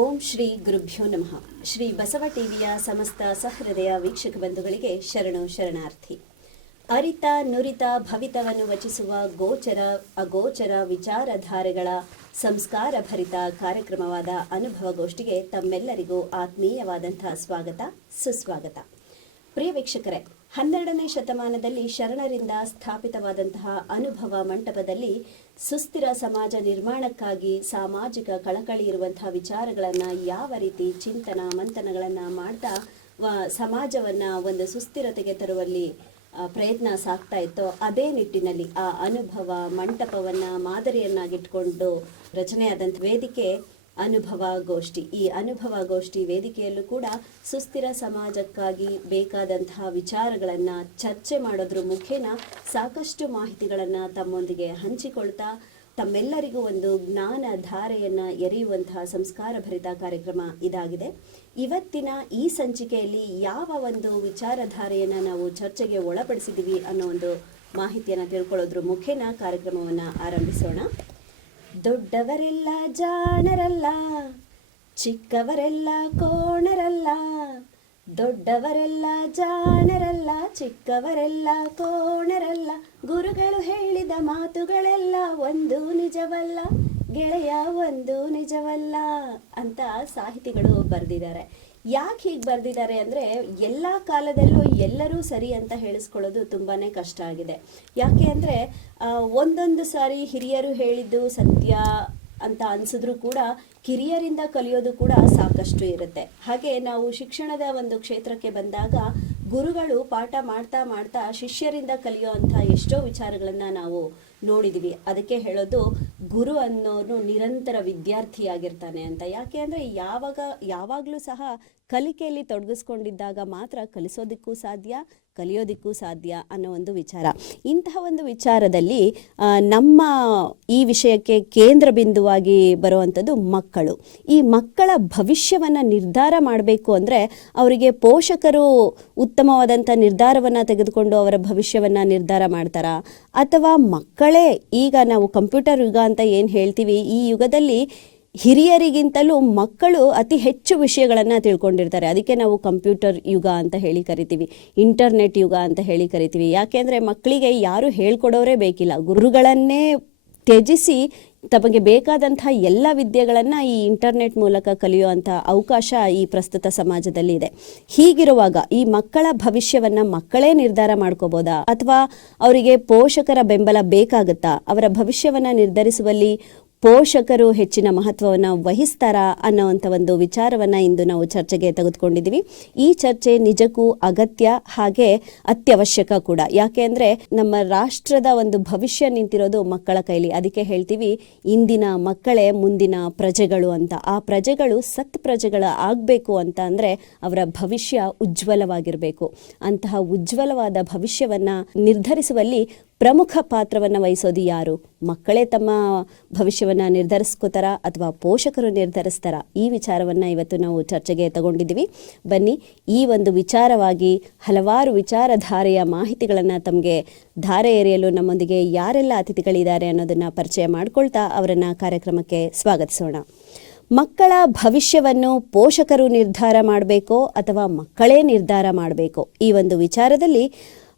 ಓಂ ಶ್ರೀ ಗುರುಭ್ಯೋ ನಮಃ. ಶ್ರೀ ಬಸವ ಟಿವಿಯ ಸಮಸ್ತ ಸಹೃದಯ ವೀಕ್ಷಕ ಬಂಧುಗಳಿಗೆ ಶರಣು ಶರಣಾರ್ಥಿ. ಅರಿತ ನುರಿತ ಭವಿತವನ್ನು ವಚಿಸುವ ಗೋಚರ ಅಗೋಚರ ವಿಚಾರಧಾರೆಗಳ ಸಂಸ್ಕಾರ ಭರಿತ ಕಾರ್ಯಕ್ರಮವಾದ ಅನುಭವಗೋಷ್ಠಿಗೆ ತಮ್ಮೆಲ್ಲರಿಗೂ ಆತ್ಮೀಯವಾದಂತಹ ಸ್ವಾಗತ ಸುಸ್ವಾಗತ. ಪ್ರಿಯ ವೀಕ್ಷಕರೇ, 12ನೇ ಶತಮಾನದಲ್ಲಿ ಶರಣರಿಂದ ಸ್ಥಾಪಿತವಾದಂತಹ ಅನುಭವ ಮಂಟಪದಲ್ಲಿ ಸುಸ್ಥಿರ ಸಮಾಜ ನಿರ್ಮಾಣಕ್ಕಾಗಿ ಸಾಮಾಜಿಕ ಕಳಕಳಿ ಇರುವಂತಹ ವಿಚಾರಗಳನ್ನು ಯಾವ ರೀತಿ ಚಿಂತನ ಮಂಥನಗಳನ್ನು ಮಾಡ್ತಾ ಸಮಾಜವನ್ನು ಒಂದು ಸುಸ್ಥಿರತೆಗೆ ತರುವಲ್ಲಿ ಪ್ರಯತ್ನ ಸಾಗ್ತಾ ಇತ್ತೋ, ಅದೇ ನಿಟ್ಟಿನಲ್ಲಿ ಆ ಅನುಭವ ಮಂಟಪವನ್ನು ಮಾದರಿಯನ್ನಾಗಿಟ್ಕೊಂಡು ರಚನೆಯಾದಂಥ ವೇದಿಕೆ ಅನುಭವ ಗೋಷ್ಠಿ. ಈ ಅನುಭವ ಗೋಷ್ಠಿ ವೇದಿಕೆಯಲ್ಲೂ ಕೂಡ ಸುಸ್ಥಿರ ಸಮಾಜಕ್ಕಾಗಿ ಬೇಕಾದಂತಹ ವಿಚಾರಗಳನ್ನು ಚರ್ಚೆ ಮಾಡೋದ್ರ ಮುಖೇನ ಸಾಕಷ್ಟು ಮಾಹಿತಿಗಳನ್ನು ತಮ್ಮೊಂದಿಗೆ ಹಂಚಿಕೊಳ್ತಾ ತಮ್ಮೆಲ್ಲರಿಗೂ ಒಂದು ಜ್ಞಾನ ಧಾರೆಯನ್ನು ಎರೆಯುವಂತಹ ಸಂಸ್ಕಾರ ಭರಿತ ಕಾರ್ಯಕ್ರಮ ಇದಾಗಿದೆ. ಇವತ್ತಿನ ಈ ಸಂಚಿಕೆಯಲ್ಲಿ ಯಾವ ಒಂದು ವಿಚಾರಧಾರೆಯನ್ನು ನಾವು ಚರ್ಚೆಗೆ ಒಳಪಡಿಸಿದ್ದೀವಿ ಅನ್ನೋ ಒಂದು ಮಾಹಿತಿಯನ್ನು ತಿಳ್ಕೊಳ್ಳೋದ್ರ ಮುಖೇನ ಕಾರ್ಯಕ್ರಮವನ್ನು ಆರಂಭಿಸೋಣ. ದೊಡ್ಡವರೆಲ್ಲ ಜಾಣರಲ್ಲ, ಚಿಕ್ಕವರೆಲ್ಲ ಕೋಣರಲ್ಲ. ದೊಡ್ಡವರೆಲ್ಲ ಜಾಣರಲ್ಲ, ಚಿಕ್ಕವರೆಲ್ಲ ಕೋಣರಲ್ಲ. ಗುರುಗಳು ಹೇಳಿದ ಮಾತುಗಳೆಲ್ಲ ಒಂದು ನಿಜವಲ್ಲ ಗೆಳೆಯ, ಒಂದು ನಿಜವಲ್ಲ ಅಂತ ಸಾಹಿತಿಗಳು ಬರೆದಿದ್ದಾರೆ. ಯಾಕೆ ಹೀಗೆ ಬರೆದಿದ್ದಾರೆ ಅಂದರೆ, ಎಲ್ಲ ಕಾಲದಲ್ಲೂ ಎಲ್ಲರೂ ಸರಿ ಅಂತ ಹೇಳಿಸ್ಕೊಳ್ಳೋದು ತುಂಬಾ ಕಷ್ಟ ಆಗಿದೆ. ಯಾಕೆ ಅಂದರೆ ಒಂದೊಂದು ಸಾರಿ ಹಿರಿಯರು ಹೇಳಿದ್ದು ಸತ್ಯ ಅಂತ ಅನಿಸಿದ್ರು ಕೂಡ ಕಿರಿಯರಿಂದ ಕಲಿಯೋದು ಕೂಡ ಸಾಕಷ್ಟು ಇರುತ್ತೆ. ಹಾಗೆ ನಾವು ಶಿಕ್ಷಣದ ಒಂದು ಕ್ಷೇತ್ರಕ್ಕೆ ಬಂದಾಗ ಗುರುಗಳು ಪಾಠ ಮಾಡ್ತಾ ಮಾಡ್ತಾ ಶಿಷ್ಯರಿಂದ ಕಲಿಯುವಂಥ ಎಷ್ಟೋ ವಿಚಾರಗಳನ್ನು ನಾವು ನೋಡಿದ್ದೀವಿ. ಅದಕ್ಕೆ ಹೇಳೋದು ಗುರು ಅನ್ನೋನು ನಿರಂತರ ವಿದ್ಯಾರ್ಥಿಯಾಗಿರ್ತಾನೆ ಅಂತ. ಯಾಕೆ ಅಂದರೆ ಯಾವಾಗಲೂ ಸಹ ಕಲಿಕೆಯಲ್ಲಿ ತೊಡಗಿಸ್ಕೊಂಡಿದ್ದಾಗ ಮಾತ್ರ ಕಲಿಸೋದಕ್ಕೂ ಸಾಧ್ಯ, ಕಲಿಯೋದಕ್ಕೂ ಸಾಧ್ಯ ಅನ್ನೋ ಒಂದು ವಿಚಾರ. ಇಂತಹ ಒಂದು ವಿಚಾರದಲ್ಲಿ ನಮ್ಮ ಈ ವಿಷಯಕ್ಕೆ ಕೇಂದ್ರ ಬಿಂದುವಾಗಿ ಬರುವಂಥದ್ದು ಮಕ್ಕಳು. ಈ ಮಕ್ಕಳ ಭವಿಷ್ಯವನ್ನು ನಿರ್ಧಾರ ಮಾಡಬೇಕು ಅಂದರೆ ಅವರಿಗೆ ಪೋಷಕರು ಉತ್ತಮವಾದಂಥ ನಿರ್ಧಾರವನ್ನು ತೆಗೆದುಕೊಂಡು ಅವರ ಭವಿಷ್ಯವನ್ನು ನಿರ್ಧಾರ ಮಾಡ್ತಾರಾ, ಅಥವಾ ಮಕ್ಕಳೇ, ಈಗ ನಾವು ಕಂಪ್ಯೂಟರ್ ಯುಗ ಅಂತ ಏನು ಹೇಳ್ತೀವಿ, ಈ ಯುಗದಲ್ಲಿ ಹಿರಿಯರಿಗಿಂತಲೂ ಮಕ್ಕಳು ಅತಿ ಹೆಚ್ಚು ವಿಷಯಗಳನ್ನು ತಿಳ್ಕೊಂಡಿರ್ತಾರೆ. ಅದಕ್ಕೆ ನಾವು ಕಂಪ್ಯೂಟರ್ ಯುಗ ಅಂತ ಹೇಳಿ ಕರಿತೀವಿ, ಇಂಟರ್ನೆಟ್ ಯುಗ ಅಂತ ಹೇಳಿ ಕರಿತೀವಿ. ಯಾಕೆಂದರೆ ಮಕ್ಕಳಿಗೆ ಯಾರು ಹೇಳ್ಕೊಡೋರೇ ಬೇಕಿಲ್ಲ. ಗುರುಗಳನ್ನೇ ತ್ಯಜಿಸಿ ತಮಗೆ ಬೇಕಾದಂಥ ಎಲ್ಲ ವಿದ್ಯೆಗಳನ್ನು ಈ ಇಂಟರ್ನೆಟ್ ಮೂಲಕ ಕಲಿಯುವಂಥ ಅವಕಾಶ ಈ ಪ್ರಸ್ತುತ ಸಮಾಜದಲ್ಲಿ ಇದೆ. ಹೀಗಿರುವಾಗ ಈ ಮಕ್ಕಳ ಭವಿಷ್ಯವನ್ನು ಮಕ್ಕಳೇ ನಿರ್ಧಾರ ಮಾಡ್ಕೋಬೋದಾ, ಅಥವಾ ಅವರಿಗೆ ಪೋಷಕರ ಬೆಂಬಲ ಬೇಕಾಗುತ್ತಾ? ಅವರ ಭವಿಷ್ಯವನ್ನು ನಿರ್ಧರಿಸುವಲ್ಲಿ ಪೋಷಕರು ಹೆಚ್ಚಿನ ಮಹತ್ವವನ್ನು ವಹಿಸ್ತಾರಾ ಅನ್ನೋವಂಥ ಒಂದು ವಿಚಾರವನ್ನು ಇಂದು ನಾವು ಚರ್ಚೆಗೆ ತೆಗೆದುಕೊಂಡಿದ್ದೀವಿ. ಈ ಚರ್ಚೆ ನಿಜಕ್ಕೂ ಅಗತ್ಯ, ಹಾಗೆ ಅತ್ಯವಶ್ಯಕ ಕೂಡ. ಯಾಕೆ ಅಂದರೆ ನಮ್ಮ ರಾಷ್ಟ್ರದ ಒಂದು ಭವಿಷ್ಯ ನಿಂತಿರೋದು ಮಕ್ಕಳ ಕೈಲಿ. ಅದಕ್ಕೆ ಹೇಳ್ತೀವಿ, ಇಂದಿನ ಮಕ್ಕಳೇ ಮುಂದಿನ ಪ್ರಜೆಗಳು ಅಂತ. ಆ ಪ್ರಜೆಗಳು ಸತ್ ಪ್ರಜೆಗಳ ಆಗಬೇಕು ಅಂತ ಅಂದರೆ ಅವರ ಭವಿಷ್ಯ ಉಜ್ವಲವಾಗಿರಬೇಕು. ಅಂತಹ ಉಜ್ವಲವಾದ ಭವಿಷ್ಯವನ್ನು ನಿರ್ಧರಿಸುವಲ್ಲಿ ಪ್ರಮುಖ ಪಾತ್ರವನ್ನು ವಹಿಸೋದು ಯಾರು? ಮಕ್ಕಳೇ ತಮ್ಮ ಭವಿಷ್ಯವನ್ನು ನಿರ್ಧರಿಸ್ಕೋತಾರ ಅಥವಾ ಪೋಷಕರು ನಿರ್ಧರಿಸ್ತಾರ? ಈ ವಿಚಾರವನ್ನು ಇವತ್ತು ನಾವು ಚರ್ಚೆಗೆ ತಗೊಂಡಿದ್ದೀವಿ. ಬನ್ನಿ, ಈ ಒಂದು ವಿಚಾರವಾಗಿ ಹಲವಾರು ವಿಚಾರಧಾರೆಯ ಮಾಹಿತಿಗಳನ್ನು ತಮಗೆ ಧಾರೆ ಎರೆಯಲು ನಮ್ಮೊಂದಿಗೆ ಯಾರೆಲ್ಲ ಅತಿಥಿಗಳಿದ್ದಾರೆ ಅನ್ನೋದನ್ನು ಪರಿಚಯ ಮಾಡ್ಕೊಳ್ತಾ ಅವರನ್ನು ಕಾರ್ಯಕ್ರಮಕ್ಕೆ ಸ್ವಾಗತಿಸೋಣ. ಮಕ್ಕಳ ಭವಿಷ್ಯವನ್ನು ಪೋಷಕರು ನಿರ್ಧಾರ ಮಾಡಬೇಕೋ ಅಥವಾ ಮಕ್ಕಳೇ ನಿರ್ಧಾರ ಮಾಡಬೇಕೋ? ಈ ಒಂದು ವಿಚಾರದಲ್ಲಿ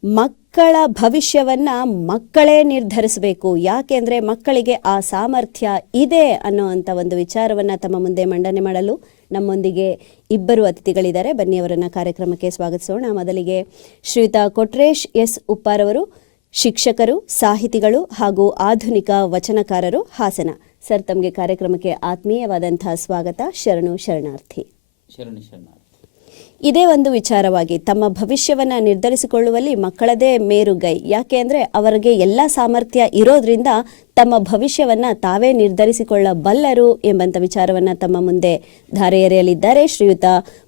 ಮಕ್ಕಳ ಭವಿಷ್ಯವನ್ನು ಮಕ್ಕಳೇ ನಿರ್ಧರಿಸಬೇಕು. ಯಾಕೆಂದರೆ ಮಕ್ಕಳಿಗೆ ಆ ಸಾಮರ್ಥ್ಯ ಇದೆ ಅನ್ನೋವಂಥ ಒಂದು ವಿಚಾರವನ್ನು ತಮ್ಮ ಮುಂದೆ ಮಂಡನೆ ಮಾಡಲು ನಮ್ಮೊಂದಿಗೆ ಇಬ್ಬರು ಅತಿಥಿಗಳಿದ್ದಾರೆ. ಬನ್ನಿ, ಅವರನ್ನು ಕಾರ್ಯಕ್ರಮಕ್ಕೆ ಸ್ವಾಗತಿಸೋಣ. ಮೊದಲಿಗೆ ಶ್ರೀಯುತ ಕೊಟ್ರೇಶ್ ಎಸ್ ಉಪ್ಪಾರ್ ಅವರು, ಶಿಕ್ಷಕರು, ಸಾಹಿತಿಗಳು ಹಾಗೂ ಆಧುನಿಕ ವಚನಕಾರರು, ಹಾಸನ. ಸರ್, ತಮಗೆ ಕಾರ್ಯಕ್ರಮಕ್ಕೆ ಆತ್ಮೀಯವಾದಂತಹ ಸ್ವಾಗತ. ಶರಣು ಶರಣಾರ್ಥಿ. ಇದೇ ಒಂದು ವಿಚಾರವಾಗಿ ತಮ್ಮ ಭವಿಷ್ಯವನ್ನು ನಿರ್ಧರಿಸಿಕೊಳ್ಳುವಲ್ಲಿ ಮಕ್ಕಳದೇ ಮೇರುಗೈ. ಯಾಕೆ ಅಂದರೆ ಅವರಿಗೆ ಎಲ್ಲ ಸಾಮರ್ಥ್ಯ ಇರೋದ್ರಿಂದ ತಮ್ಮ ಭವಿಷ್ಯವನ್ನು ತಾವೇ ನಿರ್ಧರಿಸಿಕೊಳ್ಳಬಲ್ಲರು ಎಂಬಂಥ ವಿಚಾರವನ್ನು ತಮ್ಮ ಮುಂದೆ ಧಾರೆ ಎರೆಯಲಿದ್ದಾರೆ ಶ್ರೀಯುತ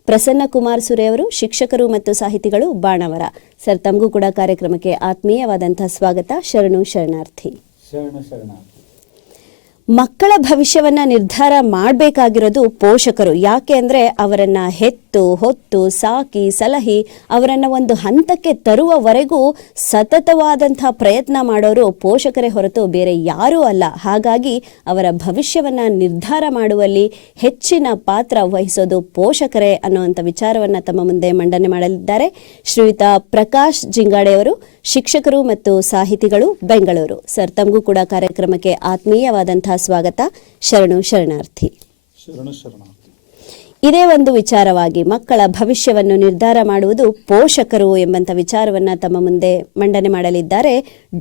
ಪ್ರಸನ್ನ ಕುಮಾರ್ ಸುರೇ ಅವರು, ಶಿಕ್ಷಕರು ಮತ್ತು ಸಾಹಿತಿಗಳು, ಬಾಣವರ. ಸರ್, ತಮಗೂ ಕೂಡ ಕಾರ್ಯಕ್ರಮಕ್ಕೆ ಆತ್ಮೀಯವಾದಂಥ ಸ್ವಾಗತ. ಶರಣು ಶರಣಾರ್ಥಿ. ಮಕ್ಕಳ ಭವಿಷ್ಯವನ್ನು ನಿರ್ಧಾರ ಮಾಡಬೇಕಾಗಿರೋದು ಪೋಷಕರು. ಯಾಕೆ ಅಂದರೆ ಅವರನ್ನು ಹೆತ್ತ ಹೊತ್ತು ಸಾಕಿ ಸಲಹಿ ಅವರನ್ನು ಒಂದು ಹಂತಕ್ಕೆ ತರುವವರೆಗೂ ಸತತವಾದಂತಹ ಪ್ರಯತ್ನ ಮಾಡೋರು ಪೋಷಕರೇ ಹೊರತು ಬೇರೆ ಯಾರೂ ಅಲ್ಲ. ಹಾಗಾಗಿ ಅವರ ಭವಿಷ್ಯವನ್ನು ನಿರ್ಧಾರ ಮಾಡುವಲ್ಲಿ ಹೆಚ್ಚಿನ ಪಾತ್ರ ವಹಿಸೋದು ಪೋಷಕರೇ ಅನ್ನುವಂಥ ವಿಚಾರವನ್ನು ತಮ್ಮ ಮುಂದೆ ಮಂಡನೆ ಮಾಡಲಿದ್ದಾರೆ ಶ್ರೀಯುತ ಪ್ರಕಾಶ್ ಜಿಂಗಾಡೆಯವರು, ಶಿಕ್ಷಕರು ಮತ್ತು ಸಾಹಿತಿಗಳು, ಬೆಂಗಳೂರು. ಸರ್, ತಮಗೂ ಕೂಡ ಕಾರ್ಯಕ್ರಮಕ್ಕೆ ಆತ್ಮೀಯವಾದಂತಹ ಸ್ವಾಗತ. ಶರಣು ಶರಣಾರ್ಥಿ. ಇದೇ ಒಂದು ವಿಚಾರವಾಗಿ ಮಕ್ಕಳ ಭವಿಷ್ಯವನ್ನು ನಿರ್ಧಾರ ಮಾಡುವುದು ಪೋಷಕರು ಎಂಬಂತ ವಿಚಾರವನ್ನ ತಮ್ಮ ಮುಂದೆ ಮಂಡನೆ ಮಾಡಲಿದ್ದಾರೆ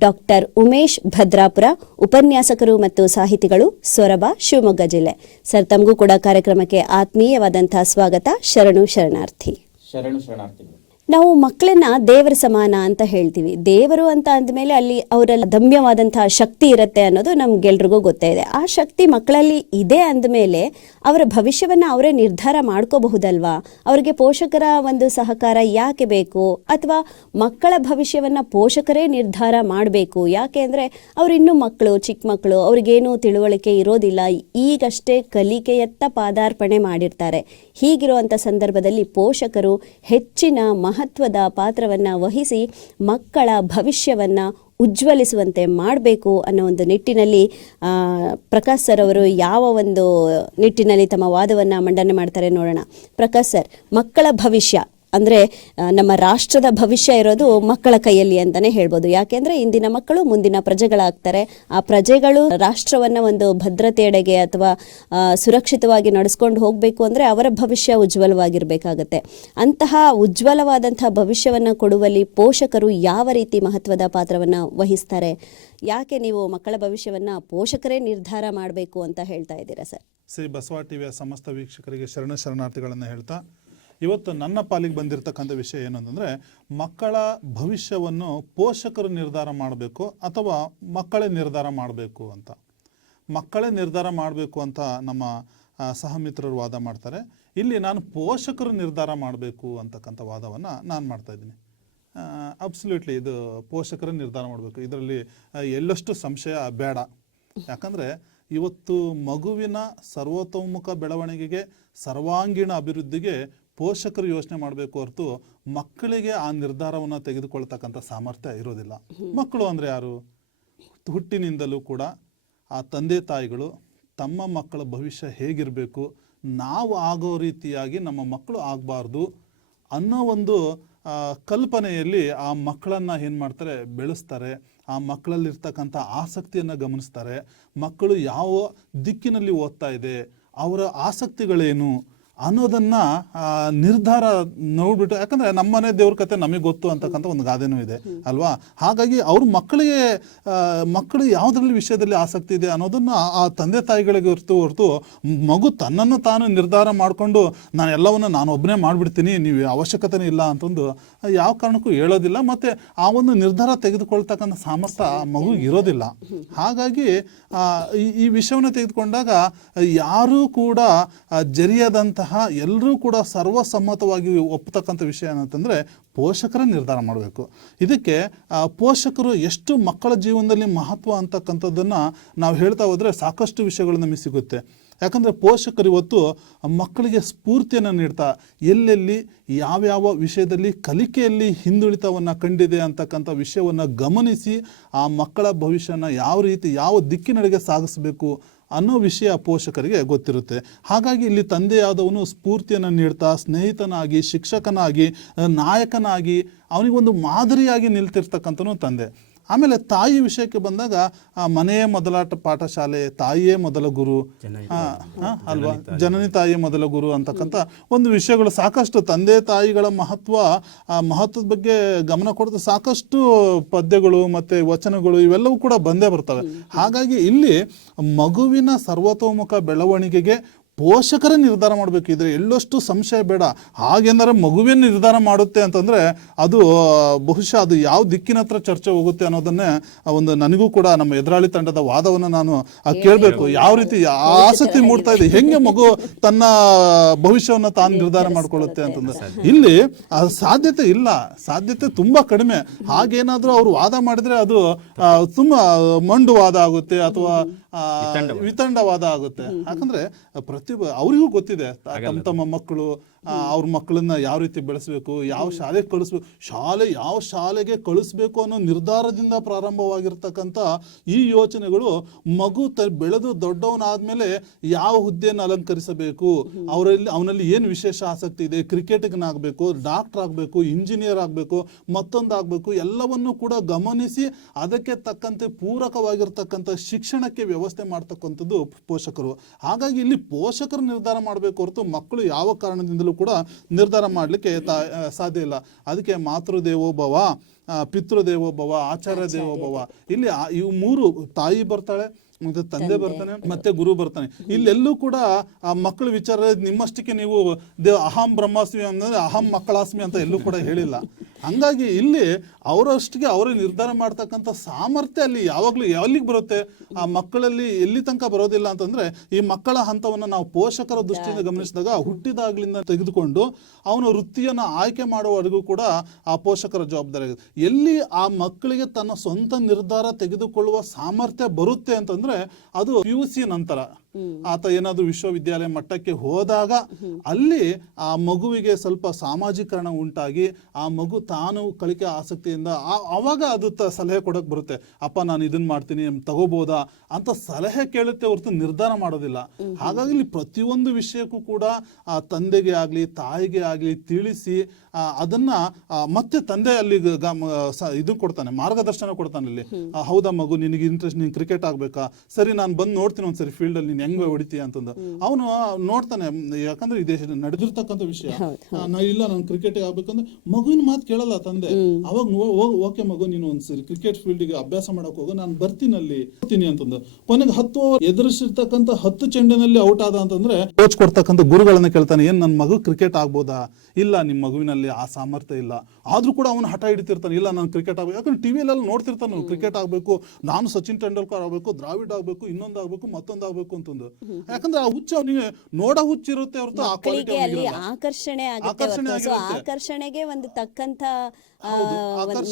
ಡಾಕ್ಟರ್ ಉಮೇಶ್ ಭದ್ರಾಪುರ, ಉಪನ್ಯಾಸಕರು ಮತ್ತು ಸಾಹಿತಿಗಳು, ಸೊರಬ, ಶಿವಮೊಗ್ಗ ಜಿಲ್ಲೆ. ಸರ್, ತಮಗೂ ಕೂಡ ಕಾರ್ಯಕ್ರಮಕ್ಕೆ ಆತ್ಮೀಯವಾದಂತಹ ಸ್ವಾಗತ. ಶರಣು ಶರಣಾರ್ಥಿ. ನಾವು ಮಕ್ಕಳನ್ನ ದೇವರ ಸಮಾನ ಅಂತ ಹೇಳ್ತೀವಿ. ದೇವರು ಅಂತ ಅಂದಮೇಲೆ ಅಲ್ಲಿ ಅವರಲ್ಲಿ ದಮ್ಯವಾದಂತಹ ಶಕ್ತಿ ಇರುತ್ತೆ ಅನ್ನೋದು ನಮ್ಗೆಲ್ರಿಗೂ ಗೊತ್ತೇ ಇದೆ. ಆ ಶಕ್ತಿ ಮಕ್ಕಳಲ್ಲಿ ಇದೆ ಅಂದಮೇಲೆ ಅವರ ಭವಿಷ್ಯವನ್ನ ಅವರೇ ನಿರ್ಧಾರ ಮಾಡ್ಕೋಬಹುದಲ್ವಾ? ಅವರಿಗೆ ಪೋಷಕರ ಒಂದು ಸಹಕಾರ ಯಾಕೆ ಬೇಕು? ಅಥವಾ ಮಕ್ಕಳ ಭವಿಷ್ಯವನ್ನ ಪೋಷಕರೇ ನಿರ್ಧಾರ ಮಾಡಬೇಕು? ಯಾಕೆ ಅಂದರೆ ಅವ್ರು ಇನ್ನೂ ಮಕ್ಕಳು, ಚಿಕ್ಕ ಮಕ್ಕಳು, ಅವ್ರಿಗೇನು ತಿಳುವಳಿಕೆ ಇರೋದಿಲ್ಲ, ಈಗಷ್ಟೇ ಕಲಿಕೆಯತ್ತ ಪಾದಾರ್ಪಣೆ ಮಾಡಿರ್ತಾರೆ. ಹೀಗಿರುವಂಥ ಸಂದರ್ಭದಲ್ಲಿ ಪೋಷಕರು ಹೆಚ್ಚಿನ ಮಹತ್ವದ ಪಾತ್ರವನ್ನು ವಹಿಸಿ ಮಕ್ಕಳ ಭವಿಷ್ಯವನ್ನು ಉಜ್ವಲಿಸುವಂತೆ ಮಾಡಬೇಕು ಅನ್ನೋ ಒಂದು ನಿಟ್ಟಿನಲ್ಲಿ ಪ್ರಕಾಶ್ ಸರ್ ಅವರು ಯಾವ ಒಂದು ನಿಟ್ಟಿನಲ್ಲಿ ತಮ್ಮ ವಾದವನ್ನು ಮಂಡನೆ ಮಾಡ್ತಾರೆ ನೋಡೋಣ. ಪ್ರಕಾಶ್ ಸರ್, ಮಕ್ಕಳ ಭವಿಷ್ಯ ಅಂದರೆ ನಮ್ಮ ರಾಷ್ಟ್ರದ ಭವಿಷ್ಯ ಇರೋದು ಮಕ್ಕಳ ಕೈಯಲ್ಲಿ ಅಂತಲೇ ಹೇಳ್ಬೋದು. ಯಾಕೆಂದರೆ ಇಂದಿನ ಮಕ್ಕಳು ಮುಂದಿನ ಪ್ರಜೆಗಳಾಗ್ತಾರೆ. ಆ ಪ್ರಜೆಗಳು ರಾಷ್ಟ್ರವನ್ನು ಒಂದು ಭದ್ರತೆಯೆಡೆಗೆ ಅಥವಾ ಸುರಕ್ಷಿತವಾಗಿ ನಡೆಸ್ಕೊಂಡು ಹೋಗಬೇಕು ಅಂದರೆ ಅವರ ಭವಿಷ್ಯ ಉಜ್ವಲವಾಗಿರಬೇಕಾಗತ್ತೆ. ಅಂತಹ ಉಜ್ವಲವಾದಂತಹ ಭವಿಷ್ಯವನ್ನು ಕೊಡುವಲ್ಲಿ ಪೋಷಕರು ಯಾವ ರೀತಿ ಮಹತ್ವದ ಪಾತ್ರವನ್ನು ವಹಿಸ್ತಾರೆ? ಯಾಕೆ ನೀವು ಮಕ್ಕಳ ಭವಿಷ್ಯವನ್ನು ಪೋಷಕರೇ ನಿರ್ಧಾರ ಮಾಡಬೇಕು ಅಂತ ಹೇಳ್ತಾ ಇದ್ದೀರಾ ಸರ್? ಶ್ರೀ ಬಸವ ಟಿವಿಯ ಸಮಸ್ತ ವೀಕ್ಷಕರಿಗೆ ಶರಣಾರ್ಥಿಗಳನ್ನು ಹೇಳ್ತಾ, ಇವತ್ತು ನನ್ನ ಪಾಲಿಗೆ ಬಂದಿರತಕ್ಕಂಥ ವಿಷಯ ಏನಂತಂದರೆ, ಮಕ್ಕಳ ಭವಿಷ್ಯವನ್ನು ಪೋಷಕರು ನಿರ್ಧಾರ ಮಾಡಬೇಕು ಅಥವಾ ಮಕ್ಕಳೇ ನಿರ್ಧಾರ ಮಾಡಬೇಕು ಅಂತ. ಮಕ್ಕಳೇ ನಿರ್ಧಾರ ಮಾಡಬೇಕು ಅಂತ ನಮ್ಮ ಸಹಮಿತ್ರರು ವಾದ ಮಾಡ್ತಾರೆ. ಇಲ್ಲಿ ನಾನು ಪೋಷಕರು ನಿರ್ಧಾರ ಮಾಡಬೇಕು ಅಂತಕ್ಕಂಥ ವಾದವನ್ನು ನಾನು ಮಾಡ್ತಾಯಿದ್ದೀನಿ. ಅಬ್ಸಲ್ಯೂಟ್ಲಿ ಇದು ಪೋಷಕರೇ ನಿರ್ಧಾರ ಮಾಡಬೇಕು. ಇದರಲ್ಲಿ ಎಳ್ಳಷ್ಟು ಸಂಶಯ ಬೇಡ. ಯಾಕಂದರೆ ಇವತ್ತು ಮಗುವಿನ ಸರ್ವತೋಮುಖ ಬೆಳವಣಿಗೆಗೆ, ಸರ್ವಾಂಗೀಣ ಅಭಿವೃದ್ಧಿಗೆ ಪೋಷಕರು ಯೋಚನೆ ಮಾಡಬೇಕು ಹೊರತು ಮಕ್ಕಳಿಗೆ ಆ ನಿರ್ಧಾರವನ್ನು ತೆಗೆದುಕೊಳ್ತಕ್ಕಂಥ ಸಾಮರ್ಥ್ಯ ಇರೋದಿಲ್ಲ. ಮಕ್ಕಳು ಅಂದರೆ ಯಾರು? ಹುಟ್ಟಿನಿಂದಲೂ ಕೂಡ ಆ ತಂದೆ ತಾಯಿಗಳು ತಮ್ಮ ಮಕ್ಕಳ ಭವಿಷ್ಯ ಹೇಗಿರಬೇಕು, ನಾವು ಆಗೋ ರೀತಿಯಾಗಿ ನಮ್ಮ ಮಕ್ಕಳು ಆಗಬಾರ್ದು ಅನ್ನೋ ಒಂದು ಕಲ್ಪನೆಯಲ್ಲಿ ಆ ಮಕ್ಕಳನ್ನು ಏನು ಮಾಡ್ತಾರೆ, ಬೆಳೆಸ್ತಾರೆ. ಆ ಮಕ್ಕಳಲ್ಲಿರ್ತಕ್ಕಂಥ ಆಸಕ್ತಿಯನ್ನು ಗಮನಿಸ್ತಾರೆ. ಮಕ್ಕಳು ಯಾವ ದಿಕ್ಕಿನಲ್ಲಿ ಓದ್ತಾ ಇದೆ, ಅವರ ಆಸಕ್ತಿಗಳೇನು ಅನ್ನೋದನ್ನು ನಿರ್ಧಾರ ನೋಡ್ಬಿಟ್ಟು, ಯಾಕಂದರೆ ನಮ್ಮನೆ ದೇವ್ರ ಕತೆ ನಮಗೆ ಗೊತ್ತು ಅಂತಕ್ಕಂಥ ಒಂದು ಗಾದೆನೂ ಇದೆ ಅಲ್ವಾ? ಹಾಗಾಗಿ ಅವ್ರ ಮಕ್ಕಳು ಯಾವುದರಲ್ಲಿ ವಿಷಯದಲ್ಲಿ ಆಸಕ್ತಿ ಇದೆ ಅನ್ನೋದನ್ನು ಆ ತಂದೆ ತಾಯಿಗಳಿಗೆ ಹೊರತು ಮಗು ತನ್ನನ್ನು ತಾನು ನಿರ್ಧಾರ ಮಾಡಿಕೊಂಡು ನಾನು ಒಬ್ಬನೇ ಮಾಡಿಬಿಡ್ತೀನಿ, ನೀವು ಅವಶ್ಯಕತೆನೇ ಇಲ್ಲ ಅಂತಂದು ಯಾವ ಕಾರಣಕ್ಕೂ ಹೇಳೋದಿಲ್ಲ. ಮತ್ತು ಆ ಒಂದು ನಿರ್ಧಾರ ತೆಗೆದುಕೊಳ್ತಕ್ಕಂಥ ಸಾಮರ್ಥ್ಯ ಮಗು ಇರೋದಿಲ್ಲ. ಹಾಗಾಗಿ ಈ ವಿಷಯವನ್ನು ತೆಗೆದುಕೊಂಡಾಗ ಯಾರೂ ಕೂಡ ಜರಿಯದಂತಹ ಎಲ್ಲರೂ ಕೂಡ ಸರ್ವಸಮ್ಮತವಾಗಿ ಒಪ್ಪತಕ್ಕಂಥ ವಿಷಯ ಏನಂತಂದರೆ ಪೋಷಕರ ನಿರ್ಧಾರ ಮಾಡಬೇಕು. ಇದಕ್ಕೆ ಪೋಷಕರು ಎಷ್ಟು ಮಕ್ಕಳ ಜೀವನದಲ್ಲಿ ಮಹತ್ವ ಅಂತಕ್ಕಂಥದ್ದನ್ನು ನಾವು ಹೇಳ್ತಾ ಹೋದರೆ ಸಾಕಷ್ಟು ವಿಷಯಗಳು ನಮಗೆ ಸಿಗುತ್ತೆ. ಯಾಕಂದರೆ ಪೋಷಕರು ಇವತ್ತು ಮಕ್ಕಳಿಗೆ ಸ್ಫೂರ್ತಿಯನ್ನು ನೀಡ್ತಾ ಎಲ್ಲೆಲ್ಲಿ ಯಾವ್ಯಾವ ವಿಷಯದಲ್ಲಿ ಕಲಿಕೆಯಲ್ಲಿ ಹಿಂದುಳಿತವನ್ನು ಕಂಡಿದೆ ಅಂತಕ್ಕಂಥ ವಿಷಯವನ್ನು ಗಮನಿಸಿ ಆ ಮಕ್ಕಳ ಭವಿಷ್ಯನ ಯಾವ ದಿಕ್ಕಿನಡೆಗೆ ಸಾಗಿಸಬೇಕು ಅನ್ನೋ ವಿಷಯ ಪೋಷಕರಿಗೆ ಗೊತ್ತಿರುತ್ತೆ. ಹಾಗಾಗಿ ಇಲ್ಲಿ ತಂದೆಯಾದವನು ಸ್ಫೂರ್ತಿಯನ್ನು ನೀಡ್ತಾ ಸ್ನೇಹಿತನಾಗಿ, ಶಿಕ್ಷಕನಾಗಿ, ನಾಯಕನಾಗಿ ಅವನಿಗೊಂದು ಮಾದರಿಯಾಗಿ ನಿಲ್ತಿರ್ತಕ್ಕಂಥನು ತಂದೆ. ಆಮೇಲೆ ತಾಯಿ ವಿಷಯಕ್ಕೆ ಬಂದಾಗ ಮನೆಯೇ ಮೊದಲ ಪಾಠಶಾಲೆ, ತಾಯಿಯೇ ಮೊದಲ ಗುರು ಅಲ್ವಾ, ಜನನಿ ತಾಯಿಯೇ ಮೊದಲ ಗುರು ಅಂತಕ್ಕಂಥ ಒಂದು ವಿಷಯಗಳು ಸಾಕಷ್ಟು ತಂದೆ ತಾಯಿಗಳ ಮಹತ್ವದ ಬಗ್ಗೆ ಗಮನ ಕೊಡ್ತಾ ಸಾಕಷ್ಟು ಪದ್ಯಗಳು ಮತ್ತು ವಚನಗಳು ಇವೆಲ್ಲವೂ ಕೂಡ ಬಂದೇ ಬರ್ತವೆ. ಹಾಗಾಗಿ ಇಲ್ಲಿ ಮಗುವಿನ ಸರ್ವತೋಮುಖ ಬೆಳವಣಿಗೆಗೆ ಪೋಷಕರೇ ನಿರ್ಧಾರ ಮಾಡಬೇಕು. ಇದ್ರೆ ಎಳ್ಳಷ್ಟು ಸಂಶಯ ಬೇಡ. ಹಾಗೆಂದರೆ ಮಗುವೇ ನಿರ್ಧಾರ ಮಾಡುತ್ತೆ ಅಂತಂದರೆ ಅದು ಬಹುಶಃ ಅದು ಯಾವ ದಿಕ್ಕಿನ ಹತ್ರ ಚರ್ಚೆ ಹೋಗುತ್ತೆ ಅನ್ನೋದನ್ನೇ ಒಂದು ನನಗೂ ಕೂಡ ನಮ್ಮ ಎದುರಾಳಿ ತಂಡದ ವಾದವನ್ನು ನಾನು ಕೇಳಬೇಕು. ಯಾವ ರೀತಿ ಆಸಕ್ತಿ ಮೂಡ್ತಾ ಇದೆ, ಹೆಂಗೆ ಮಗು ತನ್ನ ಭವಿಷ್ಯವನ್ನು ತಾನು ನಿರ್ಧಾರ ಮಾಡ್ಕೊಳ್ಳುತ್ತೆ ಅಂತಂದ್ರೆ ಇಲ್ಲಿ ಸಾಧ್ಯತೆ ಇಲ್ಲ, ಸಾಧ್ಯತೆ ತುಂಬ ಕಡಿಮೆ. ಹಾಗೇನಾದರೂ ಅವರು ವಾದ ಮಾಡಿದರೆ ಅದು ತುಂಬ ಮಂಡು ವಾದ ಆಗುತ್ತೆ ಅಥವಾ ವಿತಂಡವಾದ ಆಗುತ್ತೆ. ಯಾಕಂದರೆ ಅವರಿಗೂ ಗೊತ್ತಿದೆ ತಮ್ಮ ಮಕ್ಕಳು ಅವ್ರ ಮಕ್ಕಳನ್ನ ಯಾವ ರೀತಿ ಬೆಳೆಸಬೇಕು, ಯಾವ ಶಾಲೆಗೆ ಕಳಿಸ್ಬೇಕು, ಯಾವ ಶಾಲೆಗೆ ಕಳಿಸ್ಬೇಕು ಅನ್ನೋ ನಿರ್ಧಾರದಿಂದ ಪ್ರಾರಂಭವಾಗಿರ್ತಕ್ಕಂಥ ಈ ಯೋಚನೆಗಳು ಮಗು ಬೆಳೆದು ದೊಡ್ಡವನಾದ್ಮೇಲೆ ಯಾವ ಹುದ್ದೆಯನ್ನು ಅಲಂಕರಿಸಬೇಕು, ಅವನಲ್ಲಿ ಏನು ವಿಶೇಷ ಆಸಕ್ತಿ ಇದೆ, ಕ್ರಿಕೆಟ್ಗನಾಗಬೇಕು, ಡಾಕ್ಟರ್ ಆಗಬೇಕು, ಇಂಜಿನಿಯರ್ ಆಗಬೇಕು, ಮತ್ತೊಂದಾಗಬೇಕು, ಎಲ್ಲವನ್ನೂ ಕೂಡ ಗಮನಿಸಿ ಅದಕ್ಕೆ ತಕ್ಕಂತೆ ಪೂರಕವಾಗಿರ್ತಕ್ಕಂಥ ಶಿಕ್ಷಣಕ್ಕೆ ವ್ಯವಸ್ಥೆ ಮಾಡ್ತಕ್ಕಂಥದ್ದು ಪೋಷಕರು. ಹಾಗಾಗಿ ಇಲ್ಲಿ ಪೋಷಕರು ನಿರ್ಧಾರ ಮಾಡಬೇಕು ಹೊರತು ಮಕ್ಕಳು ಯಾವ ಕಾರಣದಿಂದಲೂ ಕೂಡ ನಿರ್ಧಾರ ಮಾಡಲಿಕ್ಕೆ ಸಾಧ್ಯ ಇಲ್ಲ. ಅದಕ್ಕೆ ಮಾತೃದೇವೋಭವ, ಪಿತೃದೇವೋಭವ, ಆಚಾರ್ಯ ದೇವೋಭವ, ಇಲ್ಲಿ ಇವು ಮೂರು, ತಾಯಿ ಬರ್ತಾಳೆ, ಮತ್ತೆ ತಂದೆ ಬರ್ತಾನೆ, ಮತ್ತೆ ಗುರು ಬರ್ತಾನೆ. ಇಲ್ಲೆಲ್ಲೂ ಕೂಡ ಆ ಮಕ್ಕಳ ವಿಚಾರ ನಿಮ್ಮಷ್ಟಕ್ಕೆ ನೀವು ಅಹಂ ಬ್ರಹ್ಮಾಸ್ಮಿ ಅಂದ್ರೆ ಅಹಂ ಮಕ್ಕಳಾಸ್ಮಿ ಅಂತ ಎಲ್ಲೂ ಕೂಡ ಹೇಳಿಲ್ಲ. ಹಂಗಾಗಿ ಇಲ್ಲಿ ಅವರಷ್ಟಿಗೆ ಅವರೇ ನಿರ್ಧಾರ ಮಾಡ್ತಕ್ಕಂಥ ಸಾಮರ್ಥ್ಯ ಅಲ್ಲಿ ಯಾವಾಗಲೂ ಎಲ್ಲಿಗೆ ಬರುತ್ತೆ, ಆ ಮಕ್ಕಳಲ್ಲಿ ಎಲ್ಲಿ ತನಕ ಬರೋದಿಲ್ಲ ಅಂತಂದ್ರೆ ಈ ಮಕ್ಕಳ ಹಂತವನ್ನು ನಾವು ಪೋಷಕರ ದೃಷ್ಟಿಯಿಂದ ಗಮನಿಸಿದಾಗ ಹುಟ್ಟಿದಾಗ್ಲಿಂದ ತೆಗೆದುಕೊಂಡು ಅವನ ವೃತ್ತಿಯನ್ನು ಆಯ್ಕೆ ಮಾಡುವವರೆಗೂ ಕೂಡ ಆ ಪೋಷಕರ ಜವಾಬ್ದಾರಿ ಆಗುತ್ತೆ. ಎಲ್ಲಿ ಆ ಮಕ್ಕಳಿಗೆ ತನ್ನ ಸ್ವಂತ ನಿರ್ಧಾರ ತೆಗೆದುಕೊಳ್ಳುವ ಸಾಮರ್ಥ್ಯ ಬರುತ್ತೆ ಅಂತಂದ್ರೆ ಅದು PUC ನಂತರ ಆತ ಏನಾದ್ರು ವಿಶ್ವವಿದ್ಯಾಲಯ ಮಟ್ಟಕ್ಕೆ ಹೋದಾಗ ಅಲ್ಲಿ ಆ ಮಗುವಿಗೆ ಸ್ವಲ್ಪ ಸಾಮಾಜೀಕರಣ ಉಂಟಾಗಿ ಆ ಮಗು ತಾನು ಕಲಿಕೆ ಆಸಕ್ತಿಯಿಂದ ಅವಾಗ ಅದು ಸಲಹೆ ಕೊಡಕ್ ಬರುತ್ತೆ. ಅಪ್ಪ ನಾನು ಇದನ್ನ ಮಾಡ್ತೀನಿ, ತಗೋಬೋದಾ ಅಂತ ಸಲಹೆ ಕೇಳುತ್ತೆ ಹೊರತು ನಿರ್ಧಾರ ಮಾಡೋದಿಲ್ಲ. ಹಾಗಾಗಿ ಇಲ್ಲಿ ಪ್ರತಿಯೊಂದು ವಿಷಯಕ್ಕೂ ಕೂಡ ಆ ತಂದೆಗೆ ಆಗ್ಲಿ ತಾಯಿಗೆ ಆಗ್ಲಿ ತಿಳಿಸಿ ಅದನ್ನ ಮತ್ತೆ ತಂದೆ ಅಲ್ಲಿ ಇದು ಕೊಡ್ತಾನೆ, ಮಾರ್ಗದರ್ಶನ ಕೊಡ್ತಾನೆ. ಇಲ್ಲಿ ಹೌದಾ ಮಗು, ನಿನಗೆ ಇಂಟ್ರೆಸ್ಟ್, ನೀನ್ ಕ್ರಿಕೆಟ್ ಆಗ್ಬೇಕಾ, ಸರಿ ನಾನು ಬಂದು ನೋಡ್ತೀನಿ ಒಂದ್ಸರಿ ಫೀಲ್ಡ್ ಅಲ್ಲಿ ನೀನ್ ಹೆಂಗ್ ಹೊಡಿತೀಯ ಅಂತಂದು ಅವನು ನೋಡ್ತಾನೆ. ಯಾಕಂದ್ರೆ ಈ ದೇಶದಲ್ಲಿ ನಡೆದಿರ್ತಕ್ಕಂಥ ವಿಷಯ, ಇಲ್ಲ ನಾನು ಕ್ರಿಕೆಟ್ ಆಗ್ಬೇಕಂದ್ರೆ ಮಗುವಿನ ಮಾತು ಕೇಳಲ್ಲ ತಂದೆ. ಅವಾಗ ಓಕೆ ಮಗು, ನೀನು ಒಂದ್ಸರಿ ಕ್ರಿಕೆಟ್ ಫೀಲ್ಡ್ಗೆ ಅಭ್ಯಾಸ ಮಾಡಕ್ ಹೋಗು, ನಾನು ಬರ್ತೀನಿ ಅಂತಂದು ಕೊನೆಗೆ 10 ಓವರ್ ಎದುರಿಸಿರ್ತಕ್ಕಂಥ 10 ಚೆಂಡಿನಲ್ಲಿ ಔಟ್ ಆದ ಅಂತಂದ್ರೆ ಕೋಚ್ ಕೊಡ್ತಕ್ಕಂಥ ಗುರುಗಳನ್ನ ಕೇಳ್ತಾನೆ, ಏನ್ ನನ್ನ ಮಗು ಕ್ರಿಕೆಟ್ ಆಗ್ಬೋದಾ? ಇಲ್ಲ, ನಿಮ್ಮ ಮಗುವಿನಲ್ಲಿ ಆ ಸಾಮರ್ಥ್ಯ ಇಲ್ಲ. ಆದ್ರೂ ಕೂಡ ಅವನು ಹಠ ಹಿಡಿತಿರ್ತಾನೆ, ಇಲ್ಲ ನಾನು ಕ್ರಿಕೆಟ್ ಆಗ್ಬೇಕು. ಯಾಕಂದ್ರೆ ಟಿವಿಯಲ್ಲೆಲ್ಲ ನೋಡ್ತಿರ್ತಾನೆ, ಕ್ರಿಕೆಟ್ ಆಗ್ಬೇಕು, ನಾನು ಸಚಿನ್ ತೆಂಡೂಲ್ಕರ್ ಆಗ್ಬೇಕು, ದ್ರಾವಿಡ್ ಆಗ್ಬೇಕು, ಇನ್ನೊಂದಾಗ್ಬೇಕು, ಮತ್ತೊಂದಾಗ್ಬೇಕು ಅಂತಂದು. ಯಾಕಂದ್ರೆ ಆ ಹುಚ್ಚು ಅವನಿಗೆ ನೋಡ ಹುಚ್ಚಿರುತ್ತೆ ಹೊರತು ಆ ಕ್ವಾಲಿಟಿ ಆಕರ್ಷಣೆ ಆಕರ್ಷಣೆಗೆ ಒಂದು ತಕ್ಕಂತ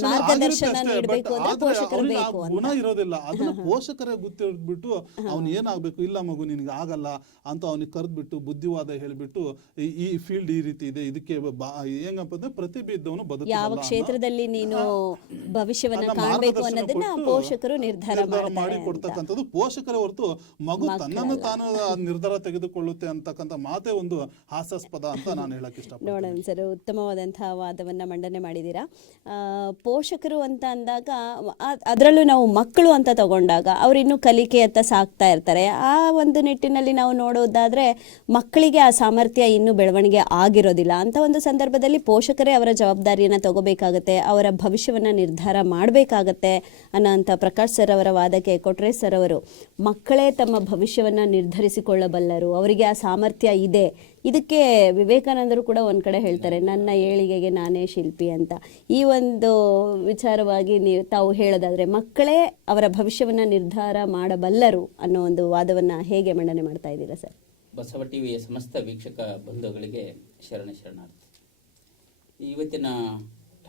ಮಾರ್ಗದರ್ಶನ ನೀಡಬೇಕು ಅಂತ ಪೋಷಕರು ಬೇಕು. ಗುಣ ಇರೋದಿಲ್ಲ, ಅದನ್ನ ಪೋಷಕರೇ ಗೊತ್ತಿರ್ಬಿಟ್ಟು ಅವ್ನು ಏನಾಗ್ಬೇಕು, ಇಲ್ಲ ಮಗು ನಿನ್ಗೆ ಆಗಲ್ಲ ಅಂತ ಅವನಿಗೆ ಕರೆದ್ಬಿಟ್ಟು ಬುದ್ಧಿವಾದ ಹೇಳ್ಬಿಟ್ಟು ಈ ಫೀಲ್ಡ್ ಈ ರೀತಿ ಇದೆ, ಇದಕ್ಕೆ ಹೆಂಗಪ್ಪ ಅಂದ್ರೆ ಪ್ರತಿಭೆ ಇದ್ದವನು ಬದುಕು, ಯಾವ ಕ್ಷೇತ್ರದಲ್ಲಿ ನೀನು ಭವಿಷ್ಯವನ್ನ ಕಾಣಬೇಕು ಅನ್ನೋದನ್ನ ಪೋಷಕರು ನಿರ್ಧಾರ ಮಾಡಿ ಕೊಡ್ತಕ್ಕಂಥದ್ದು ಪೋಷಕರೇ ಹೊರತು ಮಗು ತನ್ನನ್ನು ತಾನು ನಿರ್ಧಾರ ತೆಗೆದುಕೊಳ್ಳುತ್ತೆ ಅಂತಕ್ಕಂಥ ಮಾತೇ ಒಂದು ಹಾಸ್ಯಾಸ್ಪದ ಅಂತ ನಾನು ಹೇಳಕ್ ಇಷ್ಟಪಡ್ತೀನಿ. ನೋಡೋಣ ಸರ್, ಉತ್ತಮವಾದಂತಹ ವಾದವನ್ನ ಮಂಡನೆ ಮಾಡಿದ್ದೀರಾ. ಪೋಷಕರು ಅಂತ ಅಂದಾಗ ಅದರಲ್ಲೂ ನಾವು ಮಕ್ಕಳು ಅಂತ ತಗೊಂಡಾಗ ಅವ್ರು ಇನ್ನೂ ಕಲಿಕೆಯತ್ತ ಸಾಕ್ತಾ ಇರ್ತಾರೆ. ಆ ಒಂದು ನಿಟ್ಟಿನಲ್ಲಿ ನಾವು ನೋಡೋದಾದ್ರೆ ಮಕ್ಕಳಿಗೆ ಆ ಸಾಮರ್ಥ್ಯ ಇನ್ನೂ ಬೆಳವಣಿಗೆ ಆಗಿರೋದಿಲ್ಲ. ಅಂತ ಒಂದು ಸಂದರ್ಭದಲ್ಲಿ ಪೋಷಕರೇ ಅವರ ಜವಾಬ್ದಾರಿಯನ್ನು ತಗೋಬೇಕಾಗತ್ತೆ, ಅವರ ಭವಿಷ್ಯವನ್ನು ನಿರ್ಧಾರ ಮಾಡಬೇಕಾಗತ್ತೆ ಅನ್ನೋಂಥ ಪ್ರಕಾಶ್ ಸರ್ ಅವರ ವಾದಕ್ಕೆ ಕೊಟ್ರೇಶ್ ಸರ್ ಅವರು ಮಕ್ಕಳೇ ತಮ್ಮ ಭವಿಷ್ಯವನ್ನು ನಿರ್ಧರಿಸಿಕೊಳ್ಳಬಲ್ಲರು, ಅವರಿಗೆ ಆ ಸಾಮರ್ಥ್ಯ ಇದೆ. ಇದಕ್ಕೆ ವಿವೇಕಾನಂದರು ಕೂಡ ಒಂದು ಕಡೆ ಹೇಳ್ತಾರೆ, ನನ್ನ ಏಳಿಗೆಗೆ ನಾನೇ ಶಿಲ್ಪಿ ಅಂತ. ಈ ಒಂದು ವಿಚಾರವಾಗಿ ತಾವು ಹೇಳೋದಾದ್ರೆ ಮಕ್ಕಳೇ ಅವರ ಭವಿಷ್ಯವನ್ನು ನಿರ್ಧಾರ ಮಾಡಬಲ್ಲರು ಅನ್ನೋ ಒಂದು ವಾದವನ್ನು ಹೇಗೆ ಮಂಡನೆ ಮಾಡ್ತಾ ಇದ್ದೀರಾ ಸರ್? ಬಸವ ಟಿವಿಯ ಸಮಸ್ತ ವೀಕ್ಷಕ ಬಂಧುಗಳಿಗೆ ಶರಣಾರ್ಥಿ. ಇವತ್ತಿನ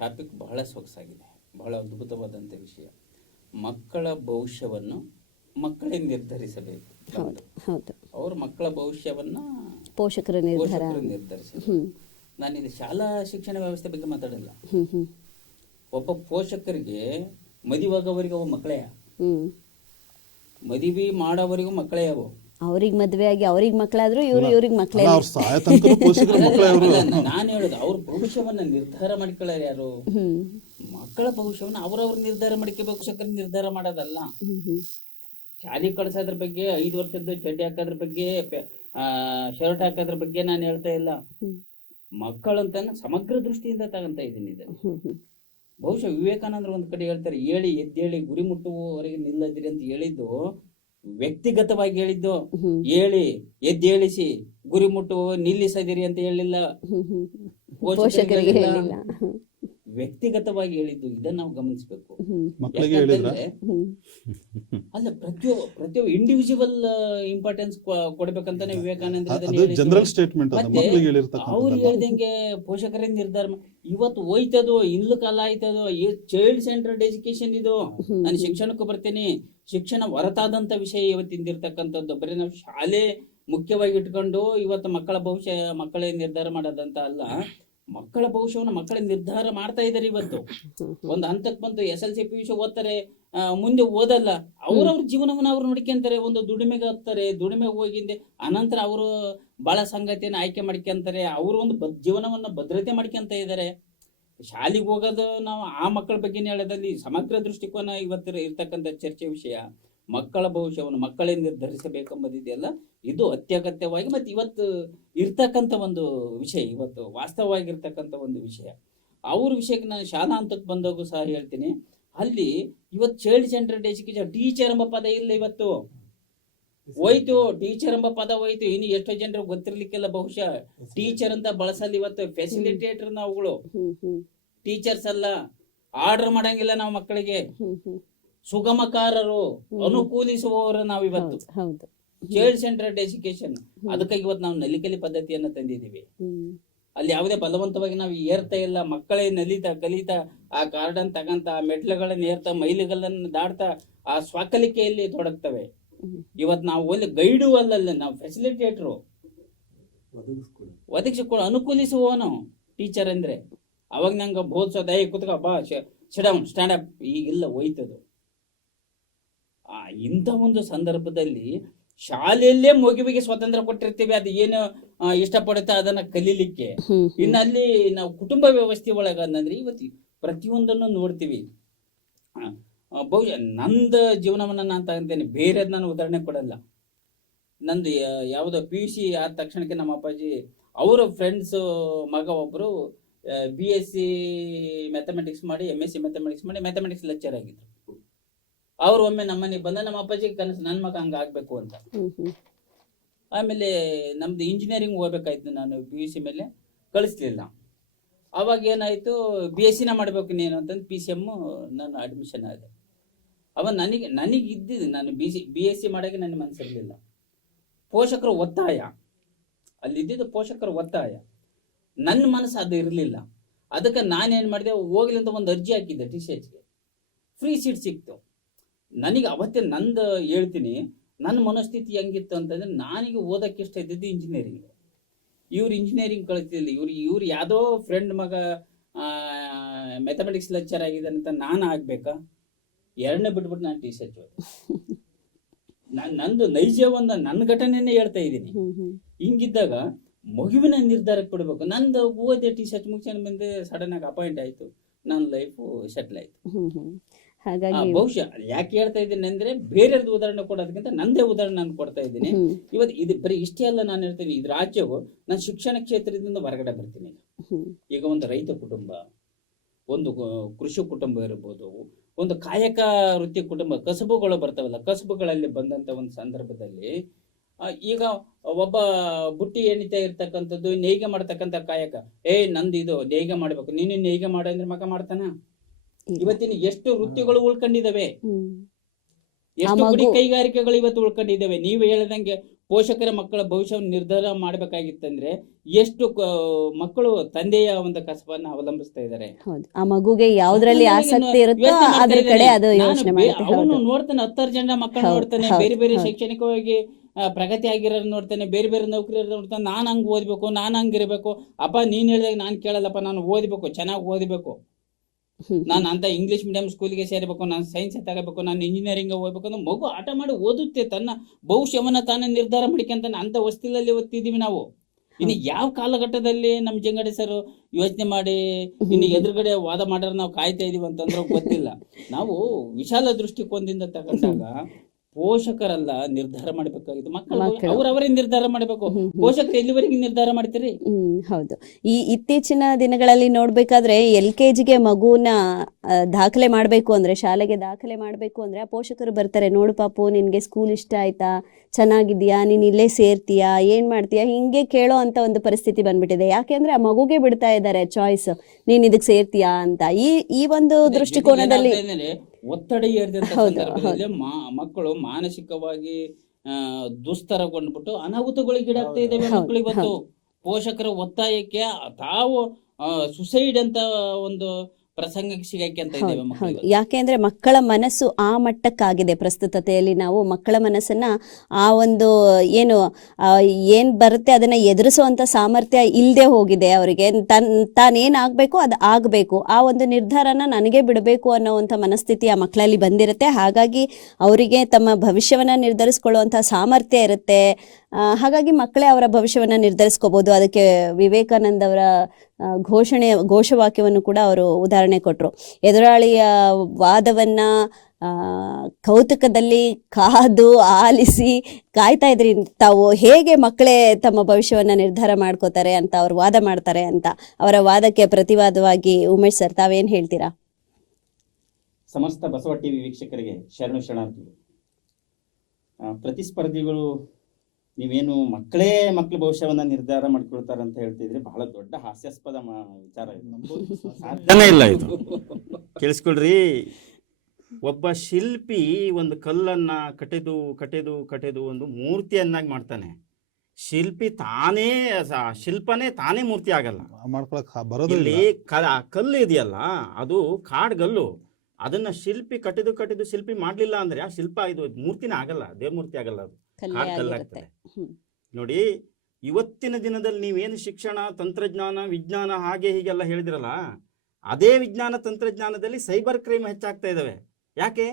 ಟಾಪಿಕ್ ಬಹಳ ಸೊಗಸಾಗಿದೆ, ಬಹಳ ಅದ್ಭುತವಾದಂಥ ವಿಷಯ. ಮಕ್ಕಳ ಭವಿಷ್ಯವನ್ನು ಮಕ್ಕಳೇ ನಿರ್ಧರಿಸಬೇಕು. ಅವ್ರ ಮಕ್ಕಳ ಭವಿಷ್ಯವನ್ನ ಪೋಷಕರು ನಿರ್ಧರಿಸಬೇಕು. ನಾನಿದು ಶಾಲಾ ಶಿಕ್ಷಣ ವ್ಯವಸ್ಥೆ ಬಗ್ಗೆ ಮಾತಾಡಲ್ಲ. ಒಬ್ಬ ಪೋಷಕರಿಗೆ ಮದುವೆಯಾಗೋವರೆಗೆ ಅವ ಮಕ್ಕಳೇ, ಮದುವೆ ಮಾಡೋವರೆಗೂ ಮಕ್ಕಳೇ ಅವು. ಅವ್ರಿಗೆ ಮದುವೆ ಆಗಿ ಅವ್ರಿಗೆ ಮಕ್ಕಳಾದ್ರು ಇವ್ರಿಗೆ ಮಕ್ಕಳೇ. ನಾನು ಹೇಳುದು ಅವ್ರ ಭವಿಷ್ಯವನ್ನ ನಿರ್ಧಾರ ಮಾಡ್ಕೊಳ್ಳಾರ ಯಾರು? ಮಕ್ಕಳ ಭವಿಷ್ಯವನ್ನ ಅವ್ರವ್ರ ನಿರ್ಧಾರ ಮಾಡ್ಕೋಬೇಕು, ಪೋಷಕರು ನಿರ್ಧಾರ ಮಾಡೋದಲ್ಲ. ಶಾಲೆ ಕಳ್ಸೋದ್ರ ಬಗ್ಗೆ, 5 ವರ್ಷದ ಚಡ್ಡಿ ಹಾಕೋದ್ರ ಬಗ್ಗೆ, ಶರ್ಟ್ ಹಾಕೋದ್ರ ಬಗ್ಗೆ ನಾನು ಹೇಳ್ತಾ ಇಲ್ಲ. ಮಕ್ಕಳಂತ ಸಮಗ್ರ ದೃಷ್ಟಿಯಿಂದ ತಗೊಂತ ಇದ್ದೀನಿ ಇದನ್ನು. ಬಹುಶಃ ವಿವೇಕಾನಂದರು ಒಂದ್ ಕಡೆ ಹೇಳ್ತಾರೆ, ಎದ್ದೇಳಿ ಗುರಿ ಮುಟ್ಟುವವರೆಗೆ ನಿಲ್ಲದಿರಿ ಅಂತ ಹೇಳಿದ್ದು ವ್ಯಕ್ತಿಗತವಾಗಿ ಹೇಳಿದ್ದು. ಎದ್ದೇಳಿಸಿ ಗುರಿ ಮುಟ್ಟುವ ನಿಲ್ಲಿಸದಿರಿ ಅಂತ ಹೇಳಿಲ್ಲ, ಪೋಷಕರಿಗೆ ವ್ಯಕ್ತಿಗತವಾಗಿ ಹೇಳಿದ್ದು. ಇದನ್ನ ನಾವು ಗಮನಿಸಬೇಕು. ಅಲ್ಲ, ಪ್ರತಿಯೊಬ್ಬ ಇಂಡಿವಿಜುವಲ್ ಇಂಪಾರ್ಟೆನ್ಸ್ ಕೊಡ್ಬೇಕಂತಾನೆ ವಿವೇಕಾನಂದ ಅವ್ರು ಹೇಳ್ದಂಗೆ ಪೋಷಕರೇ ನಿರ್ಧಾರ. ಇವತ್ತು ಹೋಯ್ತದೋ ಇನ್ಲು ಕಾಲ ಆಯ್ತದೋ, ಚೈಲ್ಡ್ ಸೆಂಟ್ರಡ್ ಎಜುಕೇಶನ್ ಇದು. ನಾನು ಶಿಕ್ಷಣಕ್ಕೂ ಬರ್ತೀನಿ. ಶಿಕ್ಷಣ ಹೊರತಾದಂತ ವಿಷಯ ಇವತ್ತಿಂದಿರ್ತಕ್ಕಂಥದ್ದು. ಬರೀ ನಾವು ಶಾಲೆ ಮುಖ್ಯವಾಗಿ ಇಟ್ಕೊಂಡು ಇವತ್ತು ಮಕ್ಕಳ ಭವಿಷ್ಯ ಮಕ್ಕಳೇ ನಿರ್ಧಾರ ಮಾಡೋದಂತ ಅಲ್ಲ, ಮಕ್ಕಳ ಭವಿಷ್ಯವನ್ನು ಮಕ್ಕಳೇ ನಿರ್ಧಾರ ಮಾಡ್ತಾ ಇದ್ದಾರೆ ಇವತ್ತು. ಒಂದು ಹಂತಕ್ಕೆ ಬಂತು SLC PUC ಓದ್ತಾರೆ, ಮುಂದೆ ಓದಲ್ಲ, ಅವ್ರವ್ರ ಜೀವನವನ್ನು ಅವ್ರು ನೋಡ್ಕೊಂತಾರೆ, ಒಂದು ದುಡಿಮೆಗೆ ಹೋಗ್ತಾರೆ, ದುಡಿಮೆಗೆ ಹೋಗಿಂದೆ ಅನಂತರ ಅವರು ಬಾಳ ಸಂಗತಿಯನ್ನು ಆಯ್ಕೆ ಮಾಡ್ಕೊಂತಾರೆ, ಅವರು ಒಂದು ಜೀವನವನ್ನ ಭದ್ರತೆ ಮಾಡ್ಕೊಂತ ಇದ್ದಾರೆ. ಶಾಲೆಗೆ ಹೋಗೋದು ನಾವು ಆ ಮಕ್ಕಳ ಬಗ್ಗೆ ಹೇಳೋದಲ್ಲಿ ಸಮಗ್ರ ದೃಷ್ಟಿಕೋನ ಇವತ್ತು ಇರ್ತಕ್ಕಂಥ ಚರ್ಚೆ ವಿಷಯ. ಮಕ್ಕಳ ಭವಿಷ್ಯವನ್ನು ಮಕ್ಕಳೇ ನಿರ್ಧರಿಸಬೇಕೆಂಬುದಿದೆಯಲ್ಲ, ಇದು ಅತ್ಯಗತ್ಯವಾಗಿ ಮತ್ತೆ ಇವತ್ತು ಇರ್ತಕ್ಕಂಥ ಒಂದು ವಿಷಯ, ಇವತ್ತು ವಾಸ್ತವವಾಗಿರ್ತಕ್ಕಂಥ ಒಂದು ವಿಷಯ. ಅವ್ರ ವಿಷಯಕ್ಕೆ ನಾನು ಶಾಲಾ ಹಂತಕ್ಕೆ ಬಂದಾಗೂ ಸಹ ಹೇಳ್ತೀನಿ, ಅಲ್ಲಿ ಇವತ್ತು ಚೈಲ್ಡ್ ಸೆಂಟ್ರಡ್ ಎಜುಕೇಶನ್ ಟೀಚರ್ ಎಂಬ ಪದ ಇಲ್ಲ, ಇವತ್ತು ಹೋಯ್ತು, ಟೀಚರ್ ಎಂಬ ಪದ ಹೋಯ್ತು. ಇನ್ನು ಎಷ್ಟೋ ಜನರು ಗೊತ್ತಿರ್ಲಿಕ್ಕೆಲ್ಲ ಬಹುಶಃ ಟೀಚರ್ ಅಂತ ಬಳಸಲ್ಲ. ಇವತ್ತು ಫೆಸಿಲಿಟೇಟರ್ ನಾವುಗಳು, ಟೀಚರ್ಸ್ ಅಲ್ಲ. ಆರ್ಡರ್ ಮಾಡಂಗಿಲ್ಲ ನಾವು ಮಕ್ಕಳಿಗೆ, ಸುಗಮಕಾರರು, ಅನುಕೂಲಿಸುವವರು ನಾವು ಇವತ್ತು. ಚೈಲ್ಡ್ ಸೆಂಟ್ರಡ್ ಎಜುಕೇಶನ್, ಅದಕ್ಕಾಗಿ ಇವತ್ತು ನಾವು ನಲಿಕಲಿ ಪದ್ಧತಿಯನ್ನ ತಂದಿದ್ದೀವಿ. ಅಲ್ಲಿ ಯಾವುದೇ ಬಲವಂತವಾಗಿ ನಾವು ಏರ್ತಾ ಇಲ್ಲ. ಮಕ್ಕಳೇ ನಲಿತಾ ಕಲಿತಾ ಆ ಗಾರ್ಡನ್ ತಗಂತ, ಆ ಮೆಟ್ಲುಗಳನ್ನ ಏರ್ತಾ, ಮೈಲುಗಳನ್ನ ದಾಡ್ತಾ ಆ ಸ್ವಕಲಿಕೆಯಲ್ಲಿ ತೊಡಗ್ತವೆ. ಇವತ್ತು ನಾವು ಒಳ್ಳೆ ಗೈಡು ಅಲ್ಲಲ್ಲ, ನಾವು ಫೆಸಿಲಿಟೇಟರು, ಒದಗಿಸಿಕೊಡು, ಅನುಕೂಲಿಸುವವನು ಟೀಚರ್ ಅಂದ್ರೆ. ಅವಾಗ ನಂಗೆ ಬೋಧಿಸೋದು, ಕೂತ್ಕ ಬಾ, ಸಿಡೌನ್, ಸ್ಟ್ಯಾಂಡ್ ಅಪ್, ಈಗಿಲ್ಲ, ಹೋಯ್ತದು. ಇಂಥ ಒಂದು ಸಂದರ್ಭದಲ್ಲಿ ಶಾಲೆಯಲ್ಲೇ ಮಗುವಿಗೆ ಸ್ವತಂತ್ರ ಕೊಟ್ಟಿರ್ತೀವಿ, ಅದು ಏನು ಇಷ್ಟಪಡುತ್ತೆ ಅದನ್ನ ಕಲೀಲಿಕ್ಕೆ. ಇನ್ನು ಅಲ್ಲಿ ನಾವು ಕುಟುಂಬ ವ್ಯವಸ್ಥೆ ಒಳಗಂದ್ರೆ ಇವತ್ತು ಪ್ರತಿಯೊಂದನ್ನು ನೋಡ್ತೀವಿ. ಬಹುಶಃ ನಂದು ಜೀವನವನ್ನ ನಾನು ತಗೊಂತೇನೆ, ಬೇರೆದ್ ನಾನು ಉದಾಹರಣೆ ಕೊಡಲ್ಲ. ನಂದು ಯಾವುದೋ PUC ಆದ ತಕ್ಷಣಕ್ಕೆ ನಮ್ಮ ಅಪ್ಪಾಜಿ ಅವರ ಫ್ರೆಂಡ್ಸ್ ಮಗ ಒಬ್ರು BSc ಮ್ಯಾಥಮೆಟಿಕ್ಸ್ ಮಾಡಿ MSc ಮ್ಯಾಥಮೆಟಿಕ್ಸ್ ಮಾಡಿ ಮ್ಯಾಥಮೆಟಿಕ್ಸ್ ಲೆಕ್ಚರ್ ಆಗಿದ್ರು. ಅವ್ರು ಒಮ್ಮೆ ನಮ್ಮನೆಗೆ ಬಂದ, ನಮ್ಮ ಅಪ್ಪಾಜಿಗೆ ಕನಸು ನನ್ನ ಮಗ ಹಂಗ ಆಗ್ಬೇಕು ಅಂತ. ಆಮೇಲೆ ನಮ್ದು ಇಂಜಿನಿಯರಿಂಗ್ ಹೋಗ್ಬೇಕಾಯ್ತು, ನಾನು PUC ಮೇಲೆ ಕಳಿಸ್ಲಿಲ್ಲ. ಅವಾಗ ಏನಾಯ್ತು, BSc ಮಾಡ್ಬೇಕು ನೀನು ಅಂತಂದು PCM ನಾನು ಅಡ್ಮಿಷನ್ ಆದೆ. ಅವ ನನಗೆ ಇದ್ದಿದ್ದು, ನಾನು BSc ಮಾಡಕ್ಕೆ ನನ್ನ ಮನಸ್ಸಿರಲಿಲ್ಲ. ಪೋಷಕರ ಒತ್ತಾಯ, ಅಲ್ಲಿದ್ದಿದ್ದು ಪೋಷಕರ ಒತ್ತಾಯ, ನನ್ನ ಮನಸ್ಸು ಅದು ಇರಲಿಲ್ಲ. ಅದಕ್ಕೆ ನಾನೇನು ಮಾಡಿದೆ, ಹೋಗ್ಲಿ ಅಂತ ಒಂದು ಅರ್ಜಿ ಹಾಕಿದ್ದೆ TCHಗೆ, ಫ್ರೀ ಸೀಟ್ ಸಿಕ್ತು ನನಗೆ. ಅವತ್ತೇ ನಂದು ಹೇಳ್ತೀನಿ, ನನ್ನ ಮನಸ್ಥಿತಿ ಹೆಂಗಿತ್ತು ಅಂತಂದ್ರೆ, ನನಗೆ ಓದಕ್ಕೆ ಇಷ್ಟ ಇದ್ದಿದ್ದು ಇಂಜಿನಿಯರಿಂಗ್. ಇವ್ರು ಇಂಜಿನಿಯರಿಂಗ್ ಕಳಿಸ್ತಿಲ್ಲ, ಇವ್ರು ಯಾವುದೋ ಫ್ರೆಂಡ್ ಮಗ ಮ್ಯಾಥಮೆಟಿಕ್ಸ್ ಲೆಕ್ಚರ್ ಆಗಿದ್ದಾನೆ ಅಂತ ನಾನು ಆಗ್ಬೇಕಾ? ಎರಡನೇ ಬಿಟ್ಬಿಟ್ಟು ನಾನು TCH ಹೋದೆ. ನಂದು ನೈಜ ಒಂದು ನನ್ನ ಘಟನೆನೇ ಹೇಳ್ತಾ ಇದ್ದೀನಿ. ಹಿಂಗಿದ್ದಾಗ ಮಗುವಿನ ನಿರ್ಧಾರಕ್ಕೆ ಕೊಡಬೇಕು. ನಂದು ಓದೆ TCH ಮುಗಿಸ್ಕೊಂಡು ಬಂದೆ, ಸಡನ್ ಆಗಿ ಅಪಾಯಿಂಟ್ ಆಯ್ತು, ನನ್ನ ಲೈಫು ಸೆಟ್ಲ್ ಆಯ್ತು. ಬಹುಶಃ ಯಾಕೆ ಹೇಳ್ತಾ ಇದ್ದೀನಿ ಅಂದ್ರೆ, ಬೇರೆಯವ್ರದ್ದು ಉದಾಹರಣೆ ಕೊಡೋದಕ್ಕಿಂತ ನಂದೇ ಉದಾಹರಣೆ ನಾನು ಕೊಡ್ತಾ ಇದ್ದೀನಿ. ಇವತ್ತು ಇದು ಬರೀ ಇಷ್ಟೇ ಅಲ್ಲ, ನಾನು ಹೇಳ್ತೀನಿ, ಇದು ರಾಜ್ಯವು ನಾನು ಶಿಕ್ಷಣ ಕ್ಷೇತ್ರದಿಂದ ಹೊರಗಡೆ ಬರ್ತೀನಿ. ಈಗ ಒಂದು ರೈತ ಕುಟುಂಬ, ಒಂದು ಕೃಷಿ ಕುಟುಂಬ ಇರ್ಬೋದು, ಒಂದು ಕಾಯಕ ವೃತ್ತಿ ಕುಟುಂಬ, ಕಸಬುಗಳು ಬರ್ತಾವಲ್ಲ, ಕಸಬುಗಳಲ್ಲಿ ಬಂದಂತ ಒಂದು ಸಂದರ್ಭದಲ್ಲಿ ಈಗ ಒಬ್ಬ ಬುಟ್ಟಿ ಎಣಿತಾ ಇರ್ತಕ್ಕಂಥದ್ದು, ನೇಯ್ಗೆ ಮಾಡ್ತಕ್ಕಂಥ ಕಾಯಕ, ನಂದು ಇದು ನೇಯ್ಗೆ ಮಾಡ್ಬೇಕು, ನೀನು ನೇಯ್ಗೆ ಮಾಡ ಅಂದ್ರೆ ಮಗ ಮಾಡ್ತಾನ? ಇವತ್ತಿನ ಎಷ್ಟು ವೃತ್ತಿಗಳು ಉಳ್ಕೊಂಡಿದ್ದಾವೆ, ಎಷ್ಟು ಗುಡಿ ಕೈಗಾರಿಕೆಗಳು ಇವತ್ತು ಉಳ್ಕೊಂಡಿದ್ದಾವೆ. ನೀವು ಹೇಳಿದಂಗೆ ಪೋಷಕರ ಮಕ್ಕಳ ಭವಿಷ್ಯವನ್ನು ನಿರ್ಧಾರ ಮಾಡ್ಬೇಕಾಗಿತ್ತಂದ್ರೆ ಎಷ್ಟು ಮಕ್ಕಳು ತಂದೆಯ ಒಂದು ಕಸಬನ್ನ ಅವಲಂಬಿಸ್ತಾ ಇದ್ದಾರೆ. ಆ ಮಗುಗೆ ಯಾವ್ದ್ರಲ್ಲಿ ಆಸಕ್ತಿ ಇರುತ್ತೋ ಅದ್ರ ಕಡೆ ಅದು ಯೋಚನೆ ಮಾಡುತ್ತೆ. ಅವನು ನೋಡ್ತಾನೆ, 10 ಜನ ಮಕ್ಕಳು ನೋಡ್ತಾನೆ, ಬೇರೆ ಬೇರೆ ಶೈಕ್ಷಣಿಕವಾಗಿ ಪ್ರಗತಿ ಆಗಿರೋರು ನೋಡ್ತಾನೆ, ಬೇರೆ ಬೇರೆ ನೌಕರಿ ನೋಡ್ತಾನೆ. ನಾನು ಹಂಗೆ ಓದ್ಬೇಕು, ನಾನು ಹಂಗಿರ್ಬೇಕು, ಅಪ್ಪ ನೀನ್ ಹೇಳಿದಾಗ ನಾನು ಕೇಳಲ್ಲಪ್ಪ, ನಾನು ಓದ್ಬೇಕು, ಚೆನ್ನಾಗಿ ಓದ್ಬೇಕು, ನಾನು ಅಂತ ಇಂಗ್ಲಿಷ್ ಮೀಡಿಯಂ ಸ್ಕೂಲ್ಗೆ ಸೇರಬೇಕು, ನಾನು ಸೈನ್ಸ್ ತಗೋಬೇಕು, ನಾನು ಇಂಜಿನಿಯರಿಂಗ್ ಹೋಗ್ಬೇಕು ಅಂದ್ರೆ ಮಗು ಆಟ ಮಾಡಿ ಓದುತ್ತೆ, ತನ್ನ ಭವಿಷ್ಯವನ್ನ ತಾನೇ ನಿರ್ಧಾರ ಮಾಡ್ಕೊಂತಾನೆ. ಅಂತ ವಸ್ತಿಲಲ್ಲಿ ಓದ್ತಿದೀವಿ ನಾವು. ಇನ್ನು ಯಾವ ಕಾಲಘಟ್ಟದಲ್ಲಿ ನಮ್ಮ ಜಂಗಡಿ ಸರ್ ಯೋಚನೆ ಮಾಡಿ ಇನ್ನು ಎದುರುಗಡೆ ವಾದ ಮಾಡೋರು ನಾವು ಕಾಯ್ತಾ ಇದೀವಿ ಅಂತಂದ್ರೆ ಗೊತ್ತಿಲ್ಲ. ನಾವು ವಿಶಾಲ ದೃಷ್ಟಿಕೋನದಿಂದ ತಗೊಂಡಾಗ ಪೋಷಕರಲ್ಲ ನಿರ್ಧಾರ ಮಾಡಬೇಕಾಗಿತ್ತು, ಮಕ್ಕಳು ಅವರವರೇ ನಿರ್ಧಾರ ಮಾಡಬೇಕು. ಪೋಷಕರು ಎಲ್ಲಿವರೆಗೆ ನಿರ್ಧಾರ ಮಾಡ್ತೀರಿ? ಹೌದು. ಈ ಇತ್ತೀಚಿನ ದಿನಗಳಲ್ಲಿ ನೋಡ್ಬೇಕಾದ್ರೆ LKGಗೆ ಮಗುನ ದಾಖಲೆ ಮಾಡ್ಬೇಕು ಅಂದ್ರೆ, ಶಾಲೆಗೆ ದಾಖಲೆ ಮಾಡ್ಬೇಕು ಅಂದ್ರೆ, ಆ ಪೋಷಕರು ಬರ್ತಾರೆ, ನೋಡು ಪಾಪು ನಿನ್ಗೆ ಸ್ಕೂಲ್ ಇಷ್ಟ ಆಯ್ತಾ, ಚೆನ್ನಾಗಿದ್ಯಾ, ನೀನ್ ಇಲ್ಲೇ ಸೇರ್ತೀಯಾ, ಏನ್ ಮಾಡ್ತೀಯಾ, ಹಿಂಗೆ ಕೇಳೋ ಅಂತ ಒಂದು ಪರಿಸ್ಥಿತಿ ಬಂದ್ಬಿಟ್ಟಿದೆ. ಯಾಕೆಂದ್ರೆ ಆ ಮಗುಗೆ ಬಿಡ್ತಾ ಇದ್ದಾರೆ ಚಾಯ್ಸ್, ನೀನ್ ಇದಕ್ ಸೇರ್ತೀಯಾ ಅಂತ. ಈ ಒಂದು ದೃಷ್ಟಿಕೋನದಲ್ಲಿ ಒತ್ತಡ ಏರಿದಂತ ಸಂದರ್ಭದಲ್ಲಿ ಮಕ್ಕಳು ಮಾನಸಿಕವಾಗಿ ದುಸ್ತರಗೊಂಡ್ಬಿಟ್ಟು ಅನಾಹುತಗಳಿಗೀಡಾಗ್ತಾ ಇದ್ದಾವೆ ಮಕ್ಕಳು. ಇವತ್ತು ಪೋಷಕರ ಒತ್ತಾಯಕ್ಕೆ ತಾವು ಸುಸೈಡ್ ಅಂತ ಒಂದು ಪ್ರಸಂಗಕ್ಕೆ ಸಿಗಾಕ್ಯಂತ ಹೌದು ಇದ್ದೇವೆ ಹೌದು. ಮಕ್ಕಳಿಗೆ. ಯಾಕೆಂದ್ರೆ ಮಕ್ಕಳ ಮನಸ್ಸು ಆ ಮಟ್ಟಕ್ಕಾಗಿದೆ ಪ್ರಸ್ತುತತೆಯಲ್ಲಿ. ನಾವು ಮಕ್ಕಳ ಮನಸ್ಸನ್ನ ಆ ಒಂದು ಏನು ಏನ್ ಬರುತ್ತೆ ಅದನ್ನ ಎದುರಿಸುವಂತ ಸಾಮರ್ಥ್ಯ ಇಲ್ಲದೆ ಹೋಗಿದೆ ಅವರಿಗೆ. ತಾನೇನಾಗಬೇಕು ಅದು ಆಗಬೇಕು, ಆ ಒಂದು ನಿರ್ಧಾರನ ನನಗೆ ಬಿಡಬೇಕು ಅನ್ನೋವಂಥ ಮನಸ್ಥಿತಿ ಆ ಮಕ್ಕಳಲ್ಲಿ ಬಂದಿರುತ್ತೆ. ಹಾಗಾಗಿ ಅವರಿಗೆ ತಮ್ಮ ಭವಿಷ್ಯವನ್ನ ನಿರ್ಧರಿಸ್ಕೊಳ್ಳುವಂಥ ಸಾಮರ್ಥ್ಯ ಇರುತ್ತೆ. ಹಾಗಾಗಿ ಮಕ್ಕಳೇ ಅವರ ಭವಿಷ್ಯವನ್ನು ನಿರ್ಧರಿಸ್ಕೋಬೋದು. ಅದಕ್ಕೆ ವಿವೇಕಾನಂದ ಅವರ ಘೋಷವಾಕ್ಯವನ್ನು ಕೂಡ ಅವರು ಉದಾಹರಣೆ ಕೊಟ್ಟರು. ಎದುರಾಳಿಯ ವಾದವನ್ನ ಕೌತುಕದಲ್ಲಿ ಕಾದು ಆಲಿಸಿ ಕಾಯ್ತಾ ಇದ್ರಿ ತಾವು, ಹೇಗೆ ಮಕ್ಕಳೇ ತಮ್ಮ ಭವಿಷ್ಯವನ್ನು ನಿರ್ಧಾರ ಮಾಡ್ಕೋತಾರೆ ಅಂತ ಅವ್ರು ವಾದ ಮಾಡ್ತಾರೆ ಅಂತ. ಅವರ ವಾದಕ್ಕೆ ಪ್ರತಿವಾದವಾಗಿ ಉಮೇಶ್ ಸರ್ ತಾವೇನು ಹೇಳ್ತೀರಾ? ಸಮಸ್ತ ಬಸವ ಟಿವಿ ವೀಕ್ಷಕರಿಗೆ ಶರಣಾರ್ಥಿಗಳು. ಪ್ರತಿಸ್ಪರ್ಧಿಗಳು ನೀವೇನು ಮಕ್ಕಳ ಭವಿಷ್ಯವನ್ನ ನಿರ್ಧಾರ ಮಾಡ್ಕೊಳ್ತಾರೆ ಅಂತ ಹೇಳ್ತಿದ್ರೆ ಬಹಳ ದೊಡ್ಡ ಹಾಸ್ಯಾಸ್ಪದ ವಿಚಾರ ಇದು. ಸಾಧ್ಯನೇ ಇಲ್ಲ ಇದು. ಕೇಳಿಸ್ಕೊಳ್ರಿ, ಒಬ್ಬ ಶಿಲ್ಪಿ ಒಂದು ಕಲ್ಲನ್ನ ಕಟೆದು ಕಟೆದು ಕಟೆದು ಒಂದು ಮೂರ್ತಿಯನ್ನಾಗಿ ಮಾಡ್ತಾನೆ. ಶಿಲ್ಪಿ ತಾನೇ ಶಿಲ್ಪನೇ ತಾನೇ ಮೂರ್ತಿ ಆಗಲ್ಲ. ಮಾಡ್ಕೊಳಕ್ ಬರೋದಿಲ್ಲ. ಇಲ್ಲಿ ಕಲ್ಲು ಇದೆಯಲ್ಲ, ಅದು ಕಾಡ್ಗಲ್ಲು. ಅದನ್ನ ಶಿಲ್ಪಿ ಕಟೆದು ಕಟೆದು ಶಿಲ್ಪಿ ಮಾಡ್ಲಿಲ್ಲ ಅಂದ್ರೆ ಆ ಶಿಲ್ಪ ಇದು ಮೂರ್ತಿನೇ ಆಗಲ್ಲ, ದೇವ್ರ ಮೂರ್ತಿ ಆಗಲ್ಲ, ಅದು ಕಲ್ಲಾಗ್ತದೆ. ನೋಡಿ, ಇವತ್ತಿನ ದಿನದಲ್ಲಿ ನೀವೇನು ಶಿಕ್ಷಣ, ತಂತ್ರಜ್ಞಾನ, ವಿಜ್ಞಾನ ಹಾಗೆ ಹೀಗೆಲ್ಲ ಹೇಳಿದ್ರಲ್ಲ, ಅದೇ ವಿಜ್ಞಾನ ತಂತ್ರಜ್ಞಾನದಲ್ಲಿ ಸೈಬರ್ ಕ್ರೈಮ್ ಹೆಚ್ಚಾಗ್ತಾ ಇದಾವೆ. ಯಾಕೆ?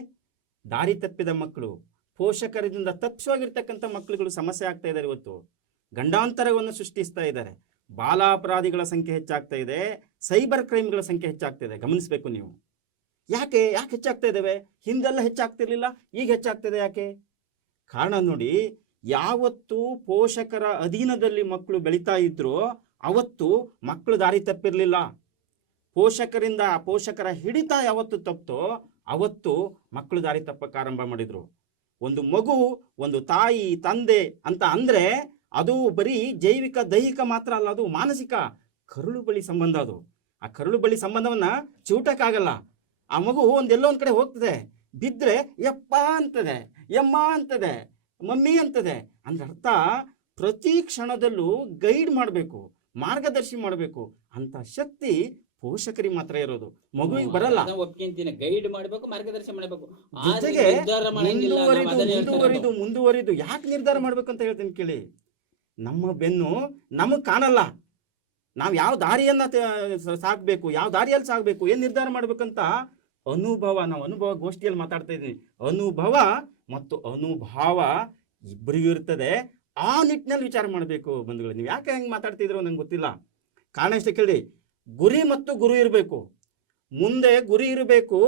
ದಾರಿ ತಪ್ಪಿದ ಮಕ್ಕಳು, ಪೋಷಕರಿಂದ ತಪ್ಪಿಸೋಗಿರ್ತಕ್ಕಂಥ ಮಕ್ಕಳುಗಳು ಸಮಸ್ಯೆ ಆಗ್ತಾ ಇದ್ದಾರೆ. ಇವತ್ತು ಗಂಡಾಂತರವನ್ನು ಸೃಷ್ಟಿಸ್ತಾ ಇದ್ದಾರೆ. ಬಾಲಾಪರಾಧಿಗಳ ಸಂಖ್ಯೆ ಹೆಚ್ಚಾಗ್ತಾ ಇದೆ, ಸೈಬರ್ ಕ್ರೈಮ್ಗಳ ಸಂಖ್ಯೆ ಹೆಚ್ಚಾಗ್ತಾ ಇದೆ. ಗಮನಿಸಬೇಕು ನೀವು. ಯಾಕೆ ಹೆಚ್ಚಾಗ್ತಾ ಇದ್ದಾವೆ? ಹಿಂದೆಲ್ಲ ಹೆಚ್ಚಾಗ್ತಿರ್ಲಿಲ್ಲ, ಈಗ ಹೆಚ್ಚಾಗ್ತಿದೆ. ಯಾಕೆ? ಕಾರಣ ನೋಡಿ, ಯಾವತ್ತು ಪೋಷಕರ ಅಧೀನದಲ್ಲಿ ಮಕ್ಕಳು ಬೆಳೀತಾ ಇದ್ರು ಅವತ್ತು ಮಕ್ಕಳು ದಾರಿ ತಪ್ಪಿರ್ಲಿಲ್ಲ. ಪೋಷಕರ ಹಿಡಿತ ಯಾವತ್ತು ತಪ್ಪೋ ಅವತ್ತು ಮಕ್ಕಳು ದಾರಿ ತಪ್ಪಕ್ಕೆ ಆರಂಭ ಮಾಡಿದ್ರು. ಒಂದು ಮಗು, ಒಂದು ತಾಯಿ, ತಂದೆ ಅಂತ ಅಂದ್ರೆ ಅದು ಬರೀ ಜೈವಿಕ ದೈಹಿಕ ಮಾತ್ರ ಅಲ್ಲ, ಅದು ಮಾನಸಿಕ ಕರುಳು ಬಳಿ ಸಂಬಂಧ. ಅದು ಆ ಕರುಳು ಬಳಿ ಸಂಬಂಧವನ್ನ ಚಿವುಟಕ್ಕಾಗಲ್ಲ. ಆ ಮಗು ಒಂದೆಲ್ಲೋ ಒಂದ್ ಕಡೆ ಹೋಗ್ತದೆ, ಬಿದ್ರೆ ಯಪ್ಪ ಅಂತದೆ, ಯಮ್ಮ ಅಂತದೆ, ಮಮ್ಮಿ ಅಂತದೆ. ಅಂದ್ರೆ ಅರ್ಥ ಪ್ರತಿ ಕ್ಷಣದಲ್ಲೂ ಗೈಡ್ ಮಾಡಬೇಕು, ಮಾರ್ಗದರ್ಶಿ ಮಾಡಬೇಕು ಅಂತ ಶಕ್ತಿ ಪೋಷಕರಿಗೆ ಮಾತ್ರ ಇರೋದು, ಮಗುವಿಗೆ ಬರಲ್ಲ. ಒಪ್ಕೊಂತೀನಿ, ಗೈಡ್ ಮಾಡಬೇಕು, ಮಾರ್ಗದರ್ಶನ ಮಾಡಬೇಕು. ಜೊತೆಗೆ ಮುಂದುವರಿದು ಯಾಕೆ ನಿರ್ಧಾರ ಮಾಡ್ಬೇಕು ಅಂತ ಹೇಳ್ತೀನಿ ಕೇಳಿ. ನಮ್ಮ ಬೆನ್ನು ನಮಗ್ ಕಾಣಲ್ಲ, ನಾವ್ ಯಾವ ದಾರಿಯನ್ನ ಸಾಕ್ಬೇಕು, ಯಾವ ದಾರಿಯಲ್ಲಿ ಸಾಕ್ಬೇಕು, ಏನ್ ನಿರ್ಧಾರ ಮಾಡ್ಬೇಕಂತ ನಾವು ಅನುಭವ ಗೋಷ್ಠಿಯಲ್ಲಿ ಮಾತಾಡ್ತಾ ಇದೀವಿ. ಅನುಭವ ಮತ್ತು ಅನುಭಾವ ಇಬ್ಬರಿಗೂ ಇರ್ತದೆ. ಆ ನಿಟ್ಟಿನಲ್ಲಿ ವಿಚಾರ ಮಾಡಬೇಕು ಬಂಧುಗಳು. ನೀವು ಯಾಕೆ ಹೆಂಗೆ ಮಾತಾಡ್ತಿದ್ರು ನಂಗೆ ಗೊತ್ತಿಲ್ಲ. ಕಾರಣ ಇಷ್ಟ ಕೇಳಿ, ಗುರಿ ಮತ್ತು ಗುರು ಇರಬೇಕು. ಮುಂದೆ ಗುರಿ ಇರಬೇಕು,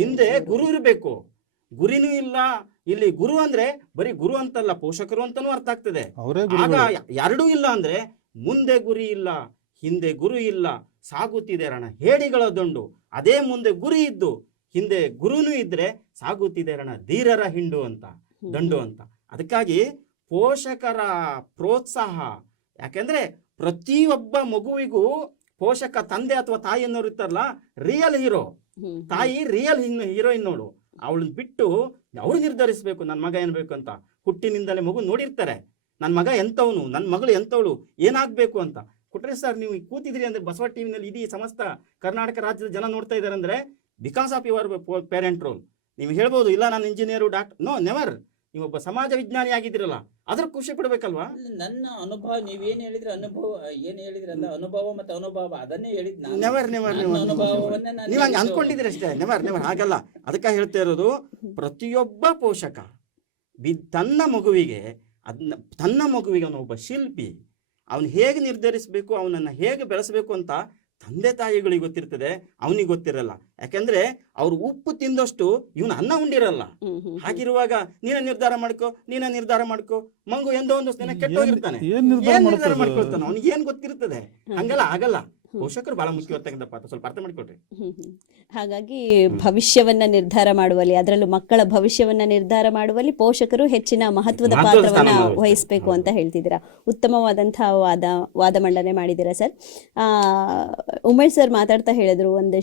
ಹಿಂದೆ ಗುರು ಇರಬೇಕು. ಗುರಿನೂ ಇಲ್ಲ ಇಲ್ಲಿ. ಗುರು ಅಂದ್ರೆ ಬರೀ ಗುರು ಅಂತಲ್ಲ, ಪೋಷಕರು ಅಂತಾನೂ ಅರ್ಥ ಆಗ್ತದೆ. ಆಗ ಎರಡೂ ಇಲ್ಲ ಅಂದ್ರೆ ಮುಂದೆ ಗುರಿ ಇಲ್ಲ, ಹಿಂದೆ ಗುರು ಇಲ್ಲ, ಸಾಗುತ್ತಿದೆ ರಣ ಹೇಡಿಗಳ ದಂಡು. ಅದೇ ಮುಂದೆ ಗುರಿ ಇದ್ದು ಹಿಂದೆ ಗುರುನು ಇದ್ರೆ ಸಾಗುತ್ತಿದೆ ರಣ ಧೀರರ ಹಿಂಡು ಅಂತ, ದಂಡು ಅಂತ. ಅದಕ್ಕಾಗಿ ಪೋಷಕರ ಪ್ರೋತ್ಸಾಹ, ಯಾಕೆಂದ್ರೆ ಪ್ರತಿಯೊಬ್ಬ ಮಗುವಿಗೂ ಪೋಷಕ, ತಂದೆ ಅಥವಾ ತಾಯಿ ಅನ್ನೋರು ಇರ್ತಾರಲ್ಲ, ರಿಯಲ್ ಹೀರೋ. ತಾಯಿ ರಿಯಲ್ ಹೀರೋಯಿನ್ ನೋಡು. ಅವಳನ್ನ ಬಿಟ್ಟು ಅವ್ರು ನಿರ್ಧರಿಸ್ಬೇಕು ನನ್ನ ಮಗ ಏನ್ಬೇಕು ಅಂತ. ಹುಟ್ಟಿನಿಂದಲೇ ಮಗು ನೋಡಿರ್ತಾರೆ, ನನ್ನ ಮಗ ಎಂತವನು, ನನ್ನ ಮಗಳು ಎಂತವಳು, ಏನಾಗ್ಬೇಕು ಅಂತ. ಕೊಟ್ರೆ ಸರ್ ನೀವು ಕೂತಿದ್ರಿ ಅಂದ್ರೆ ಬಸವ ಟಿವಿನಲ್ಲಿ ಇಡೀ ಸಮಸ್ತ ಕರ್ನಾಟಕ ರಾಜ್ಯದ ಜನ ನೋಡ್ತಾ ಇದ್ದಾರೆ ಅಂದ್ರೆ because of your parent role. ನೀವು ಹೇಳ್ಬೋದು, ಇಲ್ಲ ನಾನು ಇಂಜಿನಿಯರು, ಡಾಕ್ಟರ್. No, never. ನೀವೊಬ್ಬ ಸಮಾಜ ವಿಜ್ಞಾನಿ ಆಗಿದ್ದೀರಲ್ಲ, ಅದ್ರ ಖುಷಿ ಪಡ್ಬೇಕಲ್ವಾ? ನನ್ನ ಅನುಭವ ನೀವೇನ್ ಹೇಳಿದ್ರೆ, ಅನುಭವ ಏನ್ ಹೇಳಿದ್ರೆ ಅಂದ್ರೆ ಅನುಭವ ಮತ್ತೆ ಅನುಭವ ಅದನ್ನೇ ಹೇಳಿದ್ ನಾನು. ನೆವರ್ ನೀವು ಹಂಗೆ ಅನ್ಕೊಂಡಿದ್ದೀರಿ ಅಷ್ಟೇ. ನೆವರ್ ಹಾಗಲ್ಲ. ಅದಕ್ಕೆ ಹೇಳ್ತಾ ಇರೋದು, ಪ್ರತಿಯೊಬ್ಬ ಪೋಷಕ ತನ್ನ ಮಗುವಿಗೆ ಅವನು ಒಬ್ಬ ಶಿಲ್ಪಿ. ಅವನು ಹೇಗೆ ನಿರ್ಧರಿಸಬೇಕು, ಅವನನ್ನ ಹೇಗೆ ಬೆಳೆಸಬೇಕು ಅಂತ ತಂದೆ ತಾಯಿಗಳಿಗೆ ಗೊತ್ತಿರ್ತದೆ, ಅವನಿಗೆ ಗೊತ್ತಿರಲ್ಲ. ಯಾಕಂದ್ರೆ ಅವ್ರು ಉಪ್ಪು ತಿಂದಷ್ಟು ಇವನು ಅನ್ನ ಉಂಡಿರಲ್ಲ. ಹಾಗಿರುವಾಗ ನೀನ ನಿರ್ಧಾರ ಮಾಡ್ಕೋ ಮಂಗು ಎಂದೋ ಒಂದು ದಿನ ಕೆಟ್ಟೋಗಿರ್ತಾನೆ. ಏನ್ ನಿರ್ಧಾರ ಮಾಡ್ಕೊಳ್ತಾನೆ, ಅವನಿಗೆ ಏನ್ ಗೊತ್ತಿರ್ತದೆ? ಹಂಗಲ್ಲ, ಆಗಲ್ಲ. ಪೋಷಕರು ಬಹಳ ಮುಖ್ಯವಾದ ಪಾತ್ರ, ಸ್ವಲ್ಪ ಅರ್ಥ ಮಾಡ್ಕೊಳ್ರಿ. ಹಾಗಾಗಿ ಭವಿಷ್ಯವನ್ನ ನಿರ್ಧಾರ ಮಾಡುವಲ್ಲಿ, ಅದರಲ್ಲೂ ಮಕ್ಕಳ ಭವಿಷ್ಯವನ್ನ ನಿರ್ಧಾರ ಮಾಡುವಲ್ಲಿ ಪೋಷಕರು ಹೆಚ್ಚಿನ ಮಹತ್ವದ ಪಾತ್ರವನ್ನ ವಹಿಸಬೇಕು ಅಂತ ಹೇಳ್ತಿದ್ದೀರಾ. ಉತ್ತಮವಾದಂತಹ ವಾದ ಮಂಡನೆ ಮಾಡಿದ್ದೀರಾ ಸರ್. ಉಮೇಶ್ ಸರ್ ಮಾತಾಡ್ತಾ ಹೇಳಿದ್ರು, ಒಂದು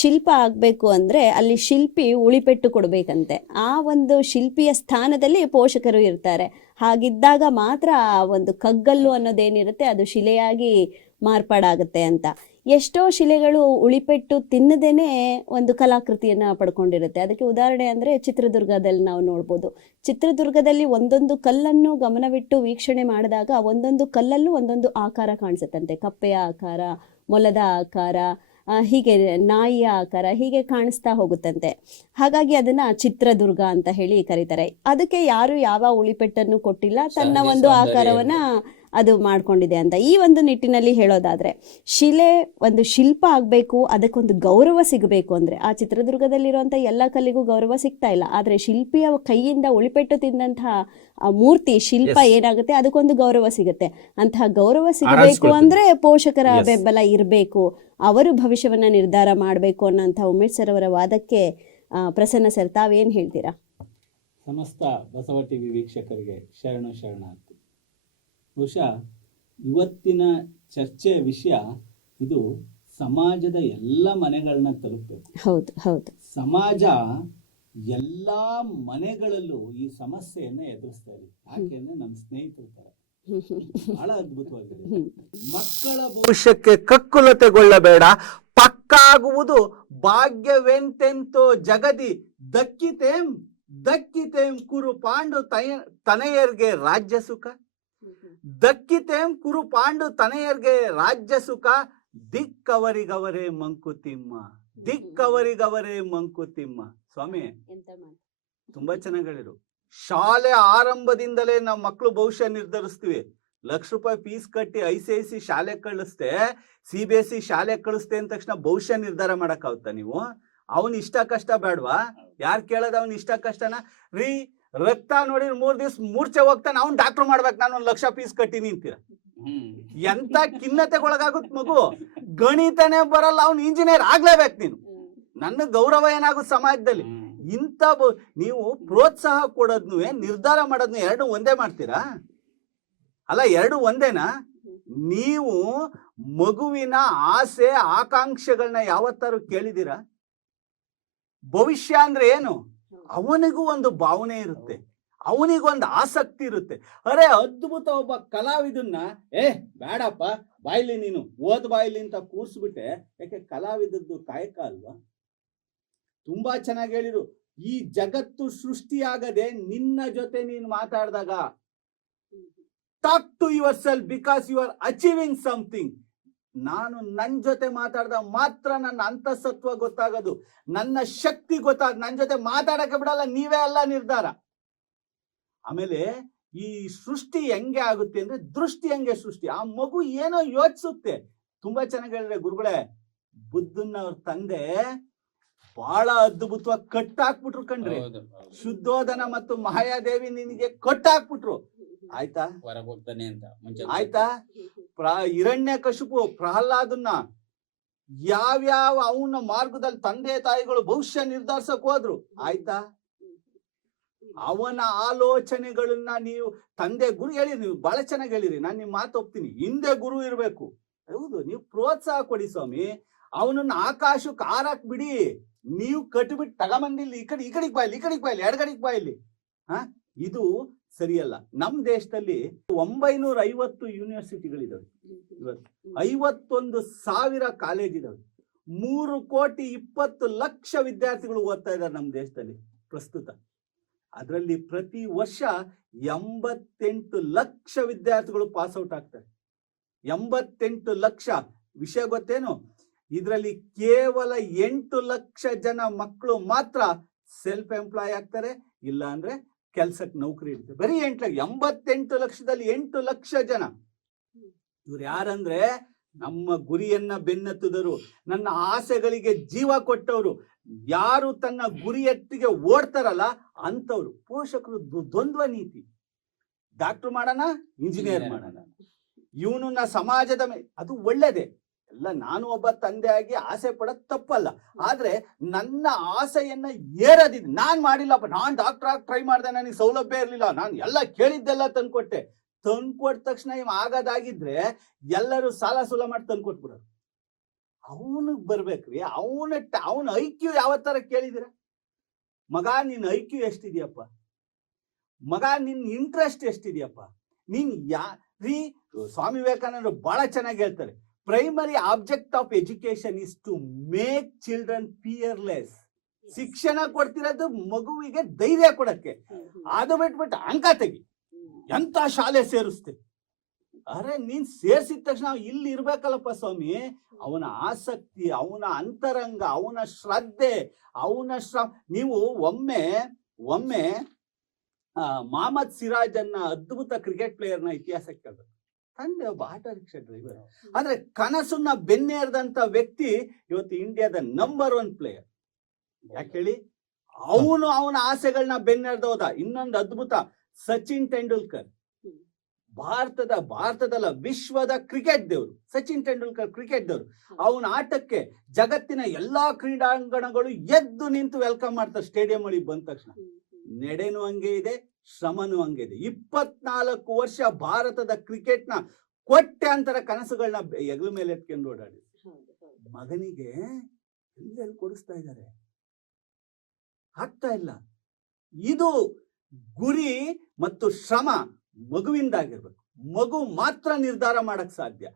ಶಿಲ್ಪ ಆಗ್ಬೇಕು ಅಂದ್ರೆ ಅಲ್ಲಿ ಶಿಲ್ಪಿ ಉಳಿಪೆಟ್ಟು ಕೊಡ್ಬೇಕಂತೆ. ಆ ಒಂದು ಶಿಲ್ಪಿಯ ಸ್ಥಾನದಲ್ಲಿ ಪೋಷಕರು ಇರ್ತಾರೆ. ಹಾಗಿದ್ದಾಗ ಮಾತ್ರ ಆ ಒಂದು ಕಗ್ಗಲ್ಲು ಅನ್ನೋದೇನಿರುತ್ತೆ ಅದು ಶಿಲೆಯಾಗಿ ಮಾರ್ಪಾಡಾಗುತ್ತೆ ಅಂತ. ಎಷ್ಟೋ ಶಿಲೆಗಳು ಉಳಿಪೆಟ್ಟು ತಿನ್ನದೇನೆ ಒಂದು ಕಲಾಕೃತಿಯನ್ನ ಪಡ್ಕೊಂಡಿರುತ್ತೆ. ಅದಕ್ಕೆ ಉದಾಹರಣೆ ಅಂದರೆ ಚಿತ್ರದುರ್ಗದಲ್ಲಿ ನಾವು ನೋಡ್ಬೋದು. ಚಿತ್ರದುರ್ಗದಲ್ಲಿ ಒಂದೊಂದು ಕಲ್ಲನ್ನು ಗಮನವಿಟ್ಟು ವೀಕ್ಷಣೆ ಮಾಡಿದಾಗ ಒಂದೊಂದು ಕಲ್ಲಲ್ಲೂ ಒಂದೊಂದು ಆಕಾರ ಕಾಣಿಸುತ್ತಂತೆ. ಕಪ್ಪೆಯ ಆಕಾರ, ಮೊಲದ ಆಕಾರ, ಹೀಗೆ ನಾಯಿಯ ಆಕಾರ, ಹೀಗೆ ಕಾಣಿಸ್ತಾ ಹೋಗುತ್ತಂತೆ. ಹಾಗಾಗಿ ಅದನ್ನ ಚಿತ್ರದುರ್ಗ ಅಂತ ಹೇಳಿ ಕರೀತಾರೆ. ಅದಕ್ಕೆ ಯಾರು ಯಾವ ಉಳಿಪೆಟ್ಟನ್ನು ಕೊಟ್ಟಿಲ್ಲ, ತನ್ನ ಒಂದು ಆಕಾರವನ್ನ ಅದು ಮಾಡ್ಕೊಂಡಿದೆ ಅಂತ. ಈ ಒಂದು ನಿಟ್ಟಿನಲ್ಲಿ ಹೇಳೋದಾದ್ರೆ ಶಿಲೆ ಒಂದು ಶಿಲ್ಪ ಆಗಬೇಕು, ಅದಕ್ಕೊಂದು ಗೌರವ ಸಿಗಬೇಕು ಅಂದರೆ ಆ ಚಿತ್ರದುರ್ಗದಲ್ಲಿರುವಂಥ ಎಲ್ಲ ಕಲ್ಲಿಗೂ ಗೌರವ ಸಿಗ್ತಾ ಇಲ್ಲ. ಆದರೆ ಶಿಲ್ಪಿಯ ಕೈಯಿಂದ ಉಳಿಪೆಟ್ಟು ತಿಂದಂತಹ ಆ ಮೂರ್ತಿ ಶಿಲ್ಪ ಏನಾಗುತ್ತೆ ಅದಕ್ಕೊಂದು ಗೌರವ ಸಿಗುತ್ತೆ. ಅಂತಹ ಗೌರವ ಸಿಗಬೇಕು ಅಂದರೆ ಪೋಷಕರ ಬೆಂಬಲ ಇರಬೇಕು, ಅವರು ಭವಿಷ್ಯವನ್ನ ನಿರ್ಧಾರ ಮಾಡಬೇಕು ಅನ್ನೋಂಥ ಉಮೇಶ್ ಸರ್ ಅವರ ವಾದಕ್ಕೆ ಪ್ರಸನ್ನ ಸರ್ ತಾವೇನು ಹೇಳ್ತೀರಾ? ಸಮಸ್ತ ಬಸವ ಟಿವಿ ವೀಕ್ಷಕರಿಗೆ ಶರಣಾರ್ಥಿ. ಬಹುಶಃ ಇವತ್ತಿನ ಚರ್ಚೆಯ ವಿಷಯ ಇದು ಸಮಾಜದ ಎಲ್ಲ ಮನೆಗಳನ್ನ ತಲುಪಬೇಕು. ಹೌದು ಹೌದು. ಸಮಾಜ ಎಲ್ಲಾ ಮನೆಗಳಲ್ಲೂ ಈ ಸಮಸ್ಯೆಯನ್ನ ಎದುರಿಸ್ತಾ ಇದೆ. ಯಾಕೆಂದ್ರೆ ನಮ್ಮ ಸ್ನೇಹಿತರ ತರ ಬಹಳ ಅದ್ಭುತವಾಗಿದೆ. ಮಕ್ಕಳ ಭವಿಷ್ಯಕ್ಕೆ ಕಕ್ಕುಲತೆಗೊಳ್ಳಬೇಡ, ಪಕ್ಕಾಗುವುದು ಭಾಗ್ಯವೆಂತೆಂತೋ ಜಗದಿ ದಕ್ಕಿತೇಂ ಕುರು ಪಾಂಡು ತನಯರ್ಗೆ ರಾಜ್ಯ ಸುಖ, ದಕ್ಕಿತೇಂ ಕುರು ಪಾಂಡು ತನಯರ್ಗೆ ರಾಜ್ಯ ಸುಖ, ದಿಕ್ಕವರಿಗವರೇ ಮಂಕುತಿಮ್ಮ. ಸ್ವಾಮಿ ತುಂಬಾ ಚೆನ್ನಾಗಿ ಹೇಳಿರು. ಶಾಲೆ ಆರಂಭದಿಂದಲೇ ನಾವು ಮಕ್ಕಳು ಭವಿಷ್ಯ ನಿರ್ಧರಿಸ್ತೀವಿ. ₹1,00,000 ಫೀಸ್ ಕಟ್ಟಿ ICIC ಶಾಲೆ ಕಳಿಸ್ತೆ, CBSE ಶಾಲೆ ಕಳಿಸ್ತೆ ಅಂದ ತಕ್ಷಣ ಭವಿಷ್ಯ ನಿರ್ಧಾರ ಮಾಡಕ್ಕಾಗುತ್ತಾ ನೀವು? ಅವನ್ ಇಷ್ಟ ಕಷ್ಟ ಬೇಡವಾ? ಯಾರು ಕೇಳೋದು ಅವನ್ ಇಷ್ಟ ಕಷ್ಟನ? ರಕ್ತ ನೋಡಿ 3 ದಿವಸ ಮೂರ್ಛೆ ಹೋಗ್ತಾನೆ, ಅವ್ನು ಡಾಕ್ಟರ್ ಮಾಡ್ಬೇಕು, ನಾನು ₹1,00,000 ಫೀಸ್ ಕಟ್ಟಿನಿ ಅಂತೀರ. ಎಂತ ಖಿನ್ನತೆಗೊಳಗಾಗುತ್ತ ಮಗು. ಗಣಿತನೇ ಬರಲ್ಲ, ಅವ್ನು ಇಂಜಿನಿಯರ್ ಆಗ್ಲೇಬೇಕು. ನೀನು ನನ್ನ ಗೌರವ ಏನಾಗುತ್ತೆ ಸಮಾಜದಲ್ಲಿ? ಇಂಥ ನೀವು ಪ್ರೋತ್ಸಾಹ ಕೊಡೋದ್ನು ನಿರ್ಧಾರ ಮಾಡೋದ್ನು ಎರಡು ಒಂದೇ ಮಾಡ್ತೀರಾ? ಅಲ್ಲ, ಎರಡು ಒಂದೇನಾ? ನೀವು ಮಗುವಿನ ಆಸೆ ಆಕಾಂಕ್ಷೆಗಳನ್ನ ಯಾವತ್ತಾರು ಕೇಳಿದೀರಾ? ಭವಿಷ್ಯ ಅಂದ್ರೆ ಏನು? ಅವನಿಗೂ ಒಂದು ಭಾವನೆ ಇರುತ್ತೆ, ಅವನಿಗೊಂದು ಆಸಕ್ತಿ ಇರುತ್ತೆ. ಅರೆ ಅದ್ಭುತ, ಒಬ್ಬ ಕಲಾವಿದನ್ನ ಬೇಡಪ್ಪ ಬಾಯ್ಲಿ, ನೀನು ಓದ್ ಬಾಯ್ಲಿ ಅಂತ ಕೂರ್ಸ್ಬಿಟ್ಟೆ. ಯಾಕೆ? ಕಲಾವಿದದ್ದು ಕಾಯಕ ಅಲ್ವಾ? ತುಂಬಾ ಚೆನ್ನಾಗಿ ಹೇಳಿರು. ಈ ಜಗತ್ತು ಸೃಷ್ಟಿಯಾಗದೆ ನಿನ್ನ ಜೊತೆ ನೀನು ಮಾತಾಡಿದಾಗ talk to yourself because you are achieving something. ನಾನು ನನ್ನ ಜೊತೆ ಮಾತಾಡಿದಾಗ ಮಾತ್ರ ನನ್ನ ಅಂತಸತ್ವ ಗೊತ್ತಾಗೋದು, ನನ್ನ ಶಕ್ತಿ ಗೊತ್ತಾಗ. ನನ್ನ ಜೊತೆ ಮಾತಾಡಕ್ಕೆ ಬಿಡಲ್ಲ, ನೀವೇ ಅಲ್ಲ ನಿರ್ಧಾರ. ಆಮೇಲೆ ಈ ಸೃಷ್ಟಿ ಹೆಂಗೆ ಆಗುತ್ತೆ ಅಂದ್ರೆ ದೃಷ್ಟಿ ಹೆಂಗೆ ಸೃಷ್ಟಿ. ಆ ಮಗು ಏನೋ ಯೋಚಿಸುತ್ತೆ. ತುಂಬಾ ಚೆನ್ನಾಗಿ ಹೇಳಿದ್ರೆ ಗುರುಗಳೇ, ಬುದ್ಧನ ಅವ್ರ ತಂದೆ ಬಹಳ ಅದ್ಭುತವಾಗಿ ಕಟ್ಟಾಕ್ಬಿಟ್ರು ಕಣ್ರಿ. ಶುದ್ಧೋಧನ ಮತ್ತು ಮಹಾಯಾದೇವಿ ನಿನಗೆ ಕಟ್ಟಾಕ್ಬಿಟ್ರು. ಆಯ್ತಾ? ಹೊರಗೆ ಹೋಗ್ತಾನೆ ಅಂತ ಮುಂಚೆ ಆಯ್ತಾ? ಹಿರಣ್ಯಕಶಿಪು ಪ್ರಹ್ಲಾದನ್ನ ಯಾವ್ಯಾವ ಅವನ ಮಾರ್ಗದಲ್ಲಿ ತಂದೆ ತಾಯಿಗಳು ಭವಿಷ್ಯ ನಿರ್ಧರಿಸಕ್ ಹೋದ್ರು. ಆಯ್ತಾ? ಅವನ ಆಲೋಚನೆಗಳನ್ನ ನೀವು ತಂದೆ ಗುರು ಹೇಳಿರಿ, ನೀವು ಬಹಳ ಚೆನ್ನಾಗಿ ಹೇಳಿರಿ. ನಾನು ನಿಮ್ ಮಾತು ಒಪ್ತೀನಿ, ಹಿಂದೆ ಗುರು ಇರ್ಬೇಕು. ಹೌದು, ನೀವು ಪ್ರೋತ್ಸಾಹ ಕೊಡಿ ಸ್ವಾಮಿ. ಅವನನ್ನ ಆಕಾಶಕ್ಕೆ ಹಾರಕ್ ಬಿಡಿ. ನೀವು ಕಟ್ಟಿಬಿಟ್ಟು ತಗೊಂಬಂದಿಲ್ಲ, ಈ ಕಡೆಗೆ ಬಾಯಿಲಿ ಎಡಗಡೆಗೆ ಬಾಯಿಲಿ. ಇದು ಸರಿಯಲ್ಲ. ನಮ್ಮ ದೇಶದಲ್ಲಿ 950 ಯೂನಿವರ್ಸಿಟಿಗಳಿದಾವೆ. ಇವತ್ತು 51,000 ಕಾಲೇಜ್ ಇದಾವೆ. 3,20,00,000 ವಿದ್ಯಾರ್ಥಿಗಳು ಓದ್ತಾ ಇದ್ದಾರೆ ನಮ್ಮ ದೇಶದಲ್ಲಿ ಪ್ರಸ್ತುತ. ಅದರಲ್ಲಿ ಪ್ರತಿ ವರ್ಷ 88 ಲಕ್ಷ ವಿದ್ಯಾರ್ಥಿಗಳು ಪಾಸ್ ಔಟ್ ಆಗ್ತಾರೆ. 88 ಲಕ್ಷ. ವಿಷಯ ಗೊತ್ತೇನು? ಇದರಲ್ಲಿ ಕೇವಲ 8 ಲಕ್ಷ ಜನ ಮಕ್ಕಳು ಮಾತ್ರ ಸೆಲ್ಫ್ ಎಂಪ್ಲಾಯ್ ಆಗ್ತಾರೆ, ಇಲ್ಲ ಅಂದ್ರೆ ಕೆಲ್ಸಕ್ಕೆ ನೌಕರಿ ಇರುತ್ತೆ. ಬರೀ 88 ಲಕ್ಷದಲ್ಲಿ 8 ಲಕ್ಷ ಜನ. ಇವ್ರು ಯಾರಂದ್ರೆ ನಮ್ಮ ಗುರಿಯನ್ನ ಬೆನ್ನತ್ತಿದರು, ನನ್ನ ಆಸೆಗಳಿಗೆ ಜೀವ ಕೊಟ್ಟವರು. ಯಾರು ತನ್ನ ಗುರಿಯತ್ತಿಗೆ ಓಡ್ತಾರಲ್ಲ ಅಂತವ್ರು. ಪೋಷಕರು ದ್ವಂದ್ವ ನೀತಿ. ಡಾಕ್ಟರ್ ಮಾಡೋಣ, ಇಂಜಿನಿಯರ್ ಮಾಡೋಣ, ಇವನನ್ನ ಸಮಾಜದ ಅದು ಒಳ್ಳೇದೇ ಎಲ್ಲ. ನಾನು ಒಬ್ಬ ತಂದೆಯಾಗಿ ಆಸೆ ಪಡೋದು ತಪ್ಪಲ್ಲ. ಆದ್ರೆ ನನ್ನ ಆಸೆಯನ್ನ ಏರದಿದ್ದು ನಾನ್ ಮಾಡಿಲ್ಲಪ್ಪ. ನಾನ್ ಡಾಕ್ಟರ್ ಆಗಿ ಟ್ರೈ ಮಾಡಿದೆ, ನನಗೆ ಸೌಲಭ್ಯ ಇರ್ಲಿಲ್ಲ, ನಾನು ಎಲ್ಲ ಕೇಳಿದ್ದೆಲ್ಲ ತಂದ್ಕೊಟ್ಟೆ. ತಂದ್ಕೊಟ್ಟ ತಕ್ಷಣ ಇವ್ ಆಗೋದಾಗಿದ್ರೆ ಎಲ್ಲರೂ ಸಾಲ ಸೂಲ ಮಾಡಿ ತಂದ್ಕೊಟ್ಬಿಡೋರು. ಅವನಿಗೆ ಬರ್ಬೇಕ್ರಿ. ಅವನ IQ ಯಾವತ್ತರ ಕೇಳಿದಿರ? ಮಗ, ನಿನ್ IQ ಎಷ್ಟಿದ್ಯಪ್ಪ? ಮಗ ನಿನ್ ಇಂಟ್ರೆಸ್ಟ್ ಎಷ್ಟಿದೆಯಪ್ಪ, ನೀನ್ ರೀ ಸ್ವಾಮಿ ವಿವೇಕಾನಂದರು ಬಹಳ ಚೆನ್ನಾಗಿ ಹೇಳ್ತಾರೆ, primary object of education is to make children fearless. ಶಿಕ್ಷಣ ಕೊಡ್ತಿರೋದು ಮಗುವಿಗೆ ಧೈರ್ಯ ಕೊಡಕ್ಕೆ, ಅದು ಬಿಟ್ಬಿಟ್ಟು ಅಂಕ ತೆಗಿ, ಎಂತ ಶಾಲೆ ಸೇರಿಸ್ತೆ. ಅರೆ ನೀನ್ ಸೇರ್ಸಿದ ತಕ್ಷಣ ಇಲ್ಲಿ ಇರ್ಬೇಕಲ್ಲಪ್ಪ ಸ್ವಾಮಿ, ಅವನ ಆಸಕ್ತಿ, ಅವನ ಅಂತರಂಗ, ಅವನ ಶ್ರದ್ಧೆ, ನೀವು ಒಮ್ಮೆ ಮೊಹಮ್ಮದ್ ಸಿರಾಜ್ ಅನ್ನ ಅದ್ಭುತ ಕ್ರಿಕೆಟ್ ಪ್ಲೇಯರ್ನ ಇತಿಹಾಸ ಕೇಳಬೇಕು. ತಂದೆ ಒಬ್ಬ ಆಟೋ ರಿಕ್ಷಾ ಡ್ರೈವರ್, ಆದ್ರೆ ಕನಸನ್ನ ಬೆನ್ನೇರ್ದಂತ ವ್ಯಕ್ತಿ ಇವತ್ತು ಇಂಡಿಯಾದ ನಂಬರ್ 1 ಪ್ಲೇಯರ್. ಯಾಕೆ ಹೇಳಿ, ಅವನ ಆಸೆಗಳನ್ನ ಬೆನ್ನೇರ್ದ ಹೋದ. ಇನ್ನೊಂದು ಅದ್ಭುತ, ಸಚಿನ್ ತೆಂಡೂಲ್ಕರ್, ಭಾರತದಲ್ಲ ವಿಶ್ವದ ಕ್ರಿಕೆಟ್ ದೇವರು ಸಚಿನ್ ತೆಂಡೂಲ್ಕರ್, ಕ್ರಿಕೆಟ್ ದೇವರು. ಅವನ ಆಟಕ್ಕೆ ಜಗತ್ತಿನ ಎಲ್ಲಾ ಕ್ರೀಡಾಂಗಣಗಳು ಎದ್ದು ನಿಂತು ವೆಲ್ಕಮ್ ಮಾಡ್ತಾರೆ ಸ್ಟೇಡಿಯಂ ಒಳಗೆ ಬಂದ ತಕ್ಷಣ. ನಡೆನೂ ಹಂಗೆ ಇದೆ, ಶ್ರಮನೂ ಹಂಗೆ ಇದೆ. 24 ವರ್ಷ ಭಾರತದ ಕ್ರಿಕೆಟ್ನ ಕೋಟ್ಯಾಂತರ ಕನಸುಗಳನ್ನ ಹೆಗಲ ಮೇಲೆ ಎತ್ಕೊಂಡು ಓಡಾಡಿ ಮಗನಿಗೆ ಎಲ್ಲೆಲ್ಲಿ ಕೊಡಿಸ್ತಾ ಇದ್ದಾರೆ, ಆಗ್ತಾ ಇಲ್ಲ. ಇದು ಗುರಿ ಮತ್ತು ಶ್ರಮ ಮಗುವಿಂದಾಗಿರ್ಬೇಕು. ಮಗು ಮಾತ್ರ ನಿರ್ಧಾರ ಮಾಡಕ್ ಸಾಧ್ಯ.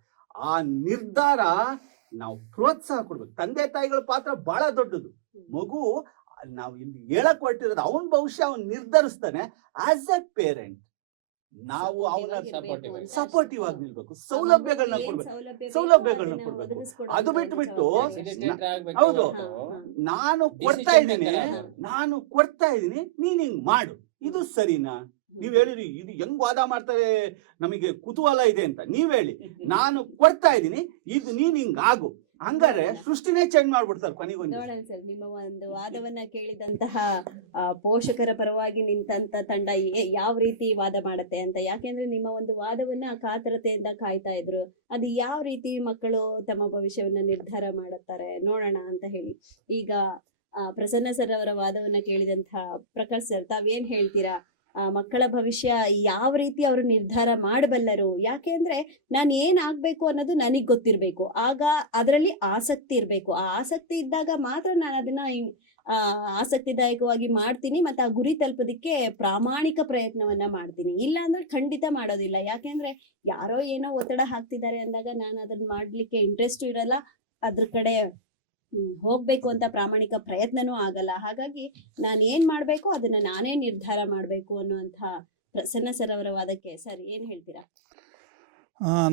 ಆ ನಿರ್ಧಾರ ನಾವು ಪ್ರೋತ್ಸಾಹ ಕೊಡ್ಬೇಕು. ತಂದೆ ತಾಯಿಗಳ ಪಾತ್ರ ಬಹಳ ದೊಡ್ಡದು. ಮಗು ನಾವು ಇಲ್ಲಿ ಹೇಳಕ್ ಹೊರಟಿರೋದು ಅವನ ಭವಿಷ್ಯ ಅವನ್ ನಿರ್ಧರಿಸ್ತಾನೆ. ಆಸ್ ಎ ಪೇರೆಂಟ್ ನಾವು ಅವನ ಸಪೋರ್ಟಿವ್ ಆಗಿ ನಿಲ್ಬೇಕು, ಸೌಲಭ್ಯಗಳನ್ನ ಕೊಡ್ಬೇಕು. ಅದು ಬಿಟ್ಟು ಹೌದು ನಾನು ಕೊಡ್ತಾ ಇದ್ದೀನಿ ನೀನ್ ಹಿಂಗ್ ಮಾಡು, ಇದು ಸರಿನಾ? ನೀವ್ ಹೇಳಿರಿ ಇದು ಹೆಂಗ್ ವಾದ ಮಾಡ್ತಾರೆ, ನಮಗೆ ಕುತೂಹಲ ಇದೆ ಅಂತ. ನೀವ್ ಹೇಳಿ, ನಾನು ಕೊಡ್ತಾ ಇದ್ದೀನಿ, ಇದು ನೀನ್ ಹಿಂಗ್ ಆಗು, ಹಂಗಾರೆ ಸೃಷ್ಟಿನೇ ಚೇಂಜ್ ಮಾಡ್ಬಿಡ್ತಾರೆ ಕೊನೆಗೊಂದು. ನೋಡೋಣ ಸರ್, ನಿಮ್ಮ ಒಂದು ವಾದವನ್ನ ಕೇಳಿದಂತಹ ಪೋಷಕರ ಪರವಾಗಿ ನಿಂತ ತಂಡ ಯಾವ ರೀತಿ ವಾದ ಮಾಡತ್ತೆ ಅಂತ. ಯಾಕೆಂದ್ರೆ ನಿಮ್ಮ ಒಂದು ವಾದವನ್ನ ಕಾತರತೆಯಿಂದ ಕಾಯ್ತಾ ಇದ್ರು, ಅದು ಯಾವ ರೀತಿ ಮಕ್ಕಳು ತಮ್ಮ ಭವಿಷ್ಯವನ್ನ ನಿರ್ಧಾರ ಮಾಡುತ್ತಾರೆ ನೋಡೋಣ ಅಂತ ಹೇಳಿ. ಈಗ ಪ್ರಸನ್ನ ಸರ್ ಅವರ ವಾದವನ್ನ ಕೇಳಿದಂತಹ ಪ್ರಕಾಶ್ ಸರ್, ತಾವೇನ್ ಹೇಳ್ತೀರಾ? ಮಕ್ಕಳ ಭವಿಷ್ಯ ಯಾವ ರೀತಿ ಅವರು ನಿರ್ಧಾರ ಮಾಡಬಲ್ಲರು? ಯಾಕೆ ಅಂದ್ರೆ ನಾನು ಏನ್ ಆಗ್ಬೇಕು ಅನ್ನೋದು ನನಗ್ ಗೊತ್ತಿರ್ಬೇಕು, ಆಗ ಅದರಲ್ಲಿ ಆಸಕ್ತಿ ಇರ್ಬೇಕು. ಆ ಆಸಕ್ತಿ ಇದ್ದಾಗ ಮಾತ್ರ ನಾನು ಅದನ್ನ ಆಸಕ್ತಿದಾಯಕವಾಗಿ ಮಾಡ್ತೀನಿ, ಮತ್ತೆ ಆ ಗುರಿ ತಲುಪೋದಿಕ್ಕೆ ಪ್ರಾಮಾಣಿಕ ಪ್ರಯತ್ನವನ್ನ ಮಾಡ್ತೀನಿ. ಇಲ್ಲ ಅಂದ್ರೆ ಖಂಡಿತ ಮಾಡೋದಿಲ್ಲ. ಯಾಕೆಂದ್ರೆ ಯಾರೋ ಏನೋ ಒತ್ತಡ ಹಾಕ್ತಿದ್ದಾರೆ ಅಂದಾಗ ನಾನು ಅದನ್ನ ಮಾಡ್ಲಿಕ್ಕೆ ಇಂಟ್ರೆಸ್ಟ್ ಇರಲ್ಲ, ಅದ್ರ ಕಡೆ ಹೋಗ್ಬೇಕು ಅಂತ ಪ್ರಾಮಾಣಿಕ ಪ್ರಯತ್ನನೂ ಆಗಲ್ಲ. ಹಾಗಾಗಿ ನಾನು ಏನ್ ಮಾಡ್ಬೇಕು ಅದನ್ನ ನಾನೇ ನಿರ್ಧಾರ ಮಾಡ್ಬೇಕು ಅನ್ನುವಂಥ ಪ್ರಸನ್ನ ಸರ್ ಅವರ ವಾದಕ್ಕೆ ಸರ್ ಏನ್ ಹೇಳ್ತೀರಾ?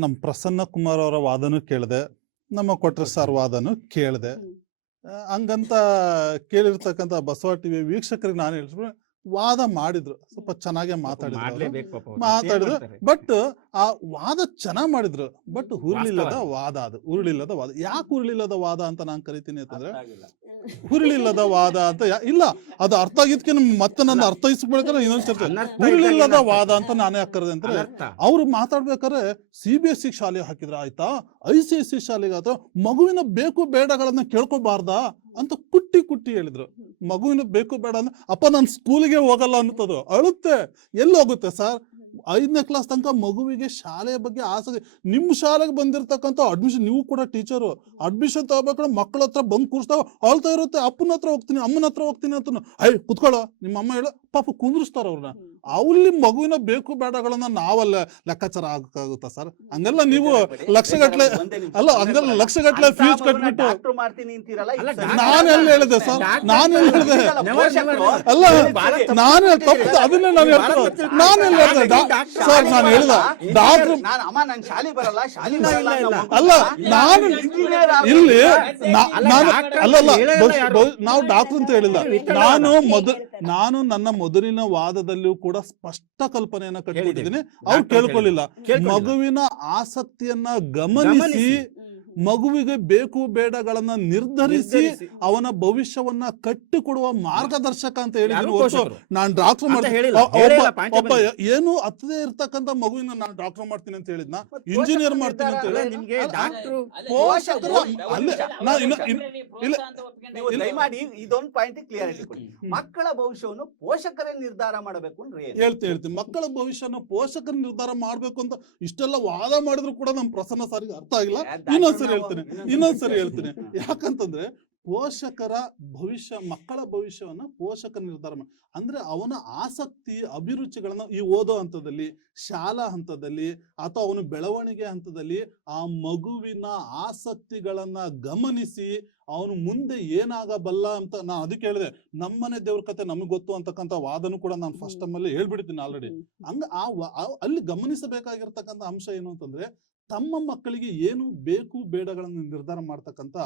ನಮ್ಮ ಪ್ರಸನ್ನ ಕುಮಾರ್ ಅವರ ವಾದನೂ ಕೇಳಿದೆ, ನಮ್ಮ ಕೊಟ್ರ ಸರ್ ವಾದನೂ ಕೇಳಿದೆ. ಹಂಗಂತ ಕೇಳಿರ್ತಕ್ಕಂಥ ಬಸವ ಟಿವಿ ವೀಕ್ಷಕರಿಗೆ ನಾನು ಹೇಳ್ತೀನಿ, ವಾದ ಮಾಡಿದ್ರು, ಸ್ವಲ್ಪ ಚೆನ್ನಾಗೇ ಮಾತಾಡಿದ್ರು. ಬಟ್ ಆ ವಾದ ಚೆನ್ನಾಗ್ ಮಾಡಿದ್ರು, ಬಟ್ ಹುರುಳಿಲ್ಲದ ವಾದ. ಅದು ಹುರುಳಿಲ್ಲದ ವಾದ. ಯಾಕೆ ಹುರುಳಿಲ್ಲದ ವಾದ ಅಂತ ನಾನು ಕರಿತೀನಿ ಅಂತಂದ್ರೆ, ಹುರುಳಿಲ್ಲದ ವಾದ ಅಂತ ಇಲ್ಲ, ಅದು ಅರ್ಥ ಆಗಿದ್ಕೆ ಮತ್ತೆ ನನ್ನ ಅರ್ಥೈಸ್ಬೇಕಾದ್ರೆ ಇನ್ನೊಂದು ಚರ್ಚೆ. ಹುರುಳಿಲ್ಲದ ವಾದ ಅಂತ ನಾನೇ ಹಾಕರದೆ ಅಂದ್ರೆ, ಅವ್ರು ಮಾತಾಡ್ಬೇಕಾದ್ರೆ CBSE ಶಾಲೆ ಹಾಕಿದ್ರ ಆಯ್ತಾ, ICSE ಶಾಲೆಗೆ ಆಯ್ತಾ, ಮಗುವಿನ ಬೇಕು ಬೇಡಗಳನ್ನ ಕೇಳ್ಕೋಬಾರ್ದಾ ಅಂತ ಕುಟ್ಟಿ ಹೇಳಿದ್ರು. ಮಗುವಿನ ಬೇಕು ಬೇಡ ಅಂದ್ರೆ, ಅಪ್ಪ ನಾನು ಸ್ಕೂಲಿಗೆ ಹೋಗಲ್ಲ ಅನ್ನೋದು ಅಳುತ್ತೆ. ಎಲ್ಲಿ ಹೋಗುತ್ತೆ ಸರ್? 5ನೇ ಕ್ಲಾಸ್ ತನಕ ಮಗುವಿಗೆ ಶಾಲೆಯ ಬಗ್ಗೆ ಆಸಕ್ತಿ. ನಿಮ್ಮ ಶಾಲೆಗೆ ಬಂದಿರತಕ್ಕಂಥ ಅಡ್ಮಿಷನ್, ನೀವು ಕೂಡ ಟೀಚರು, ಅಡ್ಮಿಷನ್ ತಗೋಬೇಕಾದ್ರೆ ಮಕ್ಕಳ ಹತ್ರ ಬಂದು ಕೂರಿಸ್ತಾವ, ಅಳ್ತಾ ಇರುತ್ತೆ. ಅಪ್ಪನ ಹತ್ರ ಹೋಗ್ತೀನಿ, ಅಮ್ಮನ ಹತ್ರ ಹೋಗ್ತೀನಿ ಅಂತ, ಕುತ್ಕೊಳ್ಳೋ ನಿಮ್ಮ ಅಮ್ಮ ಹೇಳೋ, ಪಾಪ ಕುಂದ್ರಿಸ್ತಾರ ಅವ್ರನ್ನ. ಅಲ್ಲಿ ಮಗುವಿನ ಬೇಕು ಬೇಡಗಳನ್ನ ನಾವಲ್ಲ ಲೆಕ್ಕಾಚಾರ ಆಗಕ್ಕಾಗುತ್ತಾ ಸರ್? ಹಂಗೆಲ್ಲ ನೀವು ಲಕ್ಷಗಟ್ಲೆ ಅಲ್ಲ, ಹಂಗೆಲ್ಲ ಲಕ್ಷಗಟ್ಲೆ ಫೀಸ್ ಕಟ್ಬಿಟ್ಟು ನಾನು ಎಲ್ಲಿ ಹೇಳಿದೆ ಸರ್? ನಾನು ಎಲ್ಲಿ ಹೇಳಿದೆ? ಅಲ್ಲ, ನಾನು ತಪ್ಪು, ಅದನ್ನೇ ನಾನು ಹೇಳ್ತೀನಿ. ನಾನು ಎಲ್ಲಿ ಹೇಳಿದೆ ಸರ್? ನಾನು ಹೇಳಿದ ಡಾಕ್ಟರ್ ಅಲ್ಲ, ನಾನು ಇಲ್ಲಿ ನಾವು ಡಾಕ್ಟರ್ ಅಂತ ಹೇಳಿಲ್ಲ. ನಾನು ನನ್ನ ಮೊದಲಿನ ವಾದದಲ್ಲಿಯೂ ಕೂಡ ಸ್ಪಷ್ಟ ಕಲ್ಪನೆಯನ್ನ ಕಟ್ಟಿಕೊಂಡಿದ್ದೀನಿ. ಅವ್ರು ಕೇಳ್ಕೊಳ್ಳಿಲ್ಲ. ಮಗುವಿನ ಆಸಕ್ತಿಯನ್ನ ಗಮನಿಸಿ, ಮಗುವಿಗೆ ಬೇಕು ಬೇಡಗಳನ್ನ ನಿರ್ಧರಿಸಿ ಅವನ ಭವಿಷ್ಯವನ್ನ ಕಟ್ಟಿಕೊಡುವ ಮಾರ್ಗದರ್ಶಕ ಅಂತ ಹೇಳಿದ್ರು. ನಾನು ಡಾಕ್ಟರ್ ಒಬ್ಬ ಏನು ಹತ್ತದೇ ಇರ್ತಕ್ಕಂಥ ಮಗುವಿನ ನಾನು ಡಾಕ್ಟರ್ ಮಾಡ್ತೀನಿ ಅಂತ ಹೇಳಿದ್ನ, ಇಂಜಿನಿಯರ್ ಮಾಡ್ತೀನಿ ಅಂತ ಹೇಳಿ ಇದೊಂದು ಪಾಯಿಂಟ್ ಕ್ಲಿಯರಿಟಿ ಕೊಡಿ. ಮಕ್ಕಳ ಭವಿಷ್ಯವನ್ನು ಪೋಷಕರೇ ನಿರ್ಧಾರ ಮಾಡಬೇಕು ಅಂದ್ರೆ ಹೇಳ್ತೀನಿ. ಮಕ್ಕಳ ಭವಿಷ್ಯನ ಪೋಷಕರು ನಿರ್ಧಾರ ಮಾಡ್ಬೇಕು ಅಂತ ಇಷ್ಟೆಲ್ಲ ವಾದ ಮಾಡಿದ್ರು ಕೂಡ ನಮ್ ಪ್ರಸನ್ನ ಸಾರಿಗೆ ಅರ್ಥ ಆಗಿಲ್ಲ. ಇನ್ನೊಂದ್ಸರಿ ಹೇಳ್ತೀನಿ. ಯಾಕಂತಂದ್ರೆ ಪೋಷಕರ ಭವಿಷ್ಯ, ಮಕ್ಕಳ ಭವಿಷ್ಯವನ್ನ ಪೋಷಕರ ನಿರ್ಧಾರ ಅಂದ್ರೆ ಅವನ ಆಸಕ್ತಿ ಅಭಿರುಚಿಗಳನ್ನ ಈ ಓದೋ ಹಂತದಲ್ಲಿ, ಶಾಲಾ ಹಂತದಲ್ಲಿ ಅಥವಾ ಅವನು ಬೆಳವಣಿಗೆ ಹಂತದಲ್ಲಿ ಆ ಮಗುವಿನ ಆಸಕ್ತಿಗಳನ್ನ ಗಮನಿಸಿ ಅವನು ಮುಂದೆ ಏನಾಗಬಲ್ಲ ಅಂತ ನಾನು ಅದಕ್ಕೆ ಹೇಳಿದೆ. ನಮ್ಮನೆ ದೇವ್ರ ಕತೆ ನಮಗೆ ಗೊತ್ತು ಅಂತಕ್ಕಂಥ ವಾದನು ಕೂಡ ನಾನು ಫಸ್ಟ್ ಟೈಮಲ್ಲಿ ಹೇಳ್ಬಿಡ್ತೀನಿ ಆಲ್ರೆಡಿ. ಹಂಗ ಅಲ್ಲಿ ಗಮನಿಸಬೇಕಾಗಿರ್ತಕ್ಕಂಥ ಅಂಶ ಏನು ಅಂತಂದ್ರೆ, ತಮ್ಮ ಮಕ್ಕಳಿಗೆ ಏನು ಬೇಕು ಬೇಡಗಳನ್ನು ನಿರ್ಧಾರ ಮಾಡ್ತಕ್ಕಂಥ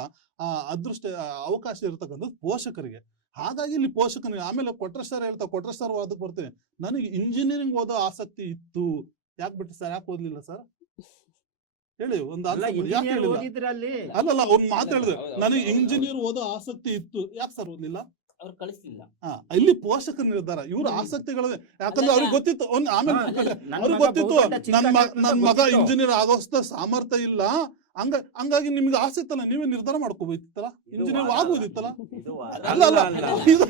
ಅದೃಷ್ಟ ಅವಕಾಶ ಇರತಕ್ಕಂಥದ್ದು ಪೋಷಕರಿಗೆ. ಹಾಗಾಗಿ ಇಲ್ಲಿ ಪೋಷಕನಿಗೆ ಆಮೇಲೆ ಕೊಟ್ರೆ ಸರ್ ವಾದಕ್ಕೆ ಬರ್ತೀನಿ. ನನಗೆ ಇಂಜಿನಿಯರಿಂಗ್ ಓದೋ ಆಸಕ್ತಿ ಇತ್ತು, ಯಾಕೆ ಬಿಟ್ಟು ಸರ್, ಯಾಕೆ ಓದ್ಲಿಲ್ಲ ಸರ್ ಹೇಳಿ ಒಂದು ಅಲ್ಲಲ್ಲ ಅವ್ನು ಮಾತು ಹೇಳಿದ್ರೆ, ನನಗೆ ಇಂಜಿನಿಯರ್ ಓದೋ ಆಸಕ್ತಿ ಇತ್ತು, ಯಾಕೆ ಸರ್ ಓದ್ಲಿಲ್ಲ? ಅವ್ರು ಕಳಿಸ್ಲಿಲ್ಲ. ಇಲ್ಲಿ ಪೋಷಕರ ನಿರ್ಧಾರ, ಇವ್ರ ಆಸಕ್ತಿಗಳೇ. ಯಾಕಂದ್ರೆ ಅವ್ರಿಗೆ ಗೊತ್ತಿತ್ತು, ಆಮೇಲೆ ಅವ್ರಿಗೆ ಗೊತ್ತಿತ್ತು ನನ್ ಮಗ ಇಂಜಿನಿಯರ್ ಆಗೋಷ್ಟ ಸಾಮರ್ಥ್ಯ ಇಲ್ಲ, ಹಂಗಾಗಿ ನಿಮ್ಗೆ ಆಸೆ ಇತ್ತಲ್ಲ, ನೀವೇ ನಿರ್ಧಾರ ಮಾಡ್ಕೋಬೋದಿತ್ತಲ್ಲ, ಇಂಜಿನಿಯರ್ ಆಗೋದಿತ್ತಲ್ಲ. ಅಲ್ಲ ಇದು